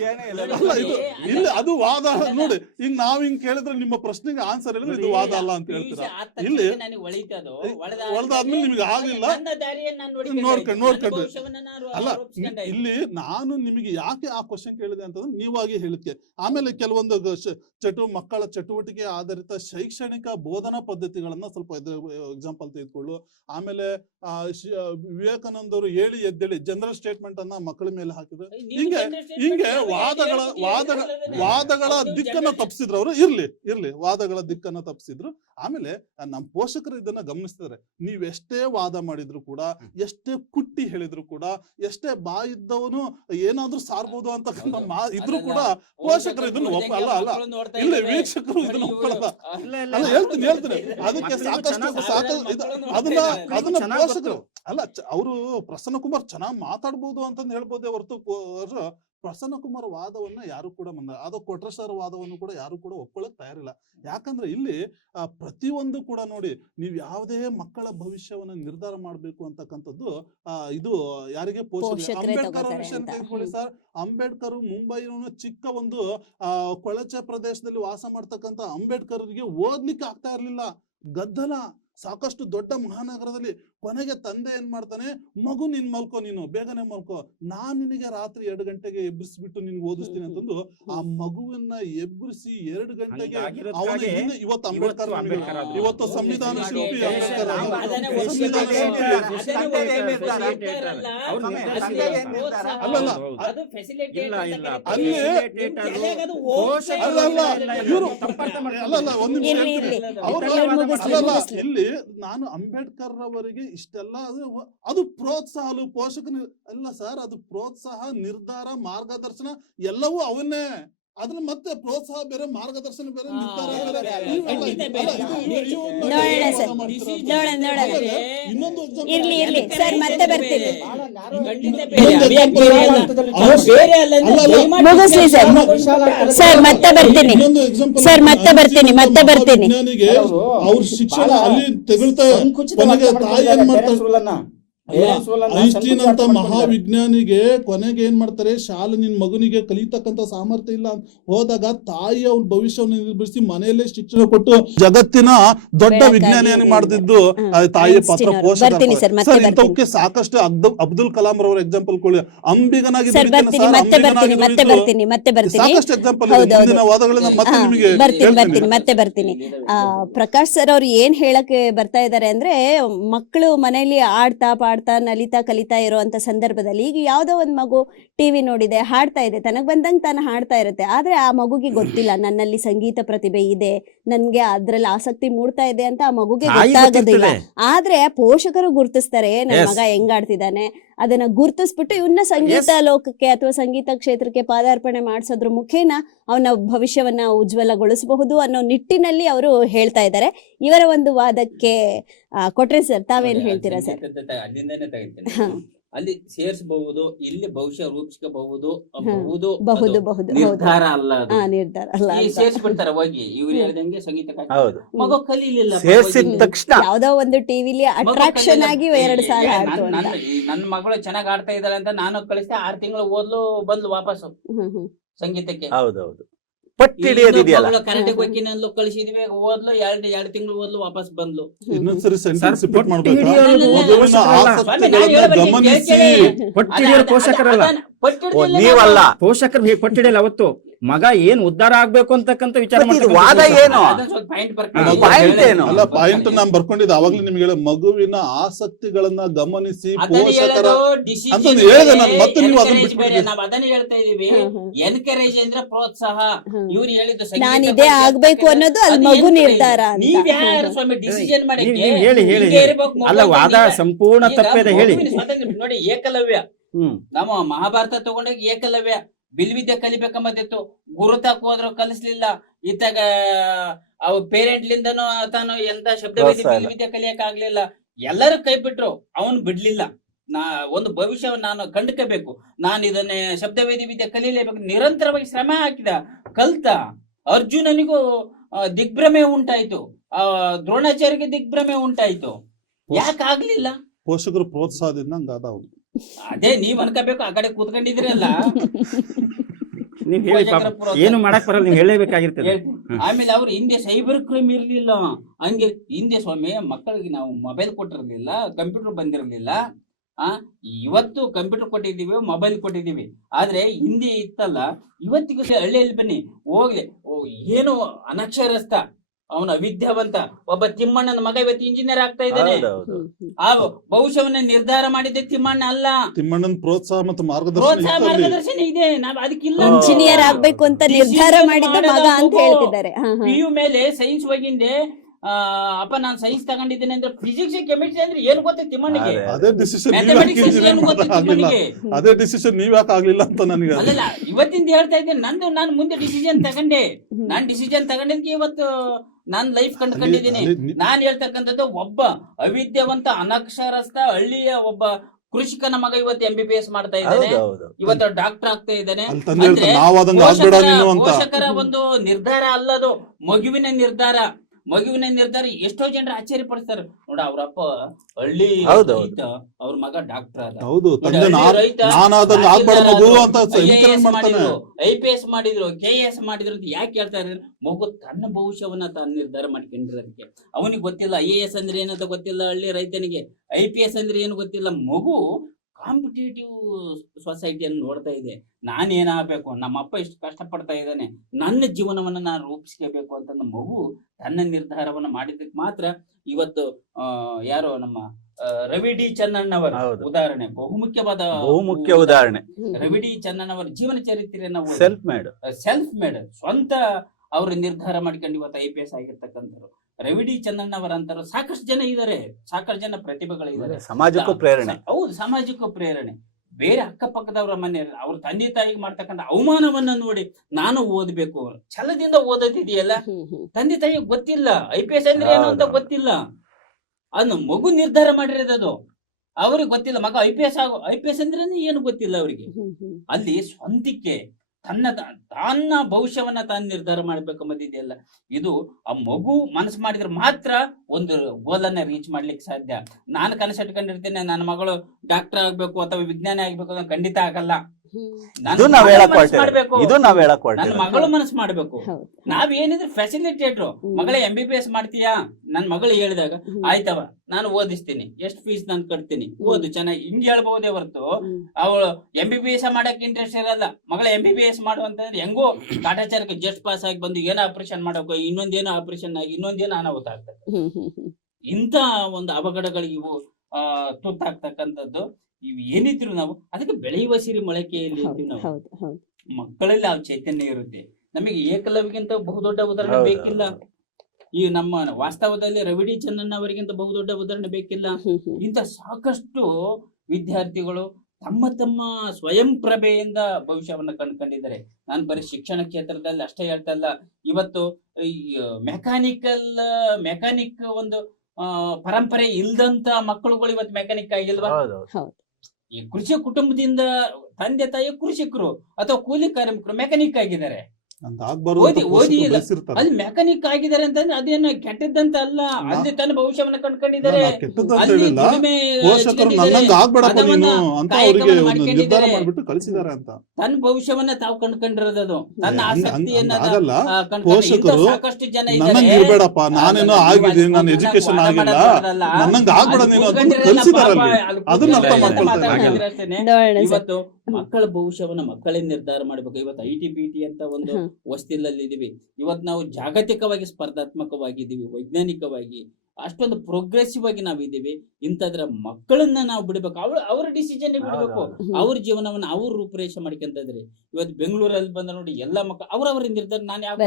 ಇಲ್ಲಿ ಅದು ವಾದ ನೋಡಿ. ಈಗ ನಾವ್ ಹಿಂಗ್ ಕೇಳಿದ್ರೆ ನಿಮ್ಮ ಪ್ರಶ್ನೆಗೆ ಆನ್ಸರ್ ಹೇಳಿದ್ರೆ ಇದು ವಾದ ಅಲ್ಲ ಅಂತ ಹೇಳ್ತೀರಾ. ಇಲ್ಲಿ ಹೊಡೆದಾದ್ಮೇಲೆ ನಿಮ್ಗೆ ಆಗ್ಲಿಲ್ಲ, ನೋಡ್ಕೊಂಡ್ರಿ. ಅಲ್ಲ ಇಲ್ಲಿ ನಾನು ನಿಮಗೆ ಯಾಕೆ ಆ ಕ್ವಶನ್ ಕೇಳಿದೆ ಅಂತಂದ್ರೆ ನೀವಾಗಿ ಹೇಳಿದ್ಕೆ. ಆಮೇಲೆ ಕೆಲವೊಂದು ಮಕ್ಕಳ ಚಟುವಟಿಕೆ ಆಧಾರಿತ ಶೈಕ್ಷಣಿಕ ಬೋಧನಾ ಪದ್ಧತಿಗಳನ್ನ ಸ್ವಲ್ಪ ಎಕ್ಸಾಂಪಲ್ ತೆಗೆದುಕೊಳ್ಳು. ಆಮೇಲೆ ವಿವೇಕಾನಂದವರು ಹೇಳಿ ಎದ್ದೇಳಿ ಜನರಲ್ ಸ್ಟೇಟ್ಮೆಂಟ್ ಅನ್ನ ಮಕ್ಕಳ ಮೇಲೆ ಹಾಕಿದ್ರು. ಹಿಂಗೆ ವಾದಗಳ ದಿಕ್ಕನ್ನ ತಪ್ಪಿಸಿದ್ರು ಅವರು. ಇರ್ಲಿ ವಾದಗಳ ದಿಕ್ಕನ್ನ ತಪ್ಪಿಸಿದ್ರು. ಆಮೇಲೆ ನಮ್ಮ ಪೋಷಕರು ಇದನ್ನ ಗಮನಿಸ್ತಿದ್ದಾರೆ. ನೀವೆಷ್ಟೇ ವಾದ ಮಾಡಿದ್ರು ಕೂಡ, ಎಷ್ಟೇ ಕುಟ್ಟಿ ಹೇಳಿದ್ರು ಕೂಡ, ಎಷ್ಟೇ ಬಾಯಿದ್ದವನು ಏನಾದ್ರೂ ಸಾರ್ಬೋದು ಅಂತ ಇದ್ರು ಕೂಡ ಪೋಷಕರು ಇದನ್ನ ಅಲ್ಲ ಇಲ್ಲಿ ವೀಕ್ಷಕರು ಇದನ್ನ ಒಪ್ಪಲ್ಲ. ಅಲ್ಲ ಹೇಳ್ತೀನಿ ಅದಕ್ಕೆ ಸಾಕಷ್ಟು ಅದನ್ನ ಪೋಷಕರು ಅಲ್ಲ, ಅವರು ಪ್ರಸನ್ನ ಕುಮಾರ್ ಚೆನ್ನಾಗಿ ಮಾತಾಡ್ಬೋದು ಅಂತಂದು ಹೇಳ್ಬೋದೇ ಹೊರತು ಪ್ರಸನ್ನ ಕುಮಾರ್ ವಾದವನ್ನ ಯಾರು ಕೂಡ ಅದು ಕೊಟ್ರೆ ಸರ್ ವಾದವನ್ನು ಕೂಡ ಯಾರು ಕೂಡ ಒಪ್ಕೊಳ್ಳಕ್ ತಯಾರಿಲ್ಲ. ಯಾಕಂದ್ರೆ ಇಲ್ಲಿ ಪ್ರತಿಯೊಂದು ಕೂಡ ನೋಡಿ, ನೀವು ಯಾವುದೇ ಮಕ್ಕಳ ಭವಿಷ್ಯವನ್ನ ನಿರ್ಧಾರ ಮಾಡ್ಬೇಕು ಅಂತಕ್ಕಂಥದ್ದು ಇದು ಯಾರಿಗೆ ಅಂಬೇಡ್ಕರ್ ಅವ್ರ ವಿಷಯ ತೆಗೆದುಕೊಳ್ಳಿ ಸರ್. ಅಂಬೇಡ್ಕರ್ ಮುಂಬೈ ಚಿಕ್ಕ ಒಂದು ಕೊಳಚೆ ಪ್ರದೇಶದಲ್ಲಿ ವಾಸ ಮಾಡ್ತಕ್ಕಂಥ ಅಂಬೇಡ್ಕರ್ಗೆ ಓದ್ಲಿಕ್ಕೆ ಆಗ್ತಾ ಇರ್ಲಿಲ್ಲ, ಗದ್ದಲ ಸಾಕಷ್ಟು ದೊಡ್ಡ ಮಹಾನಗರದಲ್ಲಿ. ಕೊನೆಗೆ ತಂದೆ ಏನ್ ಮಾಡ್ತಾನೆ, ಮಗು ನೀನ್ ಮಲ್ಕೋ, ನೀನು ಬೇಗನೆ ಮಲ್ಕೋ, ನಾನ್ ನಿನಗೆ ರಾತ್ರಿ 2 ಗಂಟೆಗೆ ಎಬ್ಬರಿಸ್ಬಿಟ್ಟು ನಿನ್ಗೆ ಓದಿಸ್ತೀನಿ ಅಂತಂದು ಆ ಮಗುವನ್ನ ಎಬ್ಬರಿಸಿ 2 ಗಂಟೆಗೆ ಅವನ ಇವತ್ತು ಅಂಬೇಡ್ಕರ್, ಇವತ್ತು ಸಂವಿಧಾನ ಶಿಲ್ಪಿ ಅಂಬೇಡ್ಕರ್. ಇಲ್ಲಿ ನಾನು ಅಂಬೇಡ್ಕರ್ ಅವರಿಗೆ ಇಷ್ಟೆಲ್ಲ ಅದು ಪ್ರೋತ್ಸಾಹ ಪೋಷಕ ಅಲ್ಲ ಸರ್, ಅದು ಪ್ರೋತ್ಸಾಹ, ನಿರ್ಧಾರ, ಮಾರ್ಗದರ್ಶನ ಎಲ್ಲವೂ ಅವನ್ನೇ. ಅದ್ರ ಮತ್ತೆ ಪ್ರೋತ್ಸಾಹ ಬೇರೆ, ಮಾರ್ಗದರ್ಶನ ಬೇರೆ, ನಿರ್ಧಾರ ಇರ್ಲಿ ಸರ್, ಮತ್ತೆ ಬರ್ತೀನಿ. ಮುಗಿಸ್ಲಿ ಸರ್, ಮತ್ತೆ ಬರ್ತೀನಿ ಸರ್, ಮತ್ತೆ ಬರ್ತೀನಿ. ಅವ್ರ ಶಿಕ್ಷಣ ಅಲ್ಲಿ ತೆಗಳ್ತಾ ಕೊನೆಗೆ ತಾಯಿ ಏನ್ ಮಾಡ್ತಾರೆ, ಐನ್ಸ್ಟೀನ್ ಅಂತ ಮಹಾವಿಜ್ಞಾನಿಗೆ ಕೊನೆಗೆ ಏನ್ ಮಾಡ್ತಾರೆ, ಶಾಲೆ ನಿನ್ ಮಗನಿಗೆ ಕಲಿತಕ್ಕಂತ ಸಾಮರ್ಥ್ಯ ಇಲ್ಲ ಹೋದಾಗ ತಾಯಿ ಅವ್ರ ಭವಿಷ್ಯವನ್ನು ನಿರ್ಧರಿಸಿ ಮನೆಯಲ್ಲೇ ಶಿಕ್ಷಣ ಕೊಟ್ಟು ಜಗತ್ತಿನ ದೊಡ್ಡ ವಿಜ್ಞಾನಿಯನ್ನು ಮಾಡ್ತಿದ್ದು ತಾಯಿಯ ಪಾತ್ರ ಪೋಷಕ. ಸಾಕಷ್ಟು ಅಬ್ದುಲ್ ಕಲಾಂ ರವರ ಎಕ್ಸಾಂಪಲ್ ಕೊಳ್ಳಿ, ಅಂಬಿಗನಾಗಿ ಸಾಕಷ್ಟು ಎಕ್ಸಾಂಪಲ್ ಮತ್ತೆ ಬರ್ತೀನಿ. ಪ್ರಕಾಶ್ ಸರ್ ಅವ್ರು ಏನ್ ಹೇಳಕ್ಕೆ ಬರ್ತಾ ಇದಾರೆ ಅಂದ್ರೆ, ಮಕ್ಕಳು ಮನೆಯಲ್ಲಿ ಆಡ್ತಾ ಪಾಡ್ತಾ ನಲಿತಾ ಕಲಿತಾ ಇರುವಂತ ಸಂದರ್ಭದಲ್ಲಿ ಈಗ ಯಾವ್ದೋ ಒಂದ್ ಮಗು ಟಿವಿ ನೋಡಿದೆ, ಹಾಡ್ತಾ ಇದೆ, ತನಗ್ ಬಂದಂಗ್ ತಾನು ಹಾಡ್ತಾ ಇರುತ್ತೆ. ಆದ್ರೆ ಆ ಮಗುಗೆ ಗೊತ್ತಿಲ್ಲ ನನ್ನಲ್ಲಿ ಸಂಗೀತ ಪ್ರತಿಭೆ ಇದೆ, ನನ್ಗೆ ಅದ್ರಲ್ಲಿ ಆಸಕ್ತಿ ಮೂಡ್ತಾ ಇದೆ ಅಂತ ಆ ಮಗುಗೆ ಗೊತ್ತಾಗೋದಿಲ್ಲ. ಆದ್ರೆ ಪೋಷಕರು ಗುರ್ತಿಸ್ತಾರೆ, ನನ್ ಮಗ ಹೆಂಗ್ ಆಡ್ತಿದ್ದಾನೆ, ಅದನ್ನ ಗುರ್ತಿಸ್ಬಿಟ್ಟು ಇವನ್ನ ಸಂಗೀತ ಲೋಕಕ್ಕೆ ಅಥವಾ ಸಂಗೀತ ಕ್ಷೇತ್ರಕ್ಕೆ ಪಾದಾರ್ಪಣೆ ಮಾಡಿಸೋದ್ರ ಮುಖೇನ ಅವನ ಭವಿಷ್ಯವನ್ನ ಉಜ್ವಲಗೊಳಿಸಬಹುದು ಅನ್ನೋ ನಿಟ್ಟಿನಲ್ಲಿ ಅವರು ಹೇಳ್ತಾ ಇದ್ದಾರೆ. ಇವರ ಒಂದು ವಾದಕ್ಕೆ ಕೊಟ್ರೆ ಸರ್ ತಾವೇನ್ ಹೇಳ್ತೀರಾ ಸರ್? ಅಲ್ಲಿಂದಾನೆ ತೆಗಿತೀನಿ. ಅಲ್ಲಿ ಸೇರಿಸಬಹುದು, ಇಲ್ಲಿ ಭವಿಷ್ಯ ರೂಪಿಸಬಹುದು, ನಿರ್ಧಾರ ಅಲ್ಲ, ನಿರ್ಧಾರ ಅಲ್ಲ. ಸೇರಿಸ್ಬಿಡ್ತಾರೆ ಹೋಗಿ ಇವ್ರು ಹೇಳ್ದಂಗೆ ಸಂಗೀತ ಮಗು ಕಲೀಲಿಲ್ಲ, ಯಾವ್ದೋ ಒಂದು ಟಿವಿಲಿ ಅಟ್ರಾಕ್ಷನ್ ಆಗಿ 2 ಸಾಲ ಆಡ್ತು. ನನ್ನ ಮಗಳು ಚೆನ್ನಾಗಿ ಆಡ್ತಾ ಇದ್ದಾಳೆ ಅಂತ ನಾನು ಕಳಿಸ್ತೆ, 6 ತಿಂಗಳು ಓದ್ಲು ಬಂದ್ಲು ವಾಪಸ್ಸು ಸಂಗೀತಕ್ಕೆ. ಹೌದೌದು. ಪಟ್ಟಿ ಹಿಡಿಯೋದಿದೆಯಲ್ಲ, ಕರೆಂಟ್ ಹೋಗಿನಲ್ಲೂ ಕಳಿಸಿದ್ವಿ, ಓದ್ಲು ಎರಡು ತಿಂಗಳು ಓದ್ಲು, ವಾಪಸ್ ಬಂದ್ಲು. ಇನ್ನೊಂದ್ಸರಿ ಸೆಂಟೆನ್ಸ್ ರಿಪೀಟ್ ಪಟ್ಟಿ ಮಾಡ್ಬೇಕಾ? ಹಿಡಿಯೋದು ಮಗುವಿನ ಆಸಕ್ತಿಗಳನ್ನ ಗಮನಿಸಿ. ಪಟ್ಟಿ ಹಿಡಿಯೋರು ಪೋಷಕರಲ್ಲ, ನೀವಲ್ಲ. ಪೋಷಕರು ಪಟ್ಟಿ ಹಿಡಿಯಲ್ಲ. ಅವತ್ತು ಮಗ ಏನ್ ಉದ್ಧಾರ ಆಗ್ಬೇಕು ಅಂತಕ್ಕಂತ ವಿಚಾರ ಮತ್ತೆ ಇದು ಮಾಡ್ತಕ್ಕಂಥ ವಾದ ಪೋಷಕರು. ಏನು? ಪಾಯಿಂಟ್ ಏನು? ಅಲ್ಲ, ಪಾಯಿಂಟ್ ನಾನು ಬರ್ಕೊಂಡಿದ್ದೆ ಅವಾಗ್ಲೇ ನಿಮ್ಗೆ ಹೇಳ, ಮಗುವಿನ ಆಸಕ್ತಿಗಳನ್ನ ಗಮನಿಸಿ ಪೋಷಕರ ಅಂತಂದು ಹೇಳಿದೆ ನಾನು. ಮತ್ತೆ ನೀವು ಅದನ್ನ ಬಿಟ್ಬಿಟ್ಟಿದ್ದೀರಿ. ನಾವ್ ಅದನ್ನ ಹೇಳ್ತಾ ಇದೀವಿ. ಎನ್ಕರೇಜ್ ಅಂದ್ರೆ ಪ್ರೋತ್ಸಾಹ. ಇವ್ರು ಹೇಳಿದ್ದು ನಾನು ಇದೇ ಆಗ್ಬೇಕು ಅನ್ನೋದು ಅಲ್ಲಿ ಮಗು ನಿರ್ಧಾರ ಅಂತ. ನೀವ್ ಯಾರು ಸ್ವಾಮಿ ಡಿಸಿಷನ್ ಮಾಡಿ? ನೀವ್ ಹೇಳಿ ಅಲ್ಲ, ವಾದ ಸಂಪೂರ್ಣ ತಪ್ಪಿದೆ ಹೇಳಿ. ನೋಡಿ, ಏಕಲವ್ಯ, ಹ್ಮ್ ನಮ್ಮ ಮಹಾಭಾರತ ತಗೊಂಡಾಗ ಏಕಲವ್ಯ ಬಿಲ್ವಿದ್ಯೆ ಕಲಿಬೇಕಂಬತ್ತಿತ್ತು. ಗುರುತಾಕ್ ಹೋದ್ರು ಕಲಿಸ್ಲಿಲ್ಲ. ಇತ್ತಾಗ ಅವ್ ಪೇರೆಂಟ್ಲಿಂದನೂ ತಾನು ಎಂತ ಶಬ್ದವೇದಿ ಬಿಲ್ವಿದ್ಯೆ ಕಲಿಯಕ್ ಆಗ್ಲಿಲ್ಲ. ಎಲ್ಲರೂ ಕೈ ಬಿಟ್ರು, ಅವನ್ ಬಿಡ್ಲಿಲ್ಲ. ಒಂದು ಭವಿಷ್ಯವನ್ನು ನಾನು ಕಂಡುಕಬೇಕು, ನಾನು ಇದನ್ನೇ ಶಬ್ದವೇದಿ ವಿದ್ಯೆ ಕಲೀಲೇಬೇಕು. ನಿರಂತರವಾಗಿ ಶ್ರಮ ಹಾಕಿದ, ಕಲ್ತ. ಅರ್ಜುನನಿಗೂ ದಿಗ್ಭ್ರಮೆ ಉಂಟಾಯ್ತು, ದ್ರೋಣಾಚಾರ್ಯಗೆ ದಿಗ್ಭ್ರಮೆ ಉಂಟಾಯ್ತು. ಯಾಕೆ ಆಗ್ಲಿಲ್ಲ? ಪೋಷಕರು ಪ್ರೋತ್ಸಾಹದಿಂದ ಹಂಗಾದ. ಅದೇ ನೀವ್ ಅನ್ಕೋಬೇಕು, ಆ ಕಡೆ ಕೂತ್ಕೊಂಡಿದ್ರಲ್ಲ. ನೀವ್ ಹೇಳಿ ಪಾಪ, ಏನು ಮಾಡಕ್ ಬರಲ್ಲ, ನೀವ್ ಹೇಳಲೇಬೇಕಾಗಿರ್ತದೆ. ಆಮೇಲೆ ಅವ್ರು ಹಿಂದೆ ಸೈಬರ್ ಕ್ರೈಮ್ ಇರ್ಲಿಲ್ಲ. ಹಂಗೆ ಹಿಂದೆ ಸ್ವಾಮಿ ಮಕ್ಕಳಿಗೆ ನಾವು ಮೊಬೈಲ್ ಕೊಟ್ಟಿರ್ಲಿಲ್ಲ, ಕಂಪ್ಯೂಟರ್ ಬಂದಿರ್ಲಿಲ್ಲ. ಇವತ್ತು ಕಂಪ್ಯೂಟರ್ ಕೊಟ್ಟಿದ್ದೀವಿ, ಮೊಬೈಲ್ ಕೊಟ್ಟಿದ್ದೀವಿ. ಆದ್ರೆ ಹಿಂದೆ ಇತ್ತಲ್ಲ, ಇವತ್ತಿಗೂ ಹಳ್ಳಿಯಲ್ಲಿ ಬನ್ನಿ ಹೋಗ್ಲಿ, ಏನು ಅನಕ್ಷರಸ್ಥ, ಅವನು ಅವಿದ್ಯಾವಂತ ಒಬ್ಬ ತಿಮ್ಮಣ್ಣನ ಮಗ ಇವತ್ತು ಇಂಜಿನಿಯರ್ ಆಗ್ತಾ ಇದ್ದಾನೆ. ಆ ಭವಿಷ್ಯವನ್ನ ನಿರ್ಧಾರ ಮಾಡಿದ್ದೆ ತಿಮ್ಮಣ್ಣ ಅಲ್ಲ, ತಿಮ್ಮಣ್ಣನ ಪ್ರೋತ್ಸಾಹ ಮತ್ತು ಮಾರ್ಗದರ್ಶನ ಇದೆ. ನಾವ್ ಅದಕ್ಕಿಲ್ಲ, ಇಂಜಿನಿಯರ್ ಆಗ್ಬೇಕು ಅಂತ ನಿರ್ಧಾರ ಮಾಡಿದ ಮಗ ಅಂತ ಹೇಳ್ತಿದ್ದಾರೆ. PU ಮೇಲೆ ಸೈನ್ಸ್ ಹೋಗಿಂದೆ, ಅಪ್ಪ ನಾನ್ ಸೈನ್ಸ್ ತಗೊಂಡಿದ್ದೇನೆ ಅಂದ್ರೆ ಫಿಸಿಕ್ಸ್ ಕೆಮಿಸ್ಟ್ರಿ ಅಂದ್ರೆ ಏನ್ ಗೊತ್ತ ತಿಮ್ಮಣ್ಣಿಗೆ? ಅದೇ ಡಿಸಿಷನ್ ನೀವ್ ಯಾಕೆ ಆಗ್ಲಿಲ್ಲ ಅಂತ ನನಗೆ ಅಲ್ಲ. ಇವತ್ತಿಂದ ಹೇಳ್ತಾ ಇದ್ದೇನೆ, ನಾನು ಮುಂದೆ ಡಿಸಿಷನ್ ತಗೊಂಡೆ. ನಾನ್ ಡಿಸಿಷನ್ ತಗೊಂಡಿದ್ಕೆ ಇವತ್ತು ನಾನ್ ಲೈಫ್ ಕಂಡುಕೊಂಡಿದ್ದೀನಿ. ನಾನ್ ಹೇಳ್ತಕ್ಕಂಥದ್ದು, ಒಬ್ಬ ಅವಿದ್ಯಾವಂತ ಅನಕ್ಷರಸ್ಥ ಹಳ್ಳಿಯ ಒಬ್ಬ ಕೃಷಿಕನ ಮಗ ಇವತ್ತು MBBS ಮಾಡ್ತಾ ಇದ್ದಾನೆ, ಇವತ್ತು ಡಾಕ್ಟರ್ ಆಗ್ತಾ ಇದ್ದಾನೆ. ಪೋಷಕರ ಒಂದು ನಿರ್ಧಾರ ಅಲ್ಲದು, ಮಗುವಿನ ನಿರ್ಧಾರ. ಮಗುವಿನ ನಿರ್ಧಾರ ಎಷ್ಟೋ ಜನರು ಆಶ್ಚರ್ಯ ಪಡಿಸ್ತಾರೆ. ನೋಡ, ಅವ್ರಪ್ಪ ಹಳ್ಳಿ ರೈತ, ಅವ್ರ ಮಗ ಡಾಕ್ಟರ್ ಆದ, IPS ಮಾಡಿದ್ರು, KS ಮಾಡಿದ್ರು ಅಂತ ಯಾಕೆ ಹೇಳ್ತಾ ಇದ್ದಾರೆ? ಮಗು ತನ್ನ ಭವಿಷ್ಯವನ್ನ ತಾನು ನಿರ್ಧಾರ ಮಾಡ್ಕೊಂಡಿರೋದಕ್ಕೆ. ಅವನಿಗೆ ಗೊತ್ತಿಲ್ಲ IAS ಅಂದ್ರೆ ಏನಂತ ಗೊತ್ತಿಲ್ಲ, ಹಳ್ಳಿ ರೈತನಿಗೆ IPS ಅಂದ್ರೆ ಏನು ಗೊತ್ತಿಲ್ಲ. ಮಗು ಕಾಂಪಿಟೇಟಿವ್ ಸೊಸೈಟಿಯನ್ನು ನೋಡ್ತಾ ಇದೆ. ನಾನೇನಾಗಬೇಕು, ನಮ್ಮಪ್ಪ ಇಷ್ಟು ಕಷ್ಟಪಡ್ತಾ ಇದ್ದಾನೆ, ನನ್ನ ಜೀವನವನ್ನ ನಾನು ರೂಪಿಸ್ಕೋಬೇಕು ಅಂತ ಮಗು ತನ್ನ ನಿರ್ಧಾರವನ್ನ ಮಾಡಿದ್ದಕ್ಕೆ ಮಾತ್ರ ಇವತ್ತು ಯಾರೋ ನಮ್ಮ ರವಿ ಡಿ ಚನ್ನಣ್ಣವರ ಉದಾಹರಣೆ ಬಹುಮುಖ್ಯ ಉದಾಹರಣೆ. ರವಿ ಡಿ ಚನ್ನಣ್ಣವರ ಜೀವನ ಚರಿತ್ರೆಯನ್ನ ಸೆಲ್ಫ್ ಮೇಡ್ ಸ್ವಂತ ಅವರು ನಿರ್ಧಾರ ಮಾಡ್ಕೊಂಡು ಇವತ್ತು IPS ಆಗಿರ್ತಕ್ಕಂಥವ್ರು. ರವಿ ಡಿ ಚನ್ನಣ್ಣವರಂತರು ಸಾಕಷ್ಟು ಜನ ಇದ್ದಾರೆ, ಸಾಕಷ್ಟು ಜನ ಪ್ರತಿಭೆಗಳಿದ್ದಾರೆ. ಸಮಾಜಕ್ಕೂ ಪ್ರೇರಣೆ. ಹೌದು, ಸಮಾಜಕ್ಕೂ ಪ್ರೇರಣೆ. ಬೇರೆ ಅಕ್ಕಪಕ್ಕದವರ ಮನೆಯಲ್ಲಿ ಅವ್ರ ತಂದೆ ತಾಯಿಗೆ ಮಾಡ್ತಕ್ಕಂಥ ಅವಮಾನವನ್ನ ನೋಡಿ ನಾನು ಓದ್ಬೇಕು, ಛಲದಿಂದ ಓದೋದಿದೆಯಲ್ಲ, ತಂದೆ ತಾಯಿಗೆ ಗೊತ್ತಿಲ್ಲ IPS ಅಂದ್ರೆ ಏನು ಅಂತ ಗೊತ್ತಿಲ್ಲ. ಅದನ್ನ ಮಗು ನಿರ್ಧಾರ ಮಾಡಿರೋದು, ಅವ್ರಿಗೆ ಗೊತ್ತಿಲ್ಲ. ಮಗ IPS ಅಂದ್ರೆ ಏನು ಗೊತ್ತಿಲ್ಲ ಅವರಿಗೆ. ಅಲ್ಲಿ ಸ್ವಂತಕ್ಕೆ ತನ್ನ ಭವಿಷ್ಯವನ್ನ ತಾನು ನಿರ್ಧಾರ ಮಾಡ್ಬೇಕಂಬದಿದೆಯಲ್ಲ, ಇದು ಆ ಮಗು ಮನಸ್ಸು ಮಾಡಿದ್ರೆ ಮಾತ್ರ ಒಂದು ಗೋಲನ್ನ ರೀಚ್ ಮಾಡ್ಲಿಕ್ಕೆ ಸಾಧ್ಯ. ನಾನು ಕನಸಿಟ್ಕೊಂಡಿರ್ತೇನೆ, ನನ್ನ ಮಗಳು ಡಾಕ್ಟರ್ ಆಗ್ಬೇಕು ಅಥವಾ ವಿಜ್ಞಾನಿ ಆಗ್ಬೇಕು ಅಂತ, ಖಂಡಿತ ಆಗಲ್ಲ. ನನ್ನ ಮಗಳು ಮನಸ್ಸು ಮಾಡ್ಬೇಕು. ನಾವೇನಿದ್ರೆ ಫೆಸಿಲಿಟೇಟ್ರು. ಮಗಳೇ MBBS ಮಾಡ್ತೀಯಾ? ನನ್ ಮಗಳು ಹೇಳಿದಾಗ ಆಯ್ತವ, ನಾನು ಓದಿಸ್ತೀನಿ, ಎಷ್ಟು ಫೀಸ್ ನಾನು ಕಟ್ತೀನಿ, ಓದು ಚೆನ್ನಾಗಿ, ಹಿಂಗೆ ಹೇಳ್ಬಹುದೇ ಹೊರತು ಅವಳು MBBS ಮಾಡಕ್ ಇಂಟ್ರೆಸ್ಟ್ ಇರಲ್ಲ. ಮಗಳ MBBS ಮಾಡುವಂತಂದ್ರೆ ಹೆಂಗೋ ಕಾಟಾಚಾರಕ್ಕೆ ಜಸ್ಟ್ ಪಾಸ್ ಆಗಿ ಬಂದು ಏನೋ ಆಪರೇಷನ್ ಮಾಡಬೇಕು, ಇನ್ನೊಂದೇನೋ ಆಪರೇಷನ್ ಆಗಿ ಇನ್ನೊಂದೇನೋ ಅನಾಹುತ ಆಗ್ತದೆ. ಇಂಥ ಒಂದು ಅವಘಡಗಳಿಗೆ ಇವು ತುತ್ತಾಗ್ತಕ್ಕಂಥದ್ದು. ಇವು ಏನಿದ್ರು ನಾವು ಅದಕ್ಕೆ ಬೆಳೆಯುವ ಸಿರಿ ಮೊಳಕೆಯಲ್ಲಿ ನಾವು ಮಕ್ಕಳಲ್ಲಿ ಆ ಚೈತನ್ಯ ಇರುತ್ತೆ. ನಮಗೆ ಏಕಲವ್ಯಗಿಂತ ಬಹುದೊಡ್ಡ ಉದಾಹರಣೆ ಬೇಕಿಲ್ಲ. ಈ ನಮ್ಮ ವಾಸ್ತವದಲ್ಲಿ ರವಿ ಡಿ ಚನ್ನಣ್ಣ ಅವರಿಗಿಂತ ಬಹುದೊಡ್ಡ ಉದಾಹರಣೆ ಬೇಕಿಲ್ಲ. ಇಂಥ ಸಾಕಷ್ಟು ವಿದ್ಯಾರ್ಥಿಗಳು ತಮ್ಮ ಸ್ವಯಂ ಪ್ರಭೆಯಿಂದ ಭವಿಷ್ಯವನ್ನ ಕಂಡುಕೊಂಡಿದ್ದಾರೆ. ನಾನು ಬರೀ ಶಿಕ್ಷಣ ಕ್ಷೇತ್ರದಲ್ಲಿ ಅಷ್ಟೇ ಹೇಳ್ತಾ ಇಲ್ಲ, ಇವತ್ತು ಈ ಮೆಕ್ಯಾನಿಕ್ ಒಂದು ಪರಂಪರೆ ಇಲ್ದಂತ ಮಕ್ಕಳುಗಳು ಇವತ್ತು ಮೆಕ್ಯಾನಿಕ್ ಆಗಿಲ್ವಾ? ಈ ಕೃಷಿ ಕುಟುಂಬದಿಂದ ತಂದೆ ತಾಯಿ ಕೃಷಿಕರು ಅಥವಾ ಕೂಲಿ ಕಾರ್ಮಿಕರು ಮೆಕ್ಯಾನಿಕ್ ಆಗಿದ್ದಾರೆ. ಅಂತ ಆಗ್ಬಾರ್ದು ಅಂತ ಓದಿ ಪೋಷಕರು ಇಲ್ಲ. ಬಯಸಿರ್ತಾರೆ. ಅಲ್ಲಿ ಮೆಕ್ಯಾನಿಕ್ ಆಗಿದ್ದಾರೆ ಅಂತಂದ್ರೆ ಅದೇನು ಕೆಟ್ಟದ್ದಂತ ಅಲ್ಲ, ಅಲ್ಲಿ ತನ್ನ ಭವಿಷ್ಯವನ್ನ ಕಂಡ್ಕೊಂಡಿದ್ದಾರೆ. ನಾನು ಕೆಟ್ಟದ್ದು ಅಂತ ಅಲ್ಲಿ ಹೇಳಿಲ್ಲ, ದುಡಿಮೆ ಪೋಷಕರು ಹಚ್ಕೊಂಡಿದ್ದಾರೆ, ನನ್ನಂಗ ಆಗ್ಬೇಡಪ್ಪ ಅದವನ್ನ ನೀನು ಅಂತ ಕಾಯಕವನ್ನ ಅವರಿಗೆ ಒಂದು ಮಾಡ್ಕೊಂಡಿದ್ದಾರೆ. ನಿರ್ಧಾರ ಮಾಡ್ಬಿಟ್ಟು ಕಳಿಸಿದ್ದಾರೆ ಅಂತ. ತನ್ನ ಭವಿಷ್ಯವನ್ನ ತಾವು ಕಂಡ್ಕೊಂಡಿರೋದು, ತನ್ನ ಆಸಕ್ತಿಯನ್ನ ಆಗಲ್ಲ. ಕಂಡ್ಕೊಂಡು ಪೋಷಕರು ಸಾಕಷ್ಟು ಜನ ನನ್ನಂಗ ಇದ್ದಾರೆ. ಇರ್ಬೇಡಪ್ಪ, ನಾನೇನೋ ಆಗಿದ್ದೀನಿ, ನನ್ನ ಎಜುಕೇಶನ್ ಆಗಿಲ್ಲ, ನನ್ನಂಗ ಆಗ್ಬೇಡ ನೀನು ಅಂತ ಕಳಿಸಿದಾರೆ ಅಲ್ಲಿ. ಅದನ್ನ ಅರ್ಥ ಮಾಡ್ಕೊಳ್ತಾರೆ. ಇವತ್ತು ಮಕ್ಕಳ ಭವಿಷ್ಯವನ್ನ ಮಕ್ಕಳೇ ನಿರ್ಧಾರ ಮಾಡ್ಬೇಕು. ಇವತ್ತು ITBT ಅಂತ ಒಂದು ಹೊಸ್ತಿಲಲ್ಲಿ ಇದೀವಿ. ಇವತ್ತು ನಾವು ಜಾಗತಿಕವಾಗಿ ಸ್ಪರ್ಧಾತ್ಮಕವಾಗಿದ್ದೀವಿ, ವೈಜ್ಞಾನಿಕವಾಗಿ ಅಷ್ಟೊಂದು ಪ್ರೋಗ್ರೆಸಿವ್ ಆಗಿ ನಾವಿದ್ದೀವಿ. ಇಂಥದ್ರ ಮಕ್ಕಳನ್ನ ನಾವು ಬಿಡ್ಬೇಕು, ಅವ್ರ ಡಿಸಿಷನ್ ಬಿಡ್ಬೇಕು, ಅವ್ರ ಜೀವನವನ್ನ ಅವ್ರ ರೂಪರೇಷೆ ಮಾಡ್ಕೊಂತ ಇದ್ರಿ. ಇವತ್ತು ಬೆಂಗಳೂರಲ್ಲಿ ಬಂದ ನೋಡಿ ಎಲ್ಲ ಮಕ್ಕಳು ಅವ್ರವ್ರ ನಿರ್ಧಾರ. ನಾನು ಯಾವ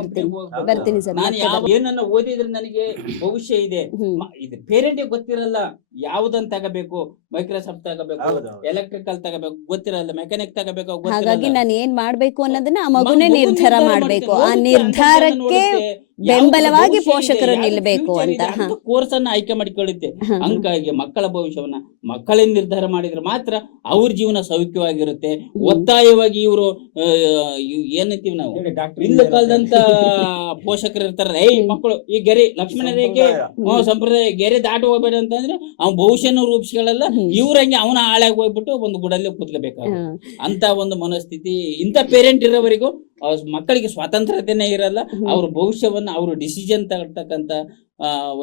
ನಾನು ಯಾವ ಏನನ್ನ ಓದಿದ್ರೆ ನನಗೆ ಭವಿಷ್ಯ ಇದೆ, ಇದು ಪೇರೆಂಟಿಗೆ ಗೊತ್ತಿರಲ್ಲ ಯಾವ್ದನ್ ತಗೋಬೇಕು, ಮೈಕ್ರೋಸಾಫ್ಟ್ ತಗೋಬೇಕು, ಎಲೆಕ್ಟ್ರಿಕಲ್ ತಗೋಬೇಕು ಗೊತ್ತಿರಲ್ಲ, ಮೆಕ್ಯಾನಿಕ್ ತಗೋಬೇಕು. ಹಾಗಾಗಿ ನಾನು ಏನ್ ಮಾಡ್ಬೇಕು ಅನ್ನೋದನ್ನ ಆ ಮಗುನೇ ನಿರ್ಧಾರ ಮಾಡ್ಬೇಕು. ಆ ನಿರ್ಧಾರಕ್ಕೆ ಬೆಂಬಲವಾಗಿ ಪೋಷಕರು ನಿಲ್ಬೇಕು ಅಂತ ಕೋರ್ಸ್ ಅನ್ನ ಆಯ್ಕೆ ಮಾಡಿಕೊಳ್ಳುತ್ತೆ. ಹಂಗಾಗಿ ಮಕ್ಕಳ ಭವಿಷ್ಯವನ್ನ ಮಕ್ಕಳೇ ನಿರ್ಧಾರ ಮಾಡಿದ್ರೆ ಮಾತ್ರ ಅವ್ರ ಜೀವನ ಸೌಖ್ಯವಾಗಿರುತ್ತೆ. ಒತ್ತಾಯವಾಗಿ ಇವರು ಏನಂತೀವಿ ನಾವು ಇಂದ ಕಾಲದಂತ ಪೋಷಕರು ಇರ್ತಾರ, ಮಕ್ಕಳು ಈ ಗೆರೆ ಲಕ್ಷ್ಮಣ ರೇಖೆ ಸಂಪ್ರದಾಯ ಗೆರೆ ದಾಟಿ ಹೋಗ್ಬೇಡ ಅಂತಂದ್ರೆ ಅವ್ನ ಭವಿಷ್ಯನ ರೂಪಿಸ್ಕೊಳ್ಳಲ್ಲ, ಇವ್ರಂಗೆ ಅವನ ಹಾಳಾಗಿ ಹೋಗ್ಬಿಟ್ಟು ಒಂದು ಗುಡಲ್ಲಿ ಕೂತ್ಕೋಬೇಕಾಗುತ್ತೆ. ಅಂತ ಒಂದು ಮನಸ್ಥಿತಿ ಇಂಥ ಪೇರೆಂಟ್ ಇರೋವರೆಗೂ ಮಕ್ಕಳಿಗೆ ಸ್ವಾತಂತ್ರ್ಯತೆನೇ ಇರಲ್ಲ. ಅವ್ರ ಭವಿಷ್ಯವನ್ನ ಅವ್ರ ಡಿಸಿಷನ್ ತಗೊಳ್ತಕ್ಕಂತ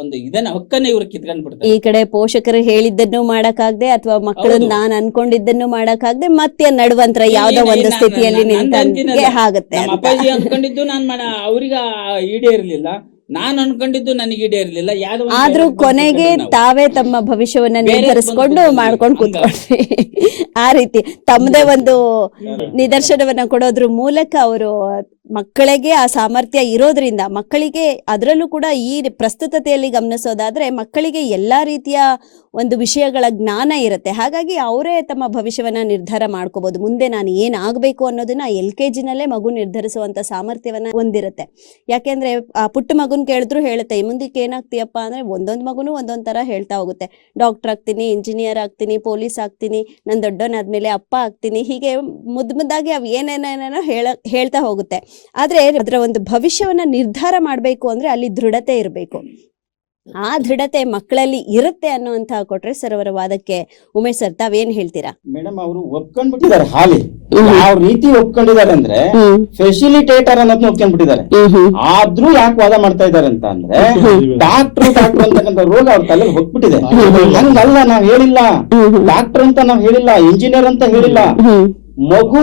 ಒಂದು ಇದನ್ನ ಹಕ್ಕನ್ನ ಇವ್ರು ಕಿತ್ಕೊಂಡ್ ಬಿಡ್ತಾರೆ. ಈ ಕಡೆ ಪೋಷಕರು ಹೇಳಿದ್ದನ್ನು ಮಾಡಕ್ಕಾಗದೆ ಅಥವಾ ಮಕ್ಕಳು ನಾನ್ ಅನ್ಕೊಂಡಿದ್ದನ್ನು ಮಾಡಕ್ಕಾಗದೆ ಮತ್ತೆ ನಡುವಂತರ ಯಾವ್ದೋ ಒಂದು ಸ್ಥಿತಿಯಲ್ಲಿ ನಿಂತಂಗೆ ಆಗುತ್ತೆ. ನಮ್ಮ ಅಪ್ಪಾಜಿ ಅನ್ಕೊಂಡಿದ್ದು ಅವ್ರಿಗೆ ಈಡೇರ್ಲಿಲ್ಲ, ನಾನ್ ಅನ್ಕೊಂಡಿದ್ದು ನನಗೆ ಈಡೇರ್ಲಿಲ್ಲ. ಆದ್ರೂ ಕೊನೆಗೆ ತಾವೇ ತಮ್ಮ ಭವಿಷ್ಯವನ್ನ ನಿರ್ಧರಿಸಿಕೊಂಡು ಮಾಡ್ಕೊಂಡು ಕೂತ್ಕೊಂಡ್ವಿ. ಆ ರೀತಿ ತಮ್ಮದೇ ಒಂದು ನಿದರ್ಶನವನ್ನ ಕೊಡೋದ್ರ ಮೂಲಕ ಅವರು ಮಕ್ಕಳಿಗೆ ಆ ಸಾಮರ್ಥ್ಯ ಇರೋದ್ರಿಂದ ಮಕ್ಕಳಿಗೆ ಅದರಲ್ಲೂ ಕೂಡ ಈ ಪ್ರಸ್ತುತತೆಯಲ್ಲಿ ಗಮನಿಸೋದಾದ್ರೆ ಮಕ್ಕಳಿಗೆ ಎಲ್ಲಾ ರೀತಿಯ ಒಂದು ವಿಷಯಗಳ ಜ್ಞಾನ ಇರುತ್ತೆ. ಹಾಗಾಗಿ ಅವರೇ ತಮ್ಮ ಭವಿಷ್ಯವನ್ನ ನಿರ್ಧಾರ ಮಾಡ್ಕೋಬಹುದು. ಮುಂದೆ ನಾನು ಏನಾಗಬೇಕು ಅನ್ನೋದನ್ನ LKG-ನಲ್ಲೇ ಮಗು ನಿರ್ಧರಿಸುವಂತ ಸಾಮರ್ಥ್ಯವನ್ನ ಹೊಂದಿರುತ್ತೆ. ಯಾಕೆಂದ್ರೆ ಆ ಪುಟ್ಟ ಮಗುನ್ ಕೇಳಿದ್ರು ಹೇಳುತ್ತೆ, ಈ ಮುಂದಕ್ಕೆ ಏನಾಗ್ತೀಯಪ್ಪ ಅಂದ್ರೆ ಒಂದೊಂದು ಮಗುನು ಒಂದೊಂದ್ ತರ ಹೇಳ್ತಾ ಹೋಗುತ್ತೆ. ಡಾಕ್ಟರ್ ಆಗ್ತೀನಿ, ಇಂಜಿನಿಯರ್ ಆಗ್ತೀನಿ, ಪೊಲೀಸ್ ಆಗ್ತೀನಿ, ನಾನು ದೊಡ್ಡವನಾದ್ಮೇಲೆ ಅಪ್ಪ ಆಗ್ತೀನಿ, ಹೀಗೆ ಮುದ್ದಾಗಿ ಅವ್ ಏನೇನೇನೇನೋ ಹೇಳ್ತಾ ಹೋಗುತ್ತೆ. ಆದ್ರೆ ಅದರ ಒಂದು ಭವಿಷ್ಯವನ್ನ ನಿರ್ಧಾರ ಮಾಡ್ಬೇಕು ಅಂದ್ರೆ ಅಲ್ಲಿ ದೃಢತೆ ಇರಬೇಕು. ಆ ದೃಢತೆ ಮಕ್ಕಳಲ್ಲಿ ಇರುತ್ತೆ ಅನ್ನುವಂತ ಕೊಟ್ರೆ ಸರ್ ಅವರ ವಾದಕ್ಕೆ ಉಮೇಶ್ ಸರ್ ತಾವೇನ್ ಹೇಳ್ತೀರಾ? ಮೇಡಮ್ ಅವರು ಒಪ್ಕೊಂಡ್ಬಿಟ್ಟಿದ್ದಾರೆ. ಹಾಲಿ ಯಾವ ರೀತಿ ಒಪ್ಕೊಂಡಿದ್ದಾರೆ ಅಂದ್ರೆ ಫೆಸಿಲಿಟೇಟರ್ ಅನ್ನೋದನ್ನ ಒಪ್ಕೊಂಡ್ಬಿಟ್ಟಿದ್ದಾರೆ. ಆದ್ರೂ ಯಾಕೆ ವಾದ ಮಾಡ್ತಾ ಇದ್ದಾರೆ ಅಂತ ಅಂದ್ರೆ ಡಾಕ್ಟರ್ ಅಂತಕ್ಕಂಥ ರೋಗ ಅವ್ರ ತಲೆಗೆ ಹೊಕ್ಬಿಟ್ಟಿದೆ. ಹಂಗಲ್ಲ, ನಾವ್ ಹೇಳಿಲ್ಲ ಡಾಕ್ಟರ್ ಅಂತ ನಾವ್ ಹೇಳಿಲ್ಲ, ಇಂಜಿನಿಯರ್ ಅಂತ ಹೇಳಿಲ್ಲ. ಮಗು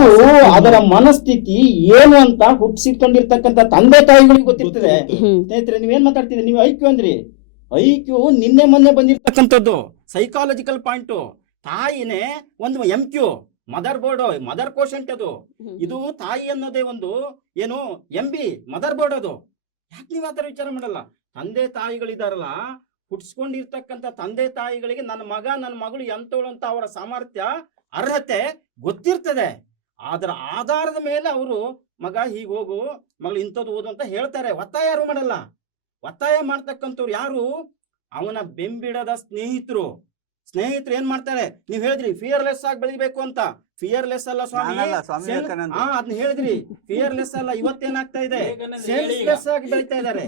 ಅದರ ಮನಸ್ಥಿತಿ ಏನು ಅಂತ ಹುಟ್ಟಿಸಿಕೊಂಡಿರ್ತಕ್ಕಂಥ ತಂದೆ ತಾಯಿಗಳಿಗೆ ಗೊತ್ತಿರ್ತದೆ. ಸ್ನೇಹಿತರೆ, ನೀವೇನ್ ಮಾತಾಡ್ತಿದ್ರಿ? ನೀವು ಐಕ್ಯೂ ಅಂದ್ರಿ. ಐಕ್ಯೂ ನಿನ್ನೆ ಮೊನ್ನೆ ಬಂದಿರ್ತಕ್ಕಂಥದ್ದು ಸೈಕಾಲಜಿಕಲ್ ಪಾಯಿಂಟ್. ತಾಯಿನೇ ಒಂದು MQ mother board, mother quotient ಅದು. ಇದು ತಾಯಿ ಅನ್ನೋದೇ ಒಂದು ಏನು MB ಮದರ್ ಬೋರ್ಡ್ ಅದು. ಯಾಕೆ ನೀವು ಆತರ ವಿಚಾರ ಮಾಡಲ್ಲ? ತಂದೆ ತಾಯಿಗಳಿದಾರಲ್ಲ, ಹುಟ್ಟಿಸ್ಕೊಂಡಿರ್ತಕ್ಕಂಥ ತಂದೆ ತಾಯಿಗಳಿಗೆ ನನ್ನ ಮಗ ನನ್ನ ಮಗಳು ಎಂತವಳು ಅಂತ ಅವರ ಸಾಮರ್ಥ್ಯ ಅರ್ಹತೆ ಗೊತ್ತಿರ್ತದೆ. ಅದರ ಆಧಾರದ ಮೇಲೆ ಅವರು ಮಗ ಹೀಗೆ ಹೋಗು, ಮಗಳು ಇಂಥದ್ದು ಓದು ಅಂತ ಹೇಳ್ತಾರೆ. ಒತ್ತಾಯ ಯಾರು ಮಾಡಲ್ಲ. ಒತ್ತಾಯ ಮಾಡ್ತಕ್ಕಂಥವ್ರು ಯಾರು? ಅವನ ಬೆಂಬಿಡದ ಸ್ನೇಹಿತರು ಏನ್ ಮಾಡ್ತಾರೆ? ನೀವ್ ಹೇಳಿದ್ರಿ ಫಿಯರ್ಲೆಸ್ ಆಗಿ ಬೆಳಿಬೇಕು ಅಂತ. ಫಿಯರ್ಲೆಸ್ ಅಲ್ಲ ಸ್ವಾಮಿ, ಅದನ್ನ ಹೇಳಿದ್ರಿ. ಫಿಯರ್ಲೆಸ್ ಅಲ್ಲ, ಇವತ್ತೇನಾಗ್ತಾ ಇದೆ? ಸೆನ್ಸ್ಲೆಸ್ ಆಗಿ ಬೆಳಿತಾ ಇದಾರೆ.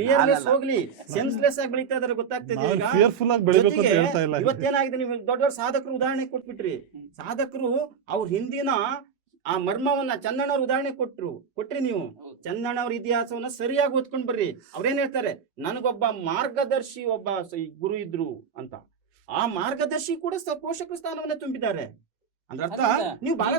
ಫಿಯರ್ಲೆಸ್ ಹೋಗ್ಲಿ, ಸೆನ್ಸ್ಲೆಸ್ ಆಗಿ ಬೆಳಿತಾ ಇದಾರೆ. ಗೊತ್ತಾಗ್ತಿದೆ ಈಗ. ಇವತ್ತೇನಾಗಿದೆ? ನೀವು ದೊಡ್ಡ ದೊಡ್ಡ ಸಾಧಕರು ಉದಾಹರಣೆ ಕೊಟ್ಬಿಟ್ರಿ. ಸಾಧಕರು ಅವ್ರ ಹಿಂದಿನ ಆ ಮರ್ಮವನ್ನ ಚನ್ನಣ್ಣವ್ರ ಉದಾಹರಣೆ ಕೊಟ್ರಿ. ನೀವು ಚನ್ನಣ್ಣವ್ರ ಇತಿಹಾಸವನ್ನ ಸರಿಯಾಗಿ ಓದ್ಕೊಂಡ್ ಬರ್ರಿ. ಅವ್ರೇನ್ ಹೇಳ್ತಾರೆ? ನನಗೊಬ್ಬ ಮಾರ್ಗದರ್ಶಿ ಒಬ್ಬ ಗುರು ಇದ್ರು ಅಂತ. ಆ ಮಾರ್ಗದರ್ಶಿ ಕೂಡ ಪೋಷಕ ಸ್ಥಾನವನ್ನ ತುಂಬಿದ್ದಾರೆ. ಅಂದ್ರೆ ಅರ್ಥ ನೀವು ಬಹಳ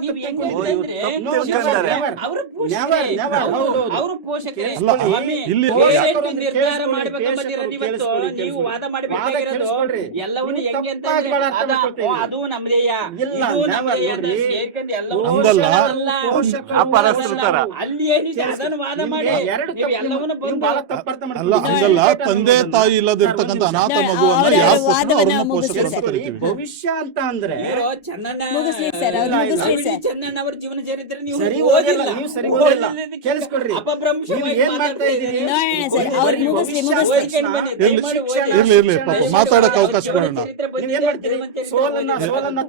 ತಂದೆ ತಾಯಿ ಇಲ್ಲದಿರ್ತಕ್ಕಂಥ ಅನಾಥ ಮಗುವನ್ನ ಭವಿಷ್ಯ ಅಂತ ಅಂದ್ರೆ ಮುಗಿಸ್ಲಿ ಸರ್, ಅವ್ರು ಮುಗಿಸ್ಲಿ ಸರ್. ಚನ್ನಣ್ಣ ಅವರ ಜೀವನ ಚರಿತ್ರೆ ನೀವು ಸರಿ ಓದಿಲ್ಲ. ನೀವು ಸರಿ ಓದಿಲ್ಲ. ಓದಿಲ್ಲದಕ್ಕೆ ಕೇಳಿಸ್ಕೊಡ್ರಿ. ಅಪಭ್ರಂಶವಾಗಿ ನೀವು ಏನ್ ಮಾಡ್ತಾ ಇದ್ದೀರಿ? ನೋಡೋಣ ಸರ್, ಅವ್ರು ಮುಗಿಸ್ಲಿ ಇರ್ಲಿ ಪಾಪ ಮಾತಾಡಕ್ಕೆ ಅವಕಾಶ ಕೊಡೋಣ. ನೀವೇನ್ ಮಾಡ್ತೀರಿ? ಸೋಲನ್ನ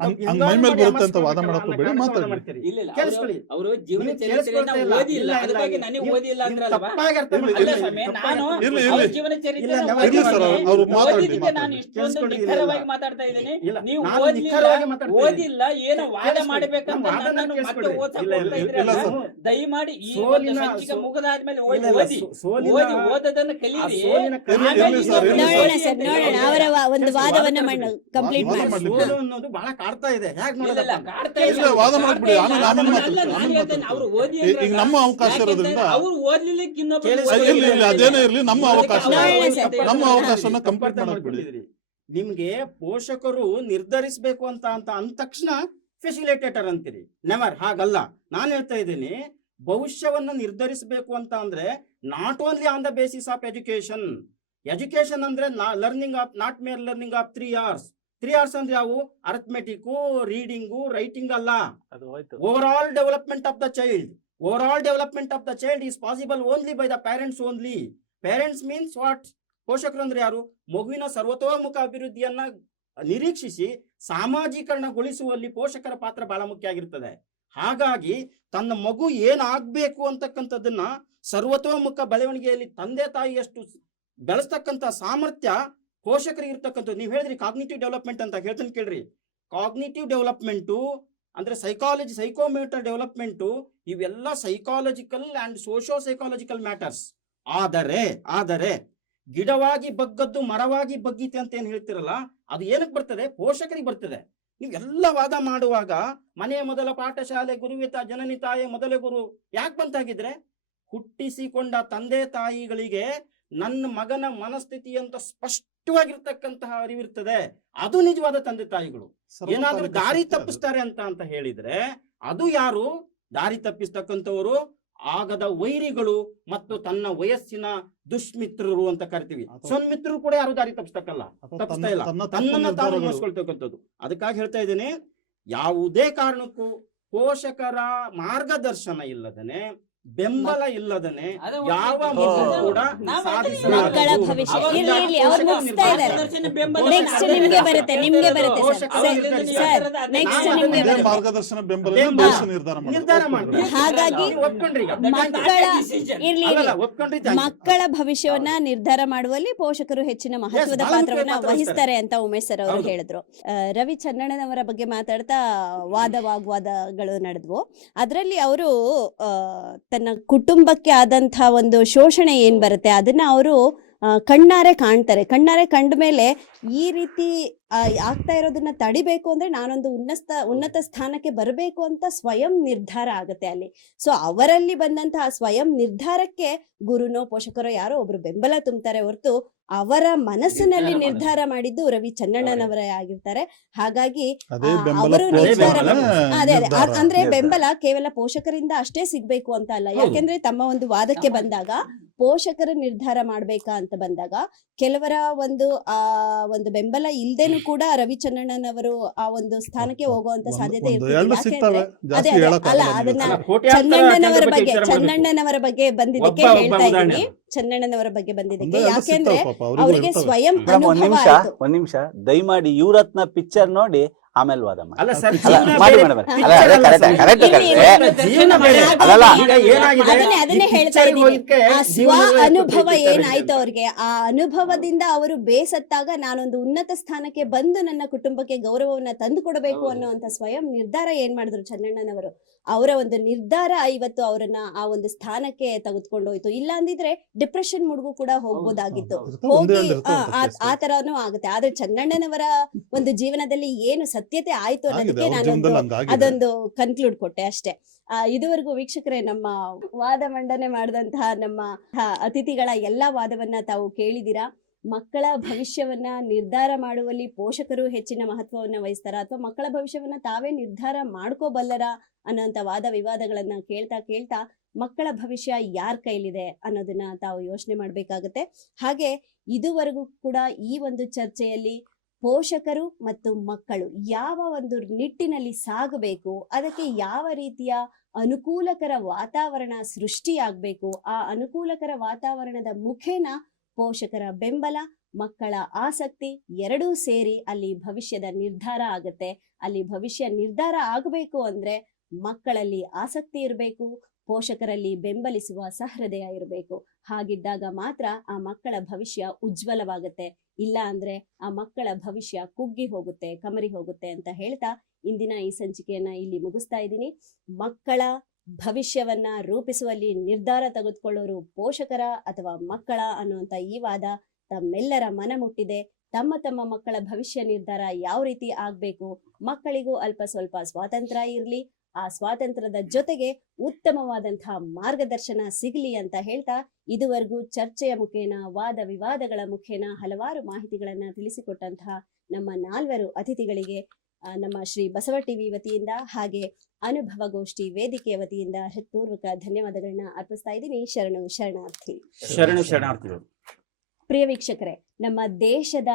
ಹಂಗ್ ಮೈ ಮೇಲೆ ಬರುತ್ತೆ ಅಂತ ವಾದ ಮಾಡಕ್ ಹೋಗ್ಬೇಡಿ, ಮಾತಾಡಿ. ಕೇಳಿಸ್ಕೊಳ್ಳಿ. ಅವರು ಜೀವನ ನೀವು ಚರಿತ್ರೆಯನ್ನ ಕೇಳಿಸ್ಕೊಳ್ತಾ ಓದಿಲ್ಲ, ಇಲ್ಲ. ಅದ್ರ ಬಗ್ಗೆ ನನಗೆ ಓದಿಲ್ಲ ನೀವು ಅಂದ್ರಲ್ವಾ? ತಪ್ಪಾಗಿ ಅರ್ಥ ಅಲ್ಲ ಮಾಡ್ಕೊಳ್ಳಿ. ಸ್ವಾಮಿ, ನಾನು ಇರ್ಲಿ, ಅವ್ರ ಇರ್ಲಿ. ಜೀವನ ಚರಿತ್ರೆ ಇಲ್ಲ, ಇರ್ಲಿ ಸರ್, ಅವ್ರು ಮಾತಾಡಿ, ಓದಿದ್ದಕ್ಕೆ ನಾನು ಮಾತಾಡಿ. ಇಷ್ಟೊಂದು ಕೇಳಿಸ್ಕೊಳ್ಳಿ, ನಿಖರವಾಗಿ ಇಲ್ಲ. ಮಾತಾಡ್ತಾ ಇದ್ದೀನಿ. ಇಲ್ಲ, ನೀವು ನಾನು ಓದಿಲ್ಲ, ನಿಖರವಾಗಿ ಮಾತಾಡ್ತಾ ಓದಿಲ್ಲ, ಏನೋ ವಾದ ಕೇಳಿಸ್ಕೊಳ್ಳಿ. ಮಾಡ್ಬೇಕಂತ ನಮ್ಮ ವಾದನ ನನ್ನನ್ನು ಮತ್ತೆ ಕೇಳಿಸ್ಕೊಳ್ಳಿ. ಓದ್ಸಕ್ ಇಲ್ಲ, ಹೋಗ್ತಾ ಇಲ್ಲ, ಇದ್ರಲ್ಲ, ಇಲ್ಲ ಸರ್. ದಯಮಾಡಿ ಈ ಒಂದು ಸೋಲಿನ ಸಂಚಿಕೆ ಮುಗಿದಾದ್ಮೇಲೆ ಇಲ್ಲ, ಓದಿ ಇಲ್ಲ, ಓದಿ ಸೋಲಿನ- ಓದಿ ಓದೋದನ್ನ ಆ ಕಲೀರಿ. ಸೋಲಿನ ಆಮೇಲೆ ಇರ್ಲಿ ಸರ್, ಇನ್ನೊಂದು ಇರ್ಲಿ ನೋಡೋಣ ಓದಿ ಸರ್, ಅಂತ ನೋಡೋಣ ಹೇಳಿ. ಅವರ ಒಂದು ಕೇಳಿಸ್ಕೊಳ್ಳಿ, ವಾದವನ್ನ ವಾದ ಕಂಪ್ಲೀಟ್ ವಾದ ಮಾಡಿ. ಮಾಡ್ಲಿಕ್ಕೆ. ಸೋಲು ಅನ್ನೋದು ಬಹಳ ಕಾಡ್ತಾ ಇದೆ. ಹೇಗ್ ಇಲ್ಲ, ನೋಡೋದಪ್ಪ? ಕಾಡ್ತಾ ಇಲ್ಲ, ಇಲ್ಲ, ವಾದ ಮಾಡ್ಬಿಡಿ, ಕಾಡ್ತಾ ಇಲ್ಲ. ಆಮೇಲೆ ಅಲ್ಲ, ಮಾತಾಡ್ತೀನಿ, ನಾನು ಆಮೇಲೆ ಹೇಳ್ತೇನೆ, ಅವ್ರು ಓದಿ ಈಗ ಅಂದ್ರಲ್ಲ, ನಮ್ಮ ಅವಕಾಶ ಯಾಕೆಂದ್ರೆ ಇರೋದ್ರಿಂದ ಅವ್ರು ಓದ್ಲಿಕ್ಕೆ ಇನ್ನೊಬ್ರು ಕೇಳಿಸ್ಕೊಳ್ಳಿ. ಇರ್ಲಿ, ಇರ್ಲಿ, ಅದೇನೇ ಇರ್ಲಿ, ನಮ್ಮ ಅವಕಾಶ ನೋಡೋಣ ಸರ್. ನಮ್ಮ ಅವಕಾಶನ ಕಂಪ್ಲೀಟ್ ತಪ್ಪರ್ಥ ಮಾಡಕ್ ಬಿಡಿ. ಮಾಡ್ಕೊಂಡಿದ್ದೀರಿ. ನಿಮ್ಗೆ ಪೋಷಕರು ನಿರ್ಧರಿಸಬೇಕು ಅಂತ ಅಂದ ತಕ್ಷಣ ಫೆಸಿಲಿಟೇಟರ್ ಅಂತೀರಿ. ನೆವರ್, ಹಾಗಲ್ಲ. ನಾನು ಹೇಳ್ತಾ ಇದ್ದೀನಿ, ಭವಿಷ್ಯವನ್ನ ನಿರ್ಧರಿಸಬೇಕು ಅಂತ ಅಂದ್ರೆ not only on the basis of education. Education ಅಂದ್ರೆ ಲರ್ನಿಂಗ್ ಆಫ್ ನಾಟ್ ಮೇರ್ ಲರ್ನಿಂಗ್ ಆಫ್ 3 hours. 3 hours ಅಂದ್ರೆ ಯಾವು? ಅರ್ಥಮೆಟಿಕ್, ರೀಡಿಂಗು, ರೈಟಿಂಗ್ ಅಲ್ಲ. Over all development of the child. Over all development of the child is possible only by the parents only. Parents means what? ಪೋಷಕರು ಅಂದ್ರೆ ಯಾರು? ಮಗುವಿನ ಸರ್ವತೋಮುಖ ಅಭಿವೃದ್ಧಿಯನ್ನ ನಿರೀಕ್ಷಿಸಿ ಸಾಮಾಜೀಕರಣಗೊಳಿಸುವಲ್ಲಿ ಪೋಷಕರ ಪಾತ್ರ ಬಹಳ ಮುಖ್ಯ ಆಗಿರ್ತದೆ. ಹಾಗಾಗಿ ತನ್ನ ಮಗು ಏನಾಗಬೇಕು ಅಂತಕ್ಕಂಥದ್ದನ್ನ ಸರ್ವತೋಮುಖ ಬೆಳವಣಿಗೆಯಲ್ಲಿ ತಂದೆ ತಾಯಿಯಷ್ಟು ಬೆಳೆಸ್ತಕ್ಕಂಥ ಸಾಮರ್ಥ್ಯ ಪೋಷಕರಿಗೆ ಇರ್ತಕ್ಕಂಥದ್ದು. ನೀವು ಹೇಳಿದ್ರಿ ಕಾಗ್ನಿಟಿವ್ ಡೆವಲಪ್ಮೆಂಟ್ ಅಂತ, ಹೇಳ್ತಾನೆ ಕೇಳ್ರಿ. ಕಾಗ್ನಿಟಿವ್ ಡೆವಲಪ್ಮೆಂಟು ಅಂದ್ರೆ ಸೈಕೋಮೋಟರ್ ಡೆವಲಪ್ಮೆಂಟು, ಇವೆಲ್ಲ psychological and socio psychological matters. ಆದರೆ ಗಿಡವಾಗಿ ಬಗ್ಗದ್ದು ಮರವಾಗಿ ಬಗ್ಗೀತೆ ಅಂತ ಏನ್ ಹೇಳ್ತಿರಲ್ಲ, ಅದು ಏನಕ್ಕೆ ಬರ್ತದೆ? ಪೋಷಕರಿಗೆ ಬರ್ತದೆ. ನೀವೆಲ್ಲ ವಾದ ಮಾಡುವಾಗ ಮನೆಯ ಮೊದಲ ಪಾಠಶಾಲೆ ಗುರುವಿತ ಜನನಿ ತಾಯಿ ಮೊದಲ ಗುರು ಯಾಕೆ ಬಂತಾಗಿದ್ರೆ, ಹುಟ್ಟಿಸಿಕೊಂಡ ತಂದೆ ತಾಯಿಗಳಿಗೆ ನನ್ನ ಮಗನ ಮನಸ್ಥಿತಿ ಅಂತ ಸ್ಪಷ್ಟವಾಗಿರ್ತಕ್ಕಂತಹ ಅರಿವಿರ್ತದೆ. ಅದು ನಿಜವಾದ ತಂದೆ ತಾಯಿಗಳು. ಏನಾದ್ರೂ ದಾರಿ ತಪ್ಪಿಸ್ತಾರೆ ಅಂತ ಹೇಳಿದ್ರೆ ಅದು ಯಾರು? ದಾರಿ ತಪ್ಪಿಸ್ತಕ್ಕಂಥವರು ಆಗದ ವೈರಿಗಳು ಮತ್ತು ತನ್ನ ವಯಸ್ಸಿನ ದುಷ್ಮಿತ್ರರು ಅಂತ ಕರಿತೀವಿ. ಸನ್ಮಿತ್ರರು ಕೂಡ ಯಾರು ದಾರಿ ತಪ್ಪಿಸ್ತಕ್ಕಲ್ಲ, ತಪ್ಪಿಸ್ತಾ ಇಲ್ಲ, ತನ್ನನ್ನ ತಾನು ಮುಗಿಸ್ಕೊಳ್ತಕ್ಕಂಥದ್ದು. ಅದಕ್ಕಾಗಿ ಹೇಳ್ತಾ ಇದ್ದೀನಿ, ಯಾವುದೇ ಕಾರಣಕ್ಕೂ ಪೋಷಕರ ಮಾರ್ಗದರ್ಶನ ಇಲ್ಲದನೆ, ಬೆಂಬಲ ಇಲ್ಲದನೆ ಯಾವ ಮಗು ಕೂಡ ಮಕ್ಕಳ ಭವಿಷ್ಯ ಇರ್ಲಿ, ಅವ್ರು ಮುಗಿಸ್ತಾ ಇದ್ದಾರೆ. ನೆಕ್ಸ್ಟ್ ನಿಮ್ಗೆ ಬರುತ್ತೆ ಸರ್, ನೆಕ್ಸ್ಟ್ ನಿಮ್ಗೆ ಇದೇ ಬರುತ್ತೆ. ಮಾರ್ಗದರ್ಶನ ಬೆಂಬಲ ದೇಶ ನಿರ್ಧಾರ ಮಾಡಿ. ಹಾಗಾಗಿ ಒಪ್ಕೊಂಡ್ರಿ ಈಗ. ಇರ್ಲಿ, ಅಲ್ಲಲ್ಲ, ಒಪ್ಕೊಂಡ್ರಿ ಜಾಸ್ತಿ. ಮಕ್ಕಳ ಭವಿಷ್ಯವನ್ನ ನಿರ್ಧಾರ ಮಾಡುವಲ್ಲಿ ಪೋಷಕರು ಹೆಚ್ಚಿನ ಮಹತ್ವದ ಬಹಳ ಪಾತ್ರವನ್ನ ಮುಖ್ಯ ಪಾತ್ರ ವಹಿಸ್ತಾರೆ ಅಂತ ಉಮೇಶ್ ಸರ್ ಅವರು ಹೌದು. ಹೇಳಿದ್ರು. ರವಿ ಚನ್ನಣ್ಣನವರ ಬಗ್ಗೆ ಮಾತಾಡ್ತಾ ವಾಗ್ವಾದಗಳು ನಡೆದ್ವು. ಅದರಲ್ಲಿ ಅವರು ತನ್ನ ಕುಟುಂಬಕ್ಕೆ ಆದಂತಹ ಒಂದು ಶೋಷಣೆ ಏನ್ ಬರುತ್ತೆ ಅದನ್ನ ಅವರು ಕಣ್ಣಾರೆ ಕಂಡ ಮೇಲೆ ಈ ರೀತಿ ಆಗ್ತಾ ಇರೋದನ್ನ ತಡಿಬೇಕು ಅಂದ್ರೆ ನಾನೊಂದು ಉನ್ನತ ಸ್ಥಾನಕ್ಕೆ ಬರಬೇಕು ಅಂತ ಸ್ವಯಂ ನಿರ್ಧಾರ ಆಗುತ್ತೆ ಅಲ್ಲಿ. ಸೊ ಅವರಲ್ಲಿ ಬಂದಂತಹ ಸ್ವಯಂ ನಿರ್ಧಾರಕ್ಕೆ ಗುರುನೋ ಪೋಷಕರೋ ಯಾರೋ ಒಬ್ರು ಬೆಂಬಲ ತುಂಬ್ತಾರೆ ಹೊರತು ಅವರ ಮನಸ್ಸಿನಲ್ಲಿ ನಿರ್ಧಾರ ಮಾಡಿದ್ದು ರವಿ ಚನ್ನಣ್ಣನವರೇ ಆಗಿರ್ತಾರೆ. ಹಾಗಾಗಿ ಅವರು ನಿರ್ಧಾರ ಅದೇ ಅಂದ್ರೆ ಬೆಂಬಲ ಕೇವಲ ಪೋಷಕರಿಂದ ಅಷ್ಟೇ ಸಿಗ್ಬೇಕು ಅಂತ ಅಲ್ಲ. ಯಾಕೆಂದ್ರೆ ತಮ್ಮ ಒಂದು ವಾದಕ್ಕೆ ಬಂದಾಗ ಪೋಷಕರ ನಿರ್ಧಾರ ಮಾಡ್ಬೇಕಾ ಅಂತ ಬಂದಾಗ ಕೆಲವರ ಒಂದು ಬೆಂಬಲ ಇಲ್ದೇನು ಕೂಡ ರವಿ ಚನ್ನಣ್ಣನವರು ಆ ಒಂದು ಸ್ಥಾನಕ್ಕೆ ಹೋಗುವಂತ ಸಾಧ್ಯತೆ ಇರ್ತದೆ. ಅಲ್ಲ, ಅದನ್ನ ಚನ್ನಣ್ಣನವರ ಬಗ್ಗೆ ಬಂದಿದ್ದಕ್ಕೆ ಹೇಳ್ತಾ ಇದ್ದೀನಿ. ಚನ್ನಣ್ಣನವರ ಬಗ್ಗೆ ಬಂದಿದ್ದಕ್ಕೆ ಯಾಕೆಂದ್ರೆ ಅವರಿಗೆ ಸ್ವಯಂ ಅನುಭವ ಆಯ್ತು. ಒಂದ್ ನಿಮಿಷ ದಯಮಾಡಿ ಯುವರತ್ನ ಪಿಕ್ಚರ್ ನೋಡಿ ಆಮೇಲೆ ವಾದ ಮಾಡಿ. ಅಲ್ಲ ಸರ್, ಮಾಡಿ ಮೇಡಮ್. ಅಲ್ಲ ಅದೇ ಅದನ್ನೇ ಹೇಳ್ತಾ ಇದ್ದೀನಿ. ಆ ಸ್ವ ಅನುಭವ ಏನಾಯ್ತು ಅವ್ರಿಗೆ, ಆ ಅನುಭವದಿಂದ ಅವರು ಬೇಸತ್ತಾಗ ನಾನೊಂದು ಉನ್ನತ ಸ್ಥಾನಕ್ಕೆ ಬಂದು ನನ್ನ ಕುಟುಂಬಕ್ಕೆ ಗೌರವವನ್ನ ತಂದು ಕೊಡಬೇಕು ಅನ್ನುವಂತ ಸ್ವಯಂ ನಿರ್ಧಾರ ಏನ್ ಮಾಡಿದ್ರು ಚನ್ನಣ್ಣನವರು. ಅವರ ಒಂದು ನಿರ್ಧಾರ ಇವತ್ತು ಅವರನ್ನ ಆ ಒಂದು ಸ್ಥಾನಕ್ಕೆ ತೆಗೆದುಕೊಂಡು ಹೋಯ್ತು. ಇಲ್ಲ ಅಂದಿದ್ರೆ ಡಿಪ್ರೆಷನ್ ಮುಡುಗು ಕೂಡ ಹೋಗ್ಬೋದಾಗಿತ್ತು. ಹೋಗಿ ಆ ತರನು ಆಗುತ್ತೆ. ಆದ್ರೆ ಚನ್ನಣ್ಣನವರ ಒಂದು ಜೀವನದಲ್ಲಿ ಏನು ಸತ್ಯತೆ ಆಯ್ತು ಅನ್ನೋದಕ್ಕೆ ನಾನು ಅದೊಂದು ಕನ್ಕ್ಲೂಡ್ ಕೊಟ್ಟೆ ಅಷ್ಟೇ. ಇದುವರೆಗೂ ವೀಕ್ಷಕರೇ, ನಮ್ಮ ವಾದ ಮಂಡನೆ ಮಾಡಿದಂತಹ ನಮ್ಮ ಅತಿಥಿಗಳ ಎಲ್ಲಾ ವಾದವನ್ನ ತಾವು ಕೇಳಿದಿರಾ. ಮಕ್ಕಳ ಭವಿಷ್ಯವನ್ನ ನಿರ್ಧಾರ ಮಾಡುವಲ್ಲಿ ಪೋಷಕರು ಹೆಚ್ಚಿನ ಮಹತ್ವವನ್ನ ವಹಿಸ್ತಾರ ಅಥವಾ ಮಕ್ಕಳ ಭವಿಷ್ಯವನ್ನ ತಾವೇ ನಿರ್ಧಾರ ಮಾಡ್ಕೋಬಲ್ಲರ ಅನ್ನೋಂಥ ವಾದ ವಿವಾದಗಳನ್ನ ಕೇಳ್ತಾ ಮಕ್ಕಳ ಭವಿಷ್ಯ ಯಾರ ಕೈಲಿದೆ ಅನ್ನೋದನ್ನ ತಾವು ಯೋಚನೆ ಮಾಡ್ಬೇಕಾಗತ್ತೆ. ಹಾಗೆ ಇದುವರೆಗೂ ಕೂಡ ಈ ಒಂದು ಚರ್ಚೆಯಲ್ಲಿ ಪೋಷಕರು ಮತ್ತು ಮಕ್ಕಳು ಯಾವ ಒಂದು ನಿಟ್ಟಿನಲ್ಲಿ ಸಾಗಬೇಕು, ಅದಕ್ಕೆ ಯಾವ ರೀತಿಯ ಅನುಕೂಲಕರ ವಾತಾವರಣ ಸೃಷ್ಟಿಯಾಗಬೇಕು, ಆ ಅನುಕೂಲಕರ ವಾತಾವರಣದ ಮುಖೇನ ಪೋಷಕರ ಬೆಂಬಲ, ಮಕ್ಕಳ ಆಸಕ್ತಿ ಎರಡೂ ಸೇರಿ ಅಲ್ಲಿ ಭವಿಷ್ಯದ ನಿರ್ಧಾರ ಆಗುತ್ತೆ. ಅಲ್ಲಿ ಭವಿಷ್ಯ ನಿರ್ಧಾರ ಆಗಬೇಕು ಅಂದ್ರೆ ಮಕ್ಕಳಲ್ಲಿ ಆಸಕ್ತಿ ಇರಬೇಕು, ಪೋಷಕರಲ್ಲಿ ಬೆಂಬಲಿಸುವ ಸಹೃದಯ ಇರಬೇಕು. ಹಾಗಿದ್ದಾಗ ಮಾತ್ರ ಆ ಮಕ್ಕಳ ಭವಿಷ್ಯ ಉಜ್ವಲವಾಗುತ್ತೆ. ಇಲ್ಲ ಅಂದ್ರೆ ಆ ಮಕ್ಕಳ ಭವಿಷ್ಯ ಕುಗ್ಗಿ ಹೋಗುತ್ತೆ, ಕಮರಿ ಹೋಗುತ್ತೆ ಅಂತ ಹೇಳ್ತಾ ಇಂದಿನ ಈ ಸಂಚಿಕೆಯನ್ನ ಇಲ್ಲಿ ಮುಗಿಸ್ತಾ ಇದ್ದೀನಿ. ಮಕ್ಕಳ ಭವಿಷ್ಯವನ್ನ ರೂಪಿಸುವಲ್ಲಿ ನಿರ್ಧಾರ ತೆಗೆದುಕೊಳ್ಳೋರು ಪೋಷಕರ ಅಥವಾ ಮಕ್ಕಳ ಅನ್ನುವಂತ ಈ ವಾದ ತಮ್ಮೆಲ್ಲರ ಮನ ಮುಟ್ಟಿದೆ. ತಮ್ಮ ತಮ್ಮ ಮಕ್ಕಳ ಭವಿಷ್ಯ ನಿರ್ಧಾರ ಯಾವ ರೀತಿ ಆಗ್ಬೇಕು, ಮಕ್ಕಳಿಗೂ ಅಲ್ಪ ಸ್ವಲ್ಪ ಸ್ವಾತಂತ್ರ್ಯ ಇರ್ಲಿ, ಆ ಸ್ವಾತಂತ್ರ್ಯದ ಜೊತೆಗೆ ಉತ್ತಮವಾದಂತಹ ಮಾರ್ಗದರ್ಶನ ಸಿಗಲಿ ಅಂತ ಹೇಳ್ತಾ ಇದುವರೆಗೂ ಚರ್ಚೆಯ ಮುಖೇನ, ವಾದ ವಿವಾದಗಳ ಮುಖೇನ ಹಲವಾರು ಮಾಹಿತಿಗಳನ್ನ ತಿಳಿಸಿಕೊಟ್ಟಂತಹ ನಮ್ಮ 4 ಅತಿಥಿಗಳಿಗೆ ನಮ್ಮ ಶ್ರೀ ಬಸವ ಟಿವಿ ವತಿಯಿಂದ ಹಾಗೆ ಅನುಭವಗೋಷ್ಠಿ ವೇದಿಕೆಯ ವತಿಯಿಂದ ಹೃತ್ಪೂರ್ವಕ ಧನ್ಯವಾದಗಳನ್ನ ಅರ್ಪಿಸ್ತಾ ಇದ್ದೀನಿ. ಶರಣು ಶರಣಾರ್ಥಿ. ಶರಣಾರ್ಥಿಗಳು. ಪ್ರಿಯ ವೀಕ್ಷಕರೇ, ನಮ್ಮ ದೇಶದ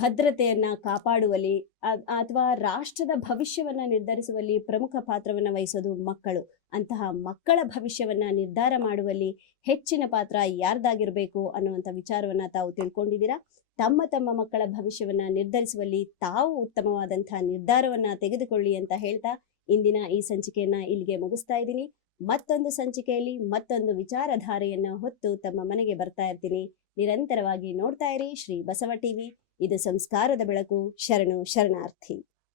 ಭದ್ರತೆಯನ್ನ ಕಾಪಾಡುವಲ್ಲಿ ಅಥವಾ ರಾಷ್ಟ್ರದ ಭವಿಷ್ಯವನ್ನ ನಿರ್ಧರಿಸುವಲ್ಲಿ ಪ್ರಮುಖ ಪಾತ್ರವನ್ನ ವಹಿಸೋದು ಮಕ್ಕಳು. ಅಂತಹ ಮಕ್ಕಳ ಭವಿಷ್ಯವನ್ನ ನಿರ್ಧಾರ ಮಾಡುವಲ್ಲಿ ಹೆಚ್ಚಿನ ಪಾತ್ರ ಯಾರ್ದಾಗಿರ್ಬೇಕು ಅನ್ನುವಂಥ ವಿಚಾರವನ್ನ ತಾವು ತಿಳ್ಕೊಂಡಿದ್ದೀರಾ. ತಮ್ಮ ತಮ್ಮ ಮಕ್ಕಳ ಭವಿಷ್ಯವನ್ನ ನಿರ್ಧರಿಸುವಲ್ಲಿ ತಾವು ಉತ್ತಮವಾದಂತಹ ನಿರ್ಧಾರವನ್ನ ತೆಗೆದುಕೊಳ್ಳಿ ಅಂತ ಹೇಳ್ತಾ ಇಂದಿನ ಈ ಸಂಚಿಕೆಯನ್ನ ಇಲ್ಲಿಗೆ ಮುಗಿಸ್ತಾ ಇದ್ದೀನಿ. ಮತ್ತೊಂದು ಸಂಚಿಕೆಯಲ್ಲಿ ಮತ್ತೊಂದು ವಿಚಾರಧಾರೆಯನ್ನ ಹೊತ್ತು ತಮ್ಮ ಮನೆಗೆ ಬರ್ತಾ ಇರ್ತೀನಿ. ನಿರಂತರವಾಗಿ ನೋಡ್ತಾ ಇರಿ ಶ್ರೀ ಬಸವ ಟಿವಿ. ಇದು ಸಂಸ್ಕಾರದ ಬೆಳಕು. ಶರಣು ಶರಣಾರ್ಥಿ.